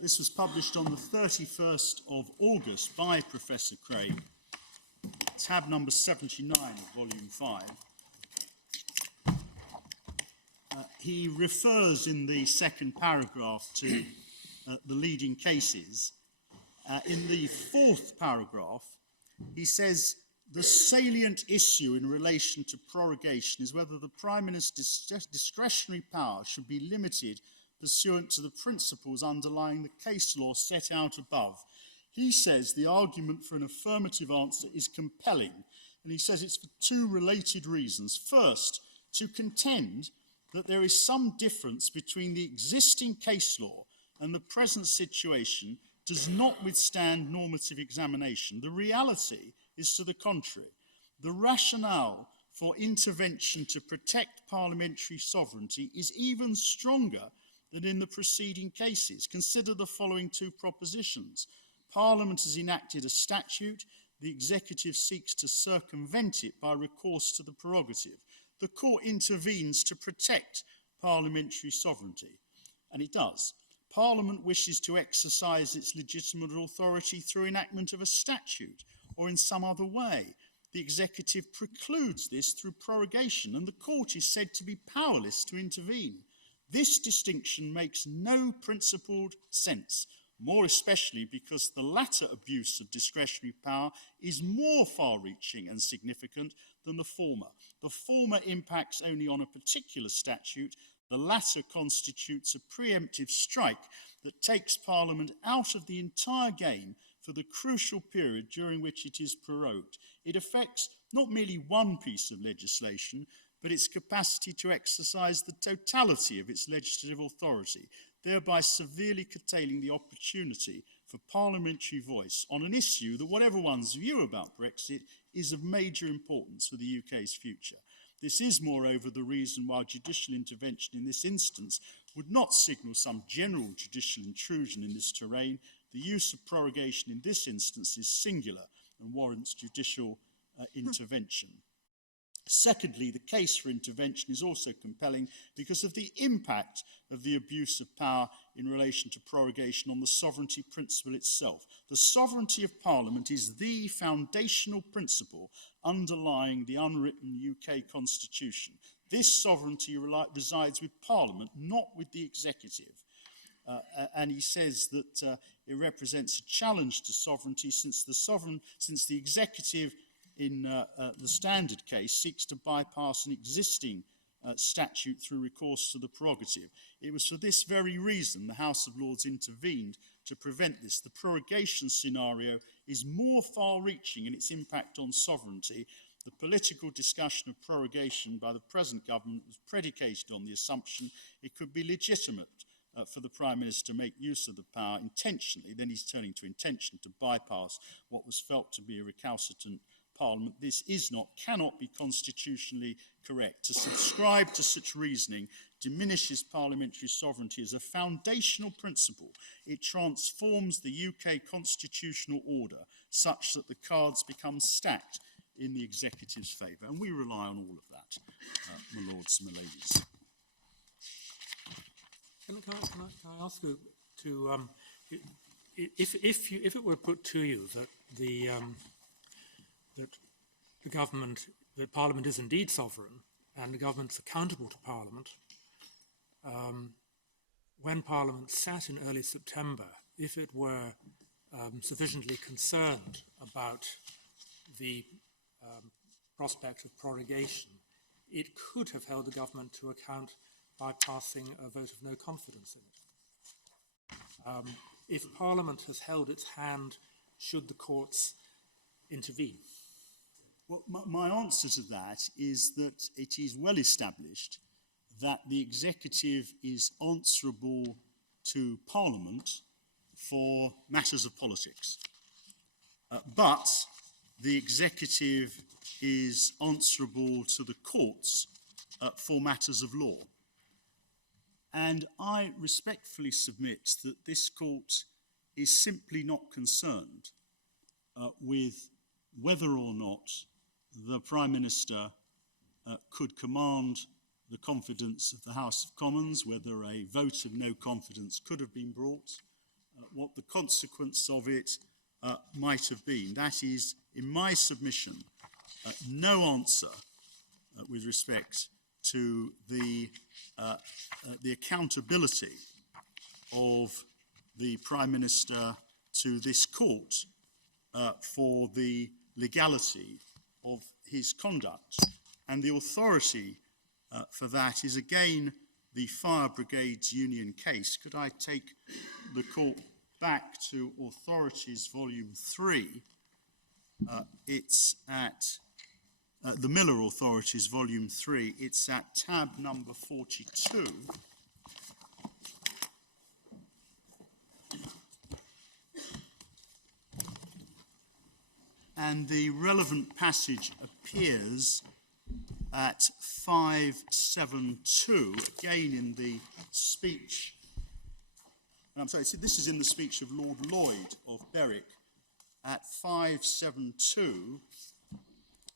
This was published on the 31st of August by Professor Craig, tab number 79 of Volume 5. He refers in the second paragraph to the leading cases. In the fourth paragraph, he says, the salient issue in relation to prorogation is whether the Prime Minister's discretionary power should be limited pursuant to the principles underlying the case law set out above. He says the argument for an affirmative answer is compelling, and he says it's for two related reasons. First, to contend that there is some difference between the existing case law and the present situation does not withstand normative examination. The reality is to the contrary. The rationale for intervention to protect parliamentary sovereignty is even stronger than in the preceding cases. Consider the following two propositions. Parliament has enacted a statute. The executive seeks to circumvent it by recourse to the prerogative. The court intervenes to protect parliamentary sovereignty, and it does. Parliament wishes to exercise its legitimate authority through enactment of a statute or in some other way. The executive precludes this through prorogation, and the court is said to be powerless to intervene. This distinction makes no principled sense, more especially because the latter abuse of discretionary power is more far-reaching and significant than the former. The former impacts only on a particular statute. The latter constitutes a preemptive strike that takes Parliament out of the entire game for the crucial period during which it is prorogued. It affects not merely one piece of legislation, but its capacity to exercise the totality of its legislative authority, thereby severely curtailing the opportunity for parliamentary voice on an issue that, whatever one's view about Brexit, is of major importance for the UK's future. This is, moreover, the reason why judicial intervention in this instance would not signal some general judicial intrusion in this terrain. The use of prorogation in this instance is singular and warrants judicial intervention. Secondly, the case for intervention is also compelling because of the impact of the abuse of power in relation to prorogation on the sovereignty principle itself. The sovereignty of Parliament is the foundational principle underlying the unwritten UK Constitution. This sovereignty resides with Parliament, not with the executive. And he says that it represents a challenge to sovereignty since the executive in the standard case seeks to bypass an existing statute through recourse to the prerogative. It was for this very reason the House of Lords intervened to prevent this. The prorogation scenario is more far-reaching in its impact on sovereignty. The political discussion of prorogation by the present government was predicated on the assumption it could be legitimate for the Prime Minister to make use of the power intentionally. Then he's turning to intention to bypass what was felt to be a recalcitrant Parliament. This cannot be constitutionally correct. To subscribe to such reasoning diminishes parliamentary sovereignty as a foundational principle. It transforms the UK constitutional order such that the cards become stacked in the executive's favour. And we rely on all of that, my lords and my ladies. Can I ask you to, if it were put to you that that Parliament is indeed sovereign and the government's accountable to Parliament, when Parliament sat in early September, if it were sufficiently concerned about the prospect of prorogation, it could have held the government to account by passing a vote of no confidence in it. If Parliament has held its hand, should the courts intervene? Well, my answer to that is that it is well established that the executive is answerable to Parliament for matters of politics. But the executive is answerable to the courts for matters of law. And I respectfully submit that this court is simply not concerned with whether or not the Prime Minister could command the confidence of the House of Commons, whether a vote of no confidence could have been brought, what the consequence of it might have been. That is, in my submission, no answer with respect to the accountability of the Prime Minister to this court for the legality of his conduct. And the authority for that is again the Fire Brigades Union case. Could I take the court back to Authorities Volume 3? It's at the Miller Authorities Volume 3. It's at tab number 42. And the relevant passage appears at 572, again in the speech. I'm sorry, this is in the speech of Lord Lloyd of Berwick at 572,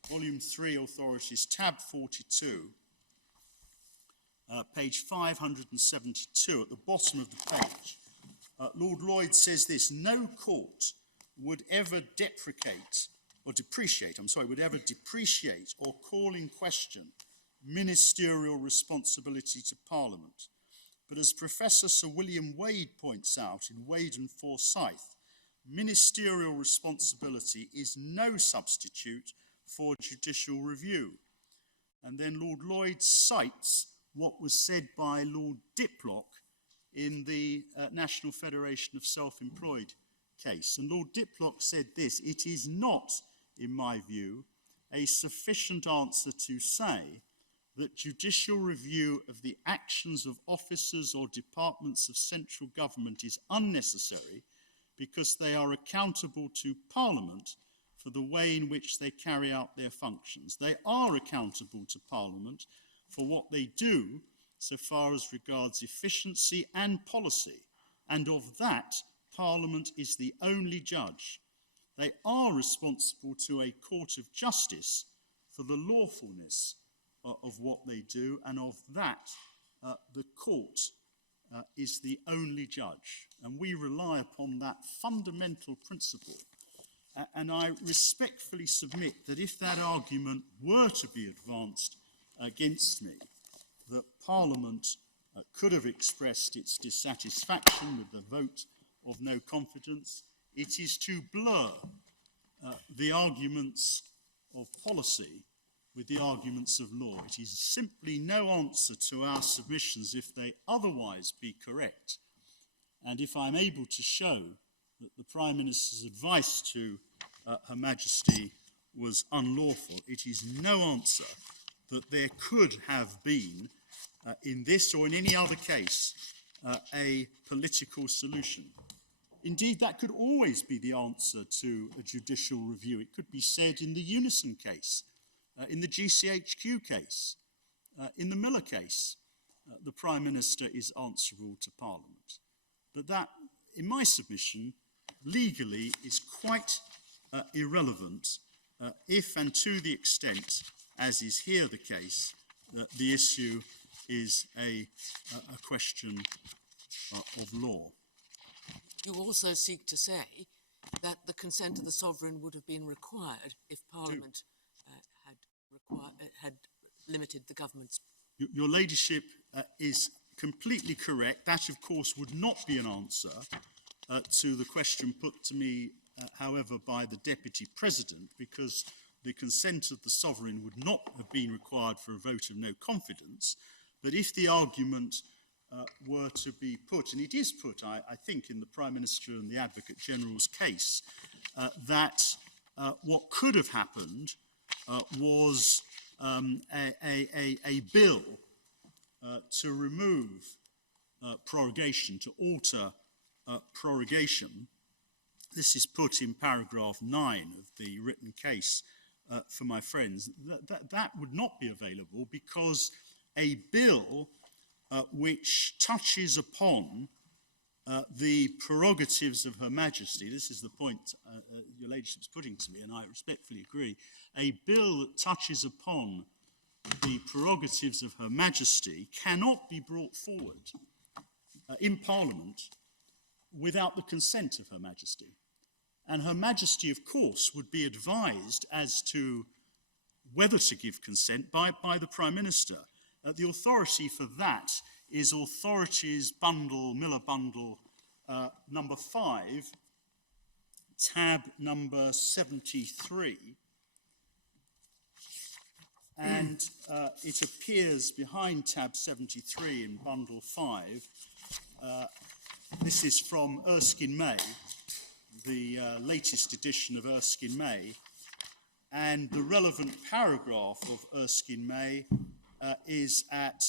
Volume 3, Authorities, tab 42, page 572, at the bottom of the page. Lord Lloyd says this: no court would ever depreciate or call in question ministerial responsibility to Parliament. But as Professor Sir William Wade points out in Wade and Forsyth, ministerial responsibility is no substitute for judicial review. And then Lord Lloyd cites what was said by Lord Diplock in the National Federation of Self-Employed case. And Lord Diplock said this: it is not, in my view, a sufficient answer to say that judicial review of the actions of officers or departments of central government is unnecessary because they are accountable to Parliament for the way in which they carry out their functions. They are accountable to Parliament for what they do so far as regards efficiency and policy, and of that Parliament is the only judge. They are responsible to a court of justice for the lawfulness of what they do, and of that the court is the only judge. And we rely upon that fundamental principle. And I respectfully submit that if that argument were to be advanced against me, that Parliament could have expressed its dissatisfaction with the vote of no confidence, it is to blur the arguments of policy with the arguments of law. It is simply no answer to our submissions if they otherwise be correct. And if I'm able to show that the Prime Minister's advice to Her Majesty was unlawful, it is no answer that there could have been, in this or in any other case, a political solution. Indeed, that could always be the answer to a judicial review. It could be said in the Unison case, in the GCHQ case, in the Miller case. The Prime Minister is answerable to Parliament. But that, in my submission, legally is quite irrelevant if and to the extent, as is here the case, that the issue is a question of law. You also seek to say that the consent of the sovereign would have been required if Parliament had limited the government's... Your Ladyship is completely correct. That, of course, would not be an answer to the question put to me, however, by the Deputy President, because the consent of the Sovereign would not have been required for a vote of no confidence. But if the argument were to be put, and it is put, I think, in the Prime Minister and the Advocate General's case, that what could have happened was a bill to remove prorogation, to alter prorogation. This is put in paragraph 9 of the written case for my friends. That would not be available because a bill which touches upon the prerogatives of Her Majesty, this is the point your Ladyship's putting to me, and I respectfully agree, a bill that touches upon the prerogatives of Her Majesty cannot be brought forward in Parliament without the consent of Her Majesty. And Her Majesty, of course, would be advised as to whether to give consent by the Prime Minister. The authority for that is Authorities Bundle, Miller Bundle, number 5, tab number 73. And it appears behind tab 73 in Bundle 5. This is from Erskine May, the latest edition of Erskine May. And the relevant paragraph of Erskine May is at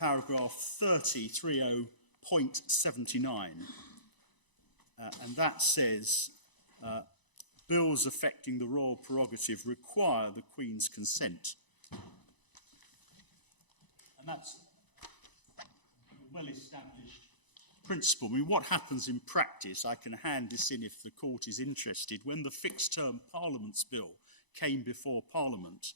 paragraph 30.79. And that says, bills affecting the royal prerogative require the Queen's consent. And that's a well-established principle. I mean, what happens in practice, I can hand this in if the court is interested. When the Fixed-Term Parliaments Bill came before Parliament,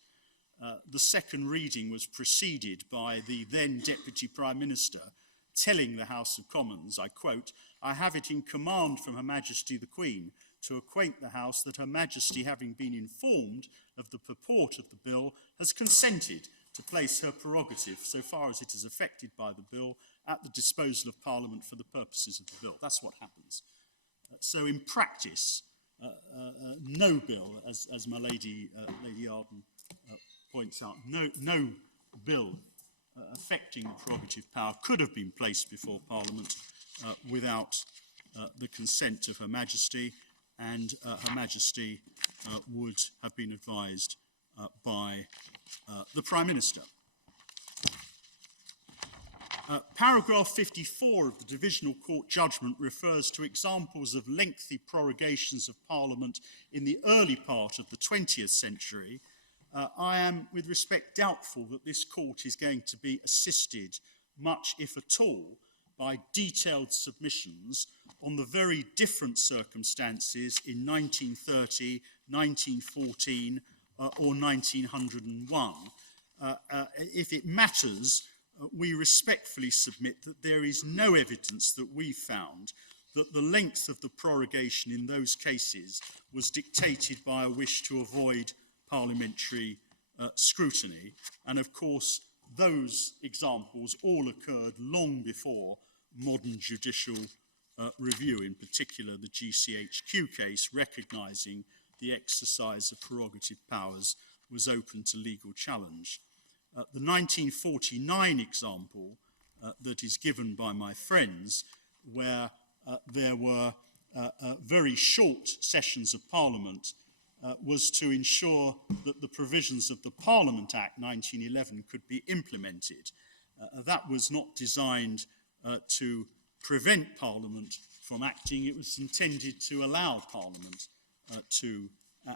the second reading was preceded by the then Deputy Prime Minister telling the House of Commons, I quote, "I have it in command from Her Majesty the Queen to acquaint the House that Her Majesty, having been informed of the purport of the bill, has consented to place her prerogative, so far as it is affected by the bill, at the disposal of Parliament for the purposes of the bill." That's what happens. So in practice, no bill, as my Lady Arden points out, no bill affecting the prerogative power could have been placed before Parliament without the consent of Her Majesty, and Her Majesty would have been advised by the Prime Minister. Paragraph 54 of the Divisional Court judgment refers to examples of lengthy prorogations of Parliament in the early part of the 20th century. I am, with respect, doubtful that this court is going to be assisted, much if at all, by detailed submissions on the very different circumstances in 1930, 1914, or 1901. If it matters, we respectfully submit that there is no evidence that we found that the length of the prorogation in those cases was dictated by a wish to avoid parliamentary scrutiny. And of course, those examples all occurred long before modern judicial review, in particular the GCHQ case, recognising the exercise of prerogative powers was open to legal challenge. The 1949 example that is given by my friends, where there were very short sessions of Parliament, was to ensure that the provisions of the Parliament Act 1911 could be implemented. That was not designed to prevent Parliament from acting. It was intended to allow Parliament to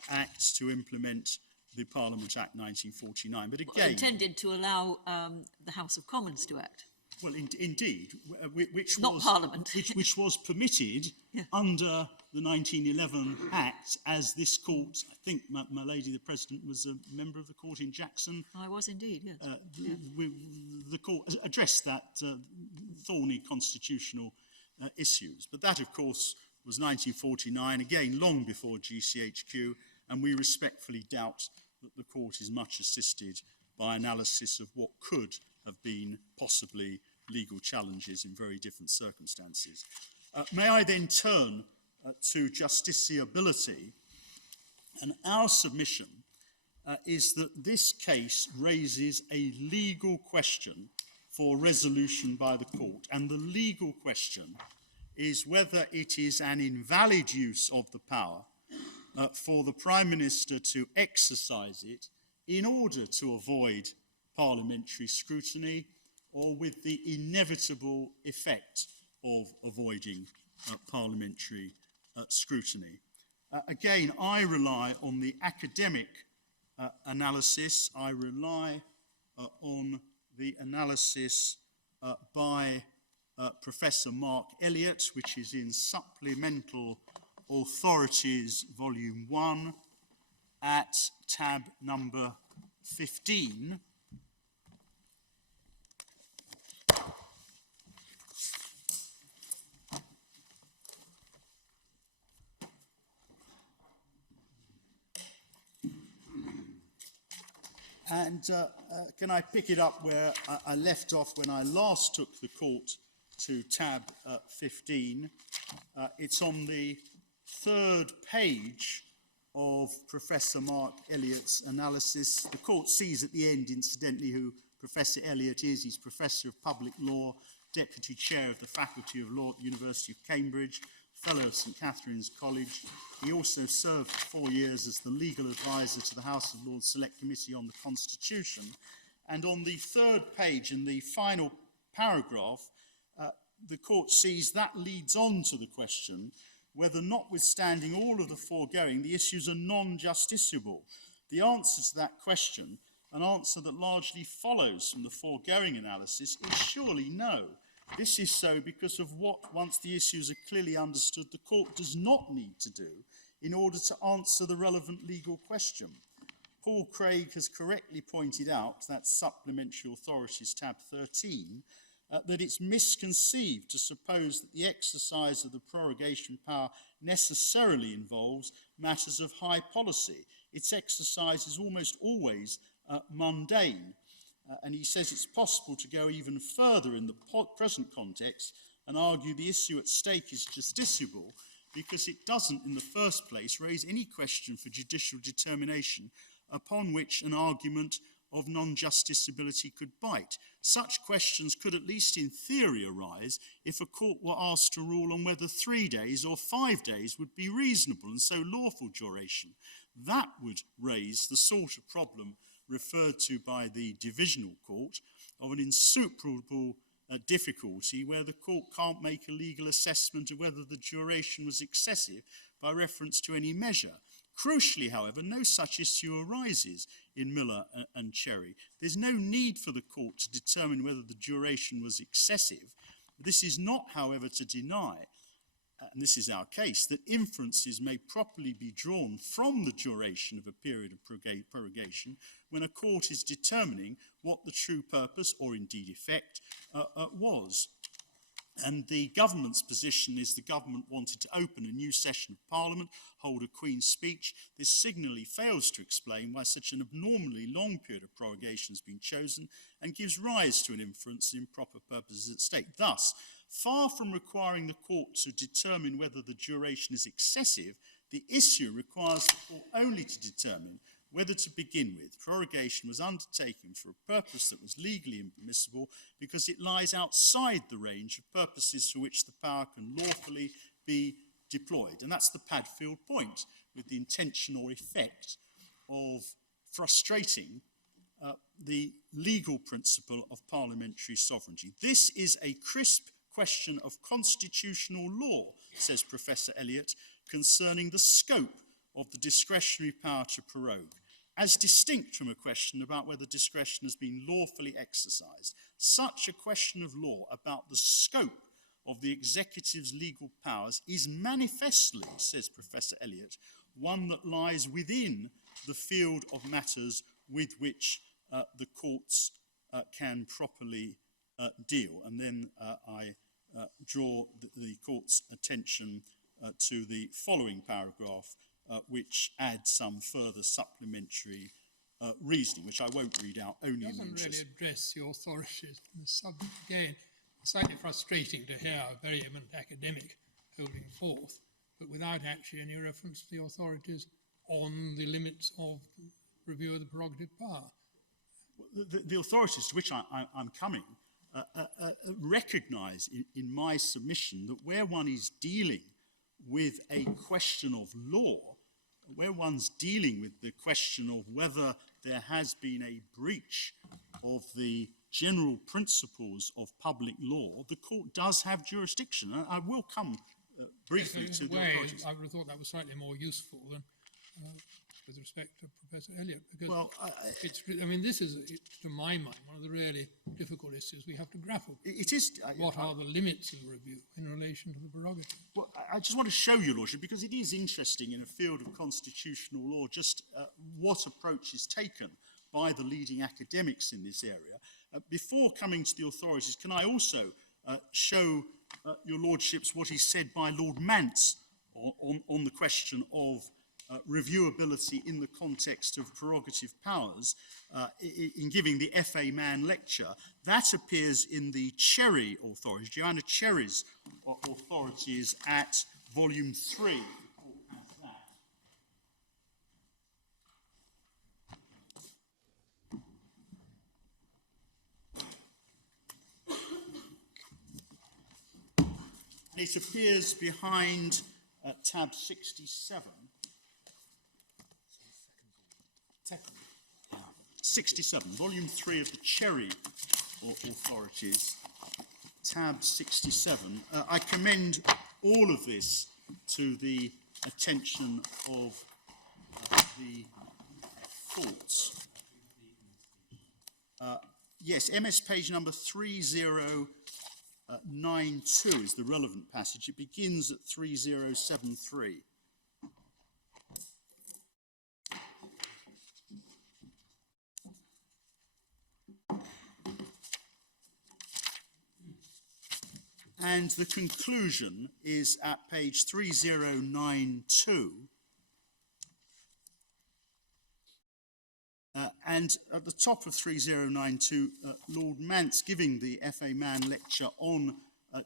act, to implement the Parliament Act 1949. But again... intended to allow the House of Commons to act. Well, indeed, which not was, Parliament. which was permitted under the 1911 Act, as this court, I think my Lady the President was a member of the court in Jackson. I was indeed, yes. The court addressed that thorny constitutional issues. But that, of course, was 1949, again, long before GCHQ, and we respectfully doubt that the court is much assisted by analysis of what could have been possibly legal challenges in very different circumstances. May I then turn to justiciability? And our submission is that this case raises a legal question for resolution by the court. And the legal question is whether it is an invalid use of the power for the Prime Minister to exercise it in order to avoid parliamentary scrutiny, or with the inevitable effect of avoiding parliamentary scrutiny. Again, I rely on the academic analysis. I rely on the analysis by Professor Mark Elliott, which is in Supplemental Authorities, Volume 1, at tab number 15. And can I pick it up where I left off when I last took the court to tab 15? It's on the third page of Professor Mark Elliott's analysis. The court sees at the end, incidentally, who Professor Elliott is. He's Professor of Public Law, Deputy Chair of the Faculty of Law at the University of Cambridge, Fellow of St Catherine's College. He also served for 4 years as the legal advisor to the House of Lords Select Committee on the Constitution. And on the third page, in the final paragraph, the court sees that leads on to the question whether, notwithstanding all of the foregoing, the issues are non-justiciable. The answer to that question, an answer that largely follows from the foregoing analysis, is surely no. This is so because of what, once the issues are clearly understood, the court does not need to do in order to answer the relevant legal question. Paul Craig has correctly pointed out, that's Supplementary Authorities tab 13, that it's misconceived to suppose that the exercise of the prorogation power necessarily involves matters of high policy. Its exercise is almost always mundane. And he says it's possible to go even further in the present context and argue the issue at stake is justiciable because it doesn't, in the first place, raise any question for judicial determination upon which an argument of non-justiciability could bite. Such questions could, at least in theory, arise if a court were asked to rule on whether 3 days or 5 days would be reasonable and so lawful duration. That would raise the sort of problem referred to by the divisional court of an insuperable difficulty where the court can't make a legal assessment of whether the duration was excessive by reference to any measure. Crucially, however, no such issue arises in Miller and Cherry. There's no need for the court to determine whether the duration was excessive. This is not, however, to deny, and this is our case, that inferences may properly be drawn from the duration of a period of prorogation when a court is determining what the true purpose, or indeed effect, was. And the government's position is the government wanted to open a new session of Parliament, hold a Queen's speech. This signally fails to explain why such an abnormally long period of prorogation has been chosen and gives rise to an inference in proper purposes at stake. Thus, far from requiring the court to determine whether the duration is excessive, the issue requires the court only to determine whether, to begin with, prorogation was undertaken for a purpose that was legally impermissible because it lies outside the range of purposes for which the power can lawfully be deployed. And that's the Padfield point, with the intention or effect of frustrating the legal principle of parliamentary sovereignty. This is a crisp question of constitutional law, says Professor Elliott, concerning the scope of the discretionary power to prorogue, as distinct from a question about whether discretion has been lawfully exercised. Such a question of law about the scope of the executive's legal powers is manifestly, says Professor Elliott, one that lies within the field of matters with which the courts can properly deal. And then I draw the court's attention to the following paragraph, which adds some further supplementary reasoning, which I won't read out, only in the Doesn't interest. really address the authorities on the subject. Again, it's slightly frustrating to hear a very eminent academic holding forth, but without actually any reference to the authorities on the limits of review of the prerogative power. The authorities to which I'm coming recognise in my submission that where one is dealing with a question of law, where one's dealing with the question of whether there has been a breach of the general principles of public law, the court does have jurisdiction. I will come briefly Yes, to in the a way, authorities. I would have thought that was slightly more useful than with respect to Professor Elliott, because Well, I mean, this is, to my mind, one of the really difficult issues we have to grapple with. it is. What are the limits of review in relation to the prerogative? Well, I just want to show you, Lordship, because it is interesting in a field of constitutional law just what approach is taken by the leading academics in this area. Before coming to the authorities, can I also show your Lordships what is said by Lord Mance on the question of reviewability in the context of prerogative powers in giving the FA Mann lecture. That appears in the Cherry authorities, Joanna Cherry's authorities at volume 3. And it appears behind tab 67. 67, volume 3 of the Cherry authorities, tab 67. I commend all of this to the attention of the courts. Yes, MS page number 3092 is the relevant passage. It begins at 3073. And the conclusion is at page 3092. And at the top of 3092, Lord Mance, giving the FA Mann lecture on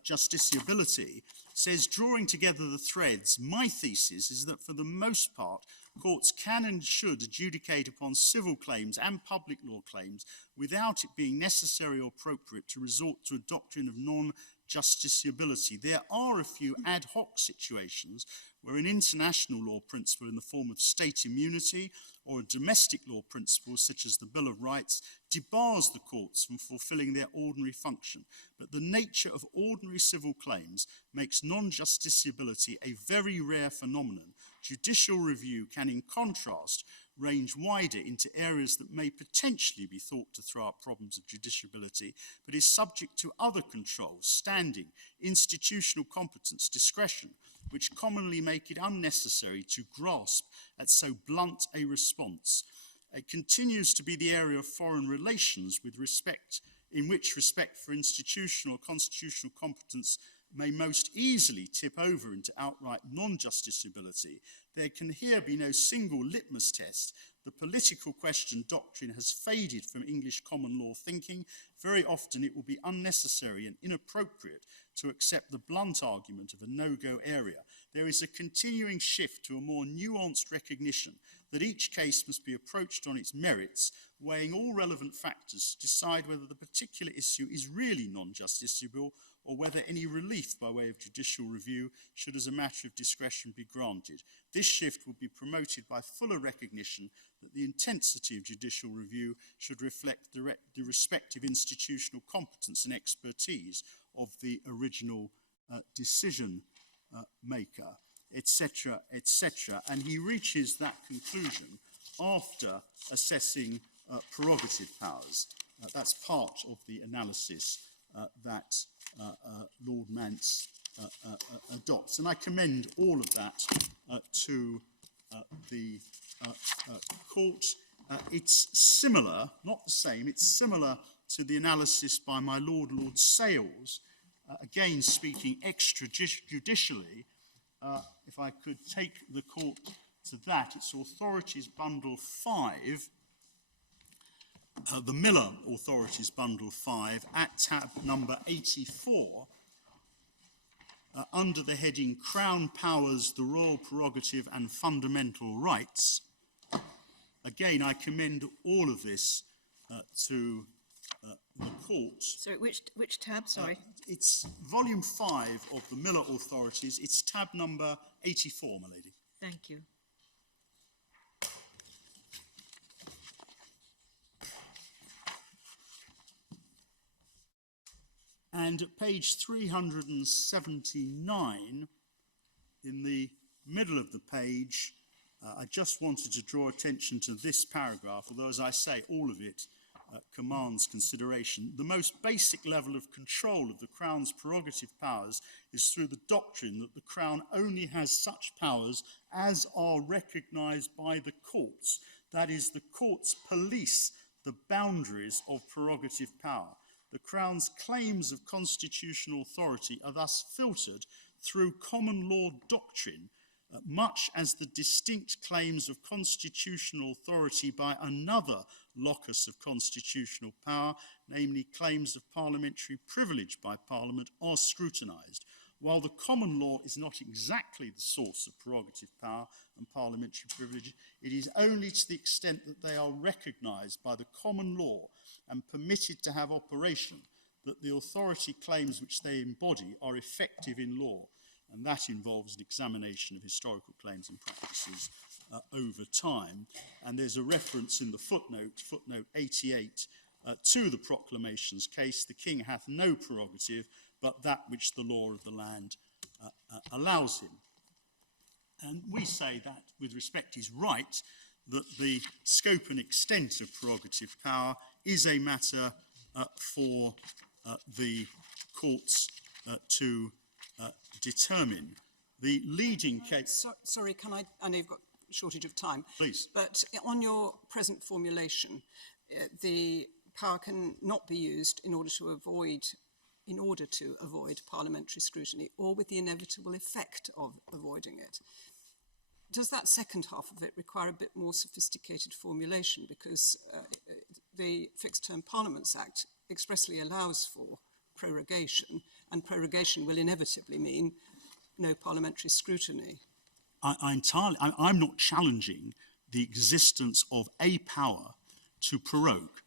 justiciability, says, drawing together the threads, my thesis is that for the most part, courts can and should adjudicate upon civil claims and public law claims without it being necessary or appropriate to resort to a doctrine of non-justiciability. There are a few ad hoc situations where an international law principle in the form of state immunity or a domestic law principle such as the Bill of Rights debars the courts from fulfilling their ordinary function. But the nature of ordinary civil claims makes non-justiciability a very rare phenomenon. Judicial review can, in contrast, range wider into areas that may potentially be thought to throw up problems of judiciability, but is subject to other controls, standing, institutional competence, discretion, which commonly make it unnecessary to grasp at so blunt a response. It continues to be the area of foreign relations in which respect for institutional or constitutional competence may most easily tip over into outright non-justiciability. There can here be no single litmus test. The political question doctrine has faded from English common law thinking. Very often it will be unnecessary and inappropriate to accept the blunt argument of a no-go area. There is a continuing shift to a more nuanced recognition that each case must be approached on its merits, weighing all relevant factors to decide whether the particular issue is really non-justiciable or whether any relief by way of judicial review should as a matter of discretion be granted. This shift will be promoted by fuller recognition that the intensity of judicial review should reflect the respective institutional competence and expertise of the original decision maker, etc., etc. And he reaches that conclusion after assessing prerogative powers. That's part of the analysis that Lord Mance adopts. And I commend all of that to the court. It's similar, not the same, it's similar to the analysis by my Lord Sales, again speaking extrajudicially. If I could take the court to that, it's Authorities Bundle 5, the Miller Authorities Bundle 5 at tab number 84, under the heading Crown Powers, the Royal Prerogative and Fundamental Rights. Again, I commend all of this to the court. Sorry, which tab? Sorry. It's volume 5 of the Miller Authorities. It's tab number 84, my lady. Thank you. And at page 379, in the middle of the page, I just wanted to draw attention to this paragraph, although, as I say, all of it commands consideration. The most basic level of control of the Crown's prerogative powers is through the doctrine that the Crown only has such powers as are recognised by the courts. That is, the courts police the boundaries of prerogative power. The Crown's claims of constitutional authority are thus filtered through common law doctrine, much as the distinct claims of constitutional authority by another locus of constitutional power, namely claims of parliamentary privilege by Parliament, are scrutinised. While the common law is not exactly the source of prerogative power and parliamentary privilege, it is only to the extent that they are recognised by the common law and permitted to have operation that the authority claims which they embody are effective in law, and that involves an examination of historical claims and practices over time. And there's a reference in the footnote 88, to the proclamations case: the king hath no prerogative but that which the law of the land allows him. And we say that, with respect, is right, that the scope and extent of prerogative power is a matter for the courts to determine. The leading case... Sorry, I know you've got a shortage of time. Please. But on your present formulation, the power can not be used in order to avoid parliamentary scrutiny, or with the inevitable effect of avoiding it. Does that second half of it require a bit more sophisticated formulation? Because the Fixed Term Parliaments Act expressly allows for prorogation, and prorogation will inevitably mean no parliamentary scrutiny. I'm not challenging the existence of a power to prorogue,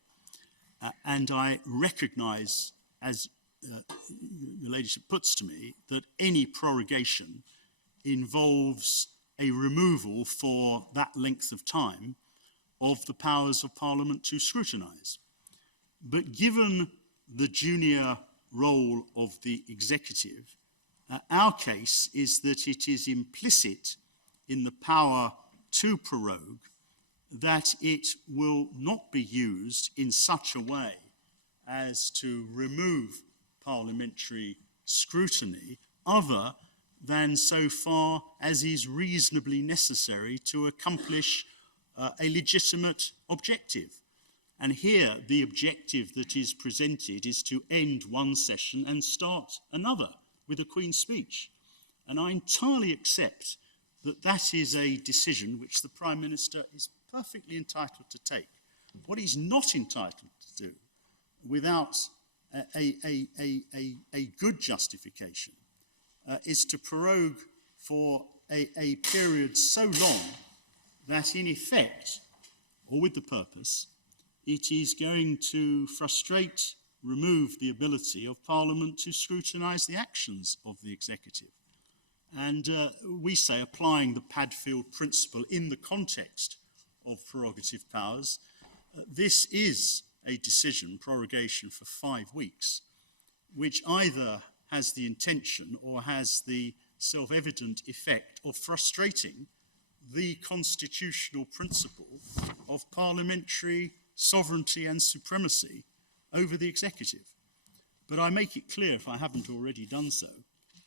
and I recognise, as your ladyship puts to me, that any prorogation involves a removal for that length of time of the powers of Parliament to scrutinise. But given the junior role of the executive, our case is that it is implicit in the power to prorogue that it will not be used in such a way as to remove parliamentary scrutiny, other than so far as is reasonably necessary to accomplish a legitimate objective. And here, the objective that is presented is to end one session and start another with a Queen's speech. And I entirely accept that that is a decision which the Prime Minister is perfectly entitled to take. What he's not entitled to do, without a good justification, is to prorogue for a period so long that, in effect, or with the purpose, it is going to frustrate, remove the ability of Parliament to scrutinise the actions of the executive. And we say, applying the Padfield principle in the context of prerogative powers, this is a decision, prorogation for 5 weeks, which either has the intention or has the self-evident effect of frustrating the constitutional principle of parliamentary sovereignty and supremacy over the executive. But I make it clear, if I haven't already done so,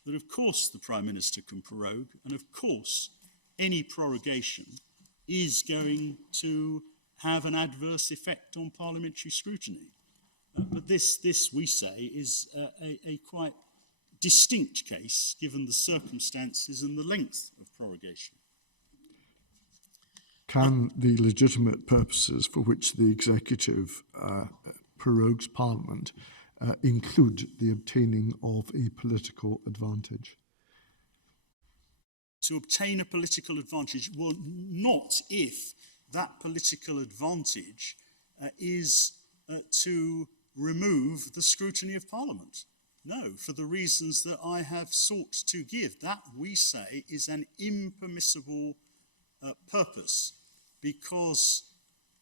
that of course the Prime Minister can prorogue, and of course any prorogation is going to have an adverse effect on parliamentary scrutiny. But this, we say, is a quite distinct case, given the circumstances and the length of prorogation. can the legitimate purposes for which the executive prorogues Parliament include the obtaining of a political advantage? To obtain a political advantage? Well, not if that political advantage is to remove the scrutiny of Parliament. No, for the reasons that I have sought to give. That, we say, is an impermissible purpose, because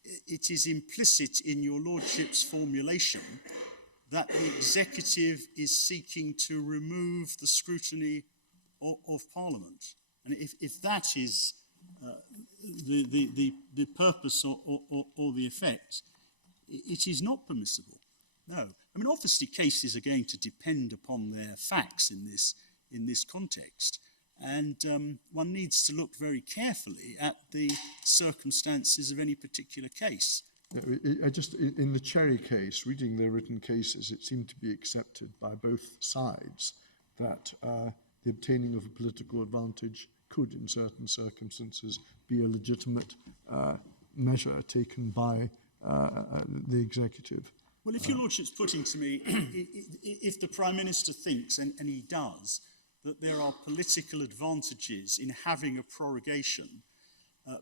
it is implicit in your Lordship's formulation that the executive is seeking to remove the scrutiny of Parliament. And if that is the purpose or the effect, it is not permissible. No. I mean, obviously cases are going to depend upon their facts in this context, and one needs to look very carefully at the circumstances of any particular case. In the Cherry case, reading their written cases, it seemed to be accepted by both sides that the obtaining of a political advantage could, in certain circumstances, be a legitimate measure taken by the executive. Well, if your Lordship's putting to me, if the Prime Minister thinks, and he does, that there are political advantages in having a prorogation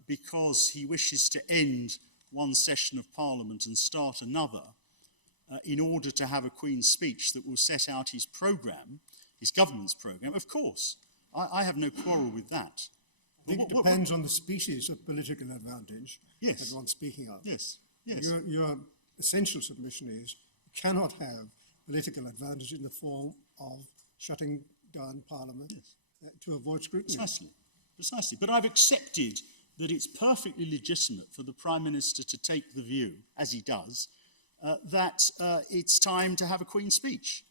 because he wishes to end one session of Parliament and start another in order to have a Queen's speech that will set out his programme, his government's programme, of course, I have no quarrel with that. I think it depends on the species of political advantage that one's speaking of. Yes, yes. Your essential submission is you cannot have political advantage in the form of shutting down Parliament to avoid scrutiny. Precisely. But I've accepted that it's perfectly legitimate for the Prime Minister to take the view, as he does, that it's time to have a Queen's speech.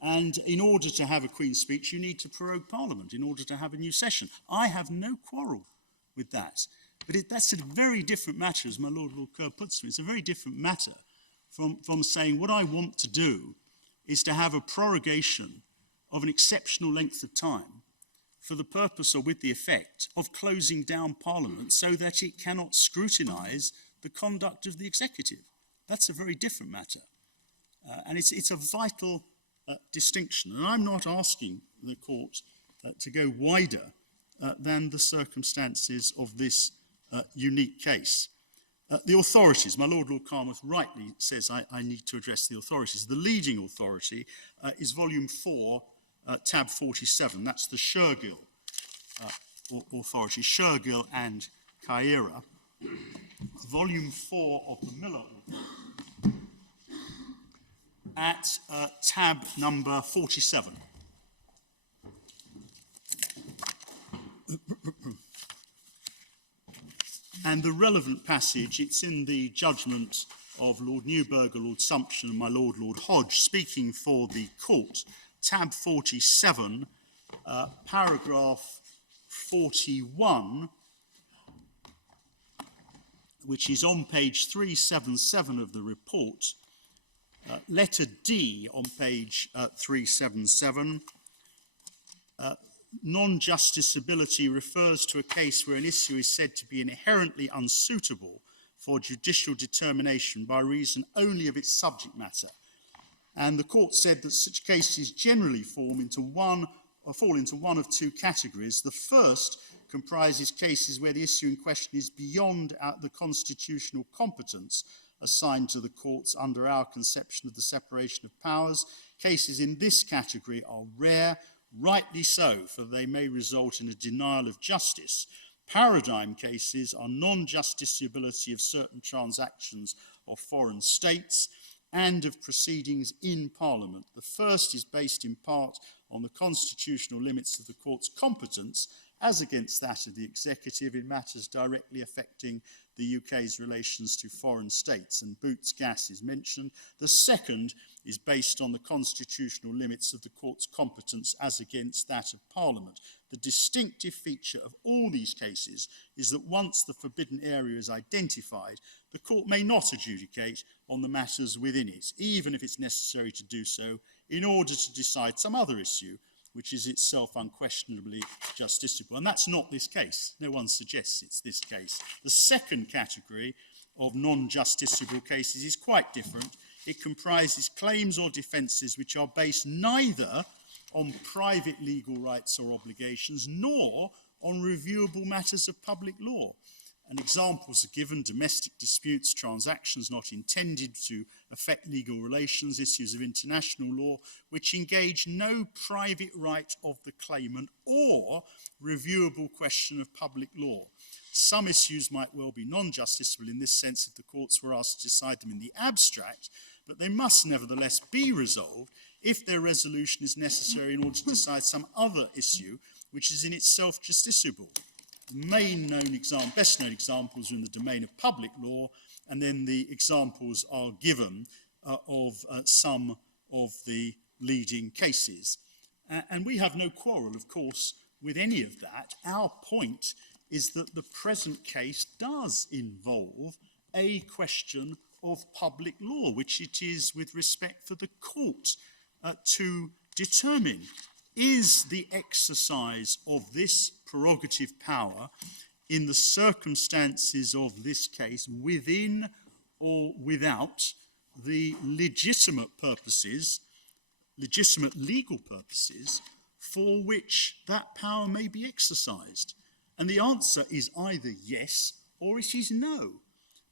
And in order to have a Queen's speech, you need to prorogue Parliament in order to have a new session. I have no quarrel with that. But that's a very different matter, as my Lord Kerr puts it. It's a very different matter from saying what I want to do is to have a prorogation of an exceptional length of time for the purpose or with the effect of closing down Parliament so that it cannot scrutinise the conduct of the executive. That's a very different matter. And it's a vital distinction. And I'm not asking the court to go wider than the circumstances of this unique case. The authorities, my Lord Carmouth rightly says I need to address the authorities. The leading authority is volume 4, tab 47. That's the Shergill authority, Shergill and Caira. Volume 4 of the Miller authority at tab number 47. And the relevant passage, it's in the judgment of Lord Newburgh, Lord Sumption, and my Lord Hodge, speaking for the court, tab 47, paragraph 41, which is on page 377 of the report, letter D on page 377, non-justiciability refers to a case where an issue is said to be inherently unsuitable for judicial determination by reason only of its subject matter. And the court said that such cases generally fall into one of two categories. The first comprises cases where the issue in question is beyond the constitutional competence assigned to the courts under our conception of the separation of powers. Cases in this category are rare, rightly so, for they may result in a denial of justice. Paradigm cases are non-justiciability of certain transactions of foreign states and of proceedings in Parliament. The first is based in part on the constitutional limits of the court's competence as against that of the executive in matters directly affecting the UK's relations to foreign states, and Boots Gas is mentioned. The second is based on the constitutional limits of the court's competence as against that of Parliament. The distinctive feature of all these cases is that once the forbidden area is identified, the court may not adjudicate on the matters within it, even if it's necessary to do so in order to decide some other issue which is itself unquestionably justiciable. And that's not this case. No one suggests it's this case. The second category of non-justiciable cases is quite different. It comprises claims or defences which are based neither on private legal rights or obligations nor on reviewable matters of public law. And examples are given: domestic disputes, transactions not intended to affect legal relations, issues of international law, which engage no private right of the claimant or reviewable question of public law. Some issues might well be non-justiciable in this sense if the courts were asked to decide them in the abstract, but they must nevertheless be resolved if their resolution is necessary in order to decide some other issue which is in itself justiciable. The best known examples are in the domain of public law, and then the examples are given of some of the leading cases. And we have no quarrel, of course, with any of that. Our point is that the present case does involve a question of public law, which it is with respect for the court to determine. Is the exercise of this prerogative power in the circumstances of this case within or without the legitimate legal purposes for which that power may be exercised? And the answer is either yes or it is no.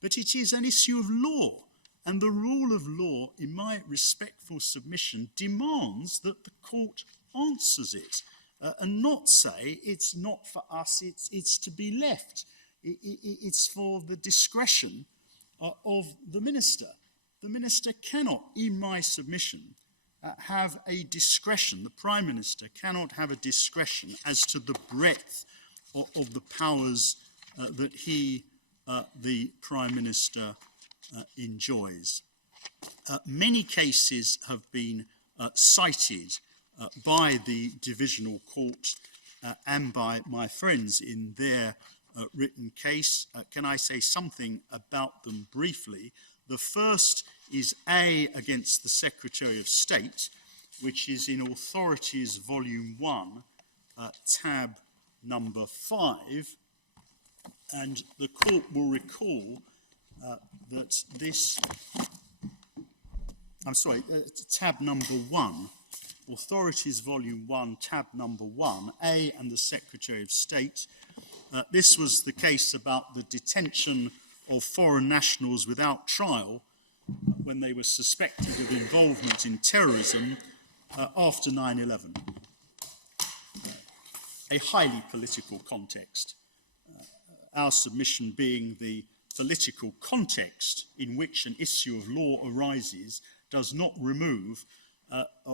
But it is an issue of law. And the rule of law, in my respectful submission, demands that the court answers it and not say it's not for us, it's to be left. It's for the discretion of the minister. The minister cannot, in my submission, have a discretion. The Prime Minister cannot have a discretion as to the breadth of the powers that he, the Prime Minister, enjoys. Many cases have been cited by the Divisional Court and by my friends in their written case. Can I say something about them briefly? The first is A against the Secretary of State, which is in Authorities Volume 1, tab number 5. And the court will recall that this, tab number 1, Authorities Volume 1, tab number 1, A and the Secretary of State. This was the case about the detention of foreign nationals without trial when they were suspected of involvement in terrorism after 9/11. A highly political context. Our submission being the political context in which an issue of law arises does not remove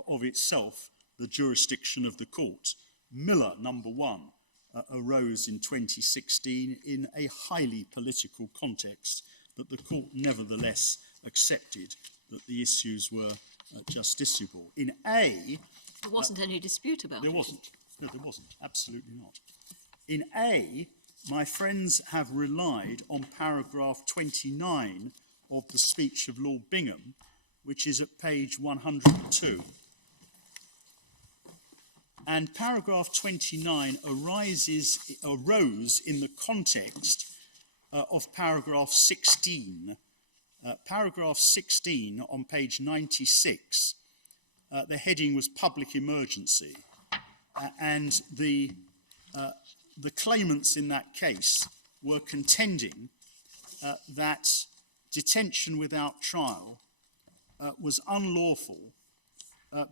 of itself the jurisdiction of the court. Miller, number 1, arose in 2016 in a highly political context, but the court nevertheless accepted that the issues were justiciable. In A... There wasn't any dispute about it. There wasn't. No, there wasn't. Absolutely not. In A, my friends have relied on paragraph 29 of the speech of Lord Bingham, which is at page 102. And paragraph 29 arose in the context of paragraph 16. Paragraph 16 on page 96, the heading was public emergency. And the claimants in that case were contending that detention without trial was unlawful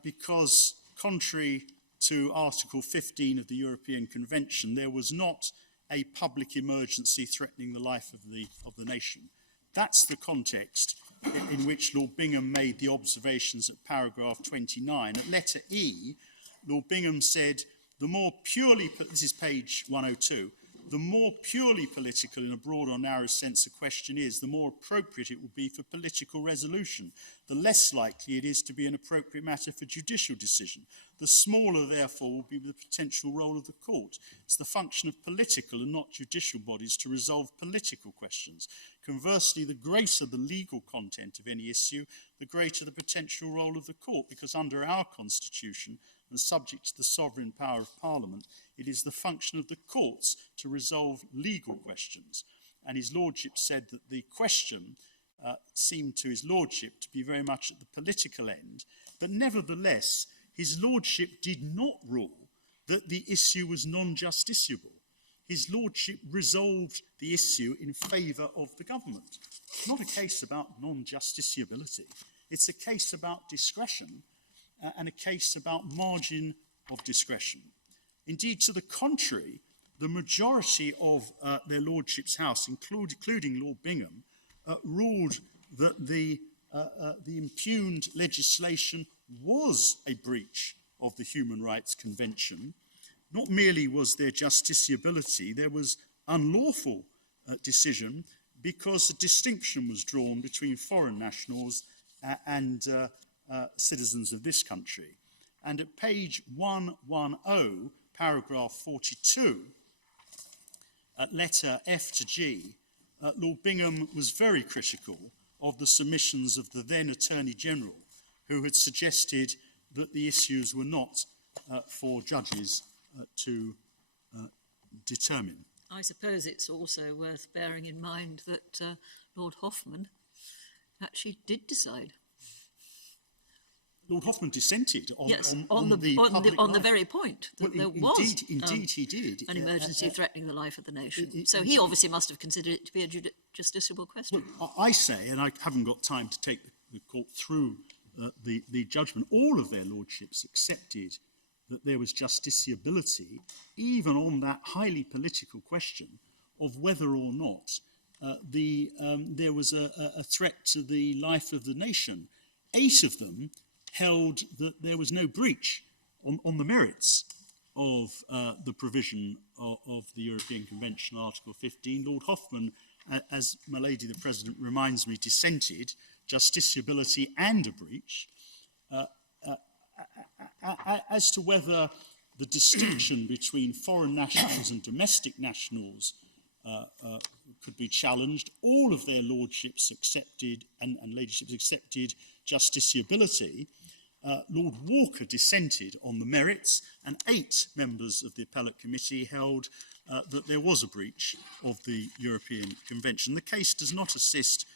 because, contrary to Article 15 of the European Convention, there was not a public emergency threatening the life of the nation. That's the context in which Lord Bingham made the observations at paragraph 29. At letter E, Lord Bingham said, the more purely, this is page 102, the more purely political in a broad or narrow sense a question is, the more appropriate it will be for political resolution. The less likely it is to be an appropriate matter for judicial decision. The smaller, therefore, will be the potential role of the court. It's the function of political and not judicial bodies to resolve political questions. Conversely, the greater the legal content of any issue, the greater the potential role of the court, because under our constitution, and subject to the sovereign power of Parliament, it is the function of the courts to resolve legal questions. And his lordship said that the question seemed to his lordship to be very much at the political end, but nevertheless, his lordship did not rule that the issue was non-justiciable. His lordship resolved the issue in favour of the government. It's not a case about non-justiciability. It's a case about discretion and a case about margin of discretion. Indeed, to the contrary, the majority of their lordship's house, including Lord Bingham, ruled that the impugned legislation was a breach of the Human Rights Convention. Not merely was there justiciability, there was unlawful decision because a distinction was drawn between foreign nationals and citizens of this country. And at page 110, paragraph 42, letter F to G, Lord Bingham was very critical of the submissions of the then Attorney General, who had suggested that the issues were not for judges to determine. I suppose it's also worth bearing in mind that Lord Hoffman actually did decide. Lord Hoffman dissented on, yes, on the very point that there was indeed he did. An emergency threatening the life of the nation. So he obviously must have considered it to be a justiciable question. Well, I say, and I haven't got time to take the court through the judgment, all of their lordships accepted that there was justiciability, even on that highly political question of whether or not there was a threat to the life of the nation. 8 of them held that there was no breach on the merits of the provision of the European Convention, Article 15. Lord Hoffman, as my Lady the President reminds me, dissented, justiciability and a breach. As to whether the distinction between foreign nationals and domestic nationals could be challenged, all of their lordships accepted and ladyships accepted justiciability. Lord Walker dissented on the merits, and 8 members of the Appellate Committee held that there was a breach of the European Convention. The case does not assist,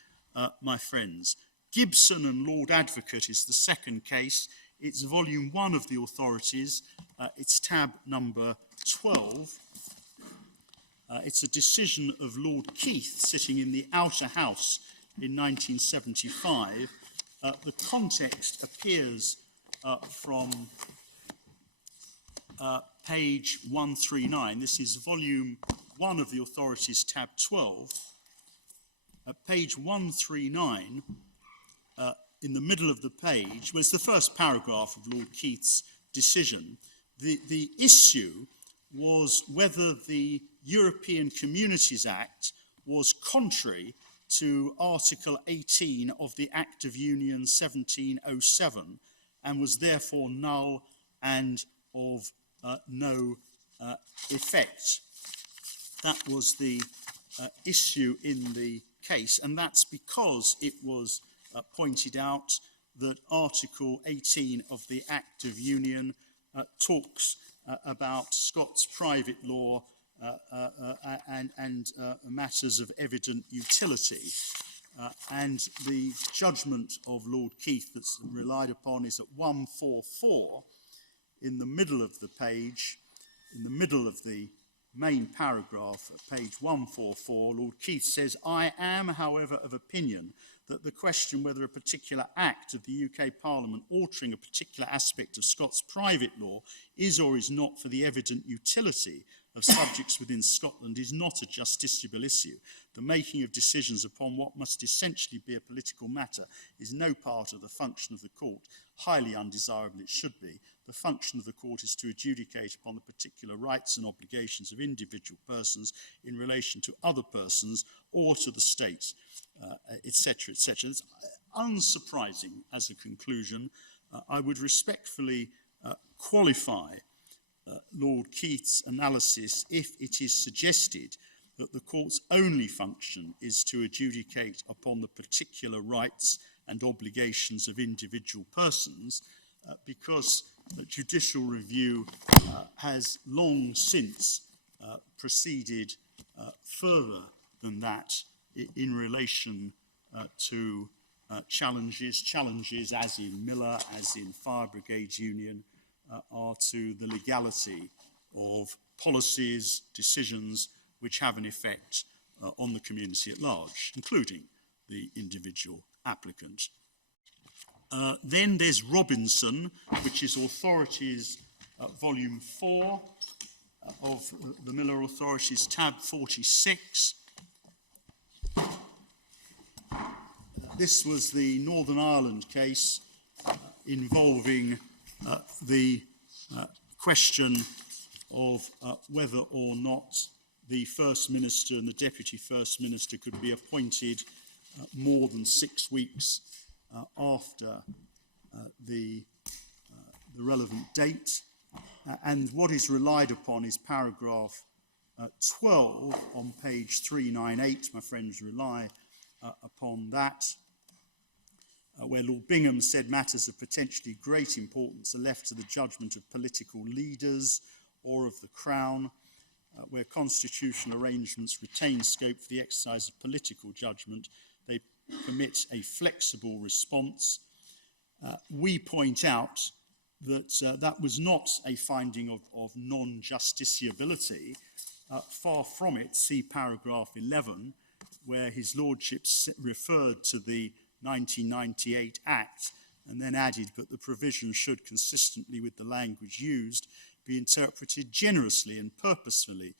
my friends. Gibson and Lord Advocate is the second case. It's volume 1 of the authorities. It's tab number 12. It's a decision of Lord Keith sitting in the Outer House in 1975. The context appears from page 139. This is volume 1 of the authorities, tab 12. At page 139, in the middle of the page, was the first paragraph of Lord Keith's decision. The issue was whether the European Communities Act was contrary to Article 18 of the Act of Union 1707 and was therefore null and of no effect. That was the issue in the case, and that's because it was pointed out that Article 18 of the Act of Union talks about Scots private law and matters of evident utility. And the judgment of Lord Keith that's relied upon is at 144 in the middle of the page, in the middle of the main paragraph at page 144. Lord Keith says, "I am, however, of opinion that the question whether a particular act of the UK Parliament altering a particular aspect of Scots private law is or is not for the evident utility of subjects within Scotland is not a justiciable issue. The making of decisions upon what must essentially be a political matter is no part of the function of the court. Highly undesirable it should be. The function of the court is to adjudicate upon the particular rights and obligations of individual persons in relation to other persons or to the state, etc., etc." It's unsurprising as a conclusion. I would respectfully qualify Lord Keith's analysis if it is suggested that the court's only function is to adjudicate upon the particular rights and obligations of individual persons, because that judicial review has long since proceeded further than that in relation to challenges as in Miller, as in Fire Brigades Union, are to the legality of policies, decisions which have an effect on the community at large, including the individual applicant. Then there's Robinson, which is Authorities, Volume 4 of the Miller Authorities, tab 46. This was the Northern Ireland case involving the question of whether or not the First Minister and the Deputy First Minister could be appointed more than 6 weeks after the relevant date. And what is relied upon is paragraph 12 on page 398. My friends rely upon that, where Lord Bingham said matters of potentially great importance are left to the judgment of political leaders or of the Crown, where constitutional arrangements retain scope for the exercise of political judgment. They permit a flexible response. We point out that that was not a finding of non-justiciability. Far from it. See paragraph 11, where His Lordship referred to the 1998 Act and then added, but the provision should, consistently with the language used, be interpreted generously and purposively,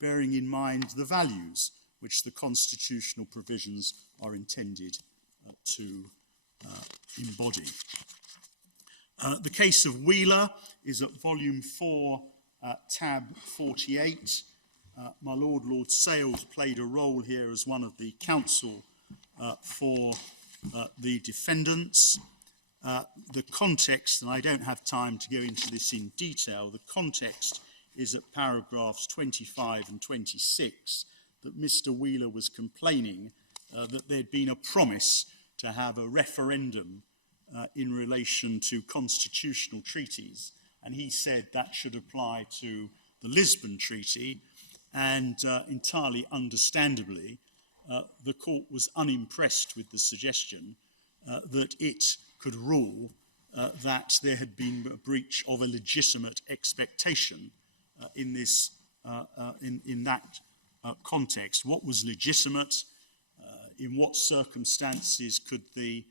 bearing in mind the values which the constitutional provisions are intended to embody. The case of Wheeler is at volume 4, tab 48. My Lord Sales played a role here as one of the counsel for the defendants. The context, and I don't have time to go into this in detail, the context is at paragraphs 25 and 26 that Mr. Wheeler was complaining that there'd been a promise to have a referendum in relation to constitutional treaties, and he said that should apply to the Lisbon Treaty, and entirely understandably, the court was unimpressed with the suggestion that it could rule that there had been a breach of a legitimate expectation in this in that context. What was legitimate? In what circumstances could the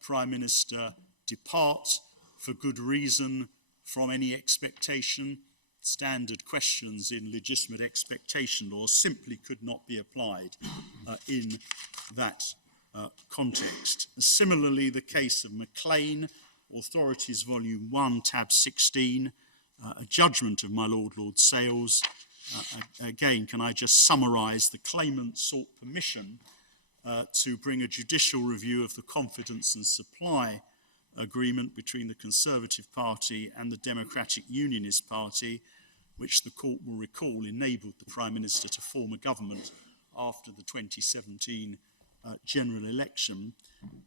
Prime Minister depart for good reason from any expectation? Standard questions in legitimate expectation law simply could not be applied in that context. Similarly, the case of Maclean, Authorities Volume 1, tab 16, a judgment of my Lord Sales. Again, can I just summarise? The claimant sought permission to bring a judicial review of the confidence and supply agreement between the Conservative Party and the Democratic Unionist Party, which the court will recall enabled the Prime Minister to form a government after the 2017 general election.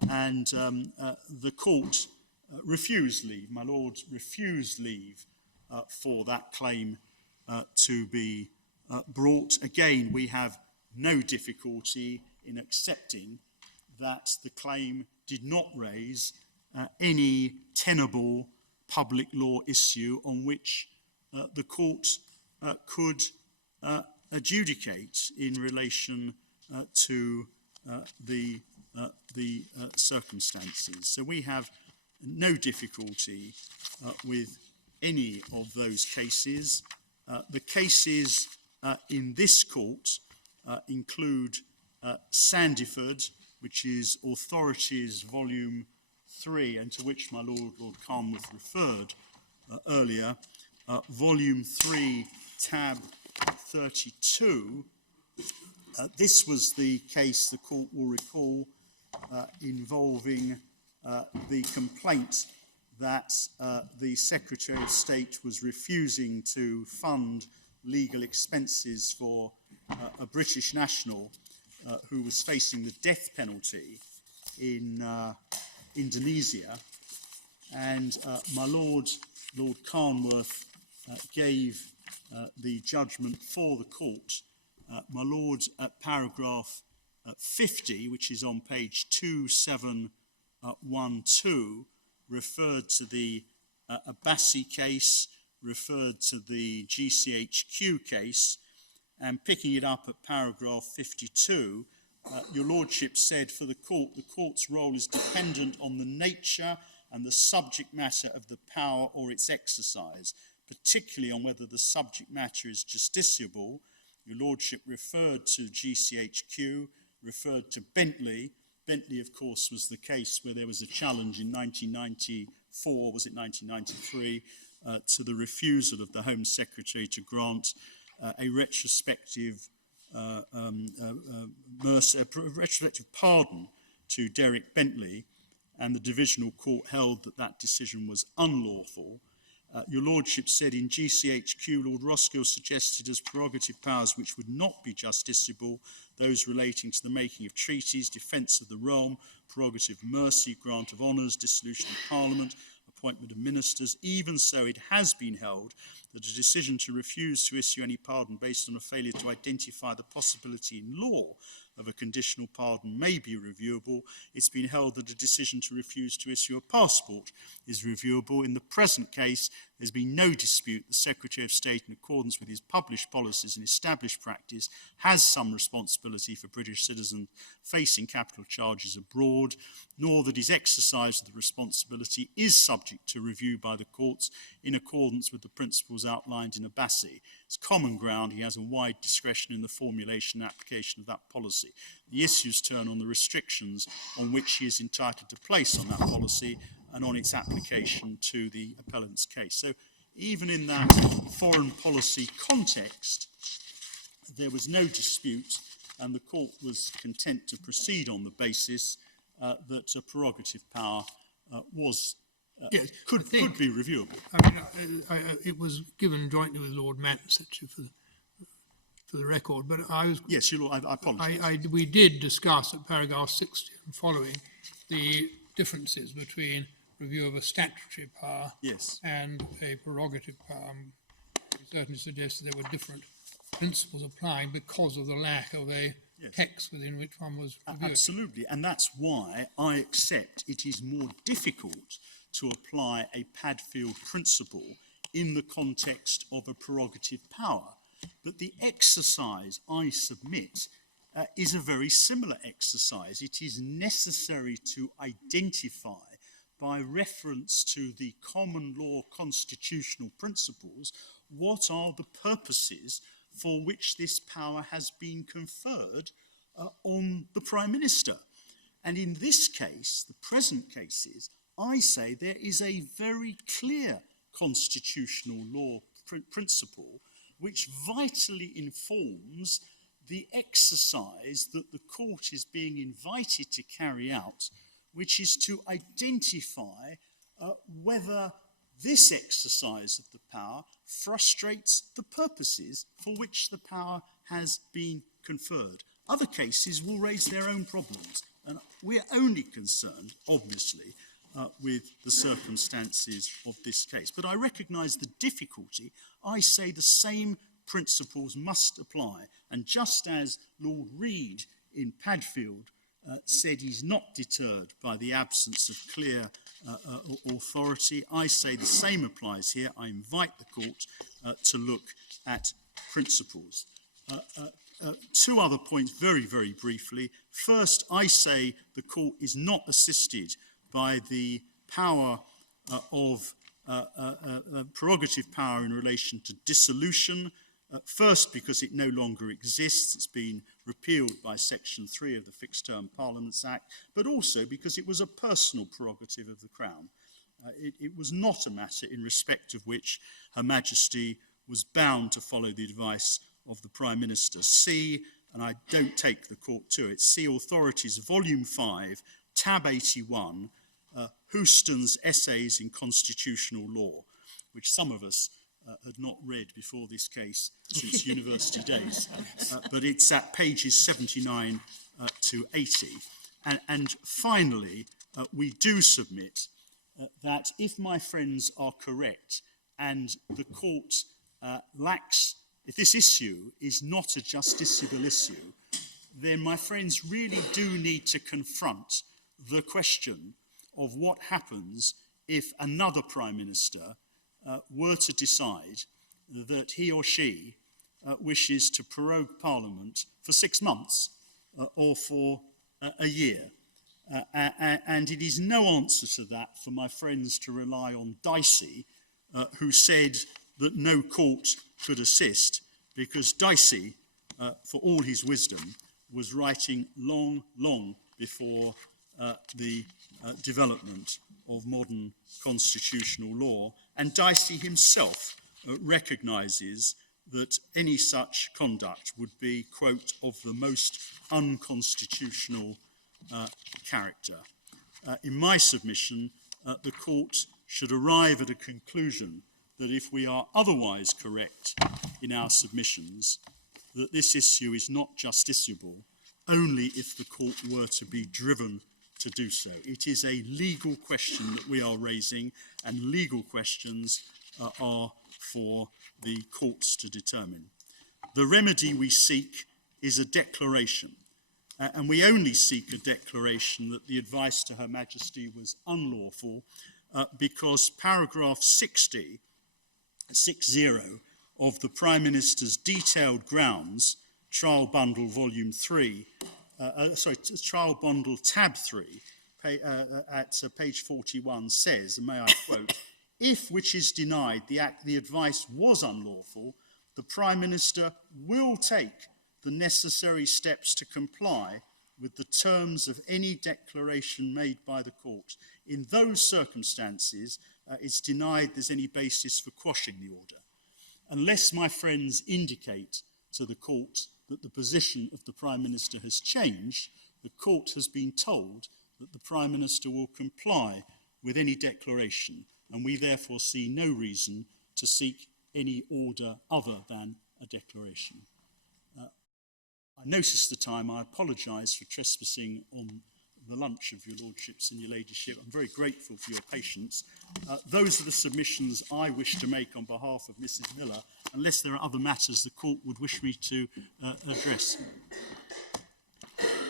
And the court refused leave. My Lord refused leave for that claim to be brought. Again, we have no difficulty in accepting that the claim did not raise any tenable public law issue on which the court could adjudicate in relation to the circumstances. So we have no difficulty with any of those cases. The cases in this court include Sandyford, which is Authorities Volume 3, and to which my Lord Carnwath referred earlier, Volume 3, tab 32. This was the case, the court will recall, involving the complaint that the Secretary of State was refusing to fund legal expenses for a British national who was facing the death penalty in Indonesia. and my Lord Carnworth, gave the judgment for the court. My Lord, at paragraph 50, which is on page 2712, referred to the Abbasi case, referred to the GCHQ case, and picking it up at paragraph 52, your Lordship said, for the court's role is dependent on the nature and the subject matter of the power or its exercise, particularly on whether the subject matter is justiciable. Your Lordship referred to GCHQ, referred to Bentley. Bentley, of course, was the case where there was a challenge in 1994, was it 1993, to the refusal of the Home Secretary to grant a retrospective pardon to Derek Bentley, and the Divisional Court held that that decision was unlawful. Your Lordship said in GCHQ, Lord Roskill suggested as prerogative powers which would not be justiciable, those relating to the making of treaties, defence of the realm, prerogative of mercy, grant of honours, dissolution of Parliament, appointment of ministers. Even so, it has been held that a decision to refuse to issue any pardon based on a failure to identify the possibility in law of a conditional pardon may be reviewable. It's been held that a decision to refuse to issue a passport is reviewable. In the present case, there's been no dispute the Secretary of State, in accordance with his published policies and established practice, has some responsibility for British citizens facing capital charges abroad, nor that his exercise of the responsibility is subject to review by the courts in accordance with the principles outlined in Abbasi. It's common ground. He has a wide discretion in the formulation and application of that policy. The issues turn on the restrictions on which he is entitled to place on that policy and on its application to the appellant's case. So even in that foreign policy context, there was no dispute, and the court was content to proceed on the basis that a prerogative power could be reviewable. I mean, it was given jointly with Lord Mance, actually, for the record, but I was... Yes, Your Lord, I apologise. We did discuss at paragraph 60 and following the differences between review of a statutory power and a prerogative power. We certainly suggested there were different principles applying because of the lack of a text within which one was reviewed. Absolutely, and that's why I accept it is more difficult to apply a Padfield principle in the context of a prerogative power. But the exercise I submit is a very similar exercise. It is necessary to identify, by reference to the common law constitutional principles, what are the purposes for which this power has been conferred on the Prime Minister. And in this case, the present cases, I say there is a very clear constitutional law principle which vitally informs the exercise that the court is being invited to carry out, which is to identify whether this exercise of the power frustrates the purposes for which the power has been conferred. Other cases will raise their own problems, and we're only concerned, obviously, with the circumstances of this case. But I recognise the difficulty. I say the same principles must apply. And just as Lord Reid in Padfield said he's not deterred by the absence of clear authority, I say the same applies here. I invite the court to look at principles. Two other points very, very briefly. First, I say the court is not assisted by the power of prerogative power in relation to dissolution. First, because it no longer exists. It's been repealed by Section 3 of the Fixed Term Parliaments Act, but also because it was a personal prerogative of the Crown. It was not a matter in respect of which Her Majesty was bound to follow the advice of the Prime Minister. See, and I don't take the court to it, see Authorities, Volume 5, Tab 81, Houston's Essays in Constitutional Law, which some of us had not read before this case since university days, but it's at pages 79 to 80. And finally, we do submit that if my friends are correct and the court lacks, if this issue is not a justiciable issue, then my friends really do need to confront the question of what happens if another Prime Minister were to decide that he or she wishes to prorogue Parliament for 6 months or for a year. And it is no answer to that for my friends to rely on Dicey, who said that no court could assist, because Dicey, for all his wisdom, was writing long, long before the development of modern constitutional law. And Dicey himself recognises that any such conduct would be, quote, of the most unconstitutional character. In my submission, the court should arrive at a conclusion that if we are otherwise correct in our submissions, that this issue is not justiciable only if the court were to be driven to do so. It is a legal question that we are raising, and legal questions are for the courts to determine. The remedy we seek is a declaration, and we only seek a declaration that the advice to Her Majesty was unlawful because paragraph 60 of the Prime Minister's detailed grounds, Trial Bundle Volume 3, Trial Bundle Tab 3, at page 41 says, and may I quote, if which is denied the advice was unlawful, the Prime Minister will take the necessary steps to comply with the terms of any declaration made by the court. In those circumstances, it's denied there's any basis for quashing the order. Unless my friends indicate to the court that the position of the Prime Minister has changed, the court has been told that the Prime Minister will comply with any declaration, and we therefore see no reason to seek any order other than a declaration. I noticed the time. I apologise for trespassing on the lunch of your lordships and your ladyship. I'm very grateful for your patience. Those are the submissions I wish to make on behalf of Mrs. Miller, unless there are other matters the court would wish me to address.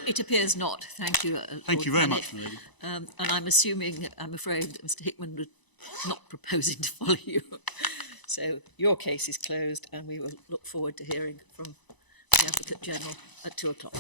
It appears not. Thank you. Thank you very much, my lady. And I'm assuming, I'm afraid, Mr. Hickman was not proposing to follow you. So your case is closed, and we will look forward to hearing from the Advocate General at 2 o'clock.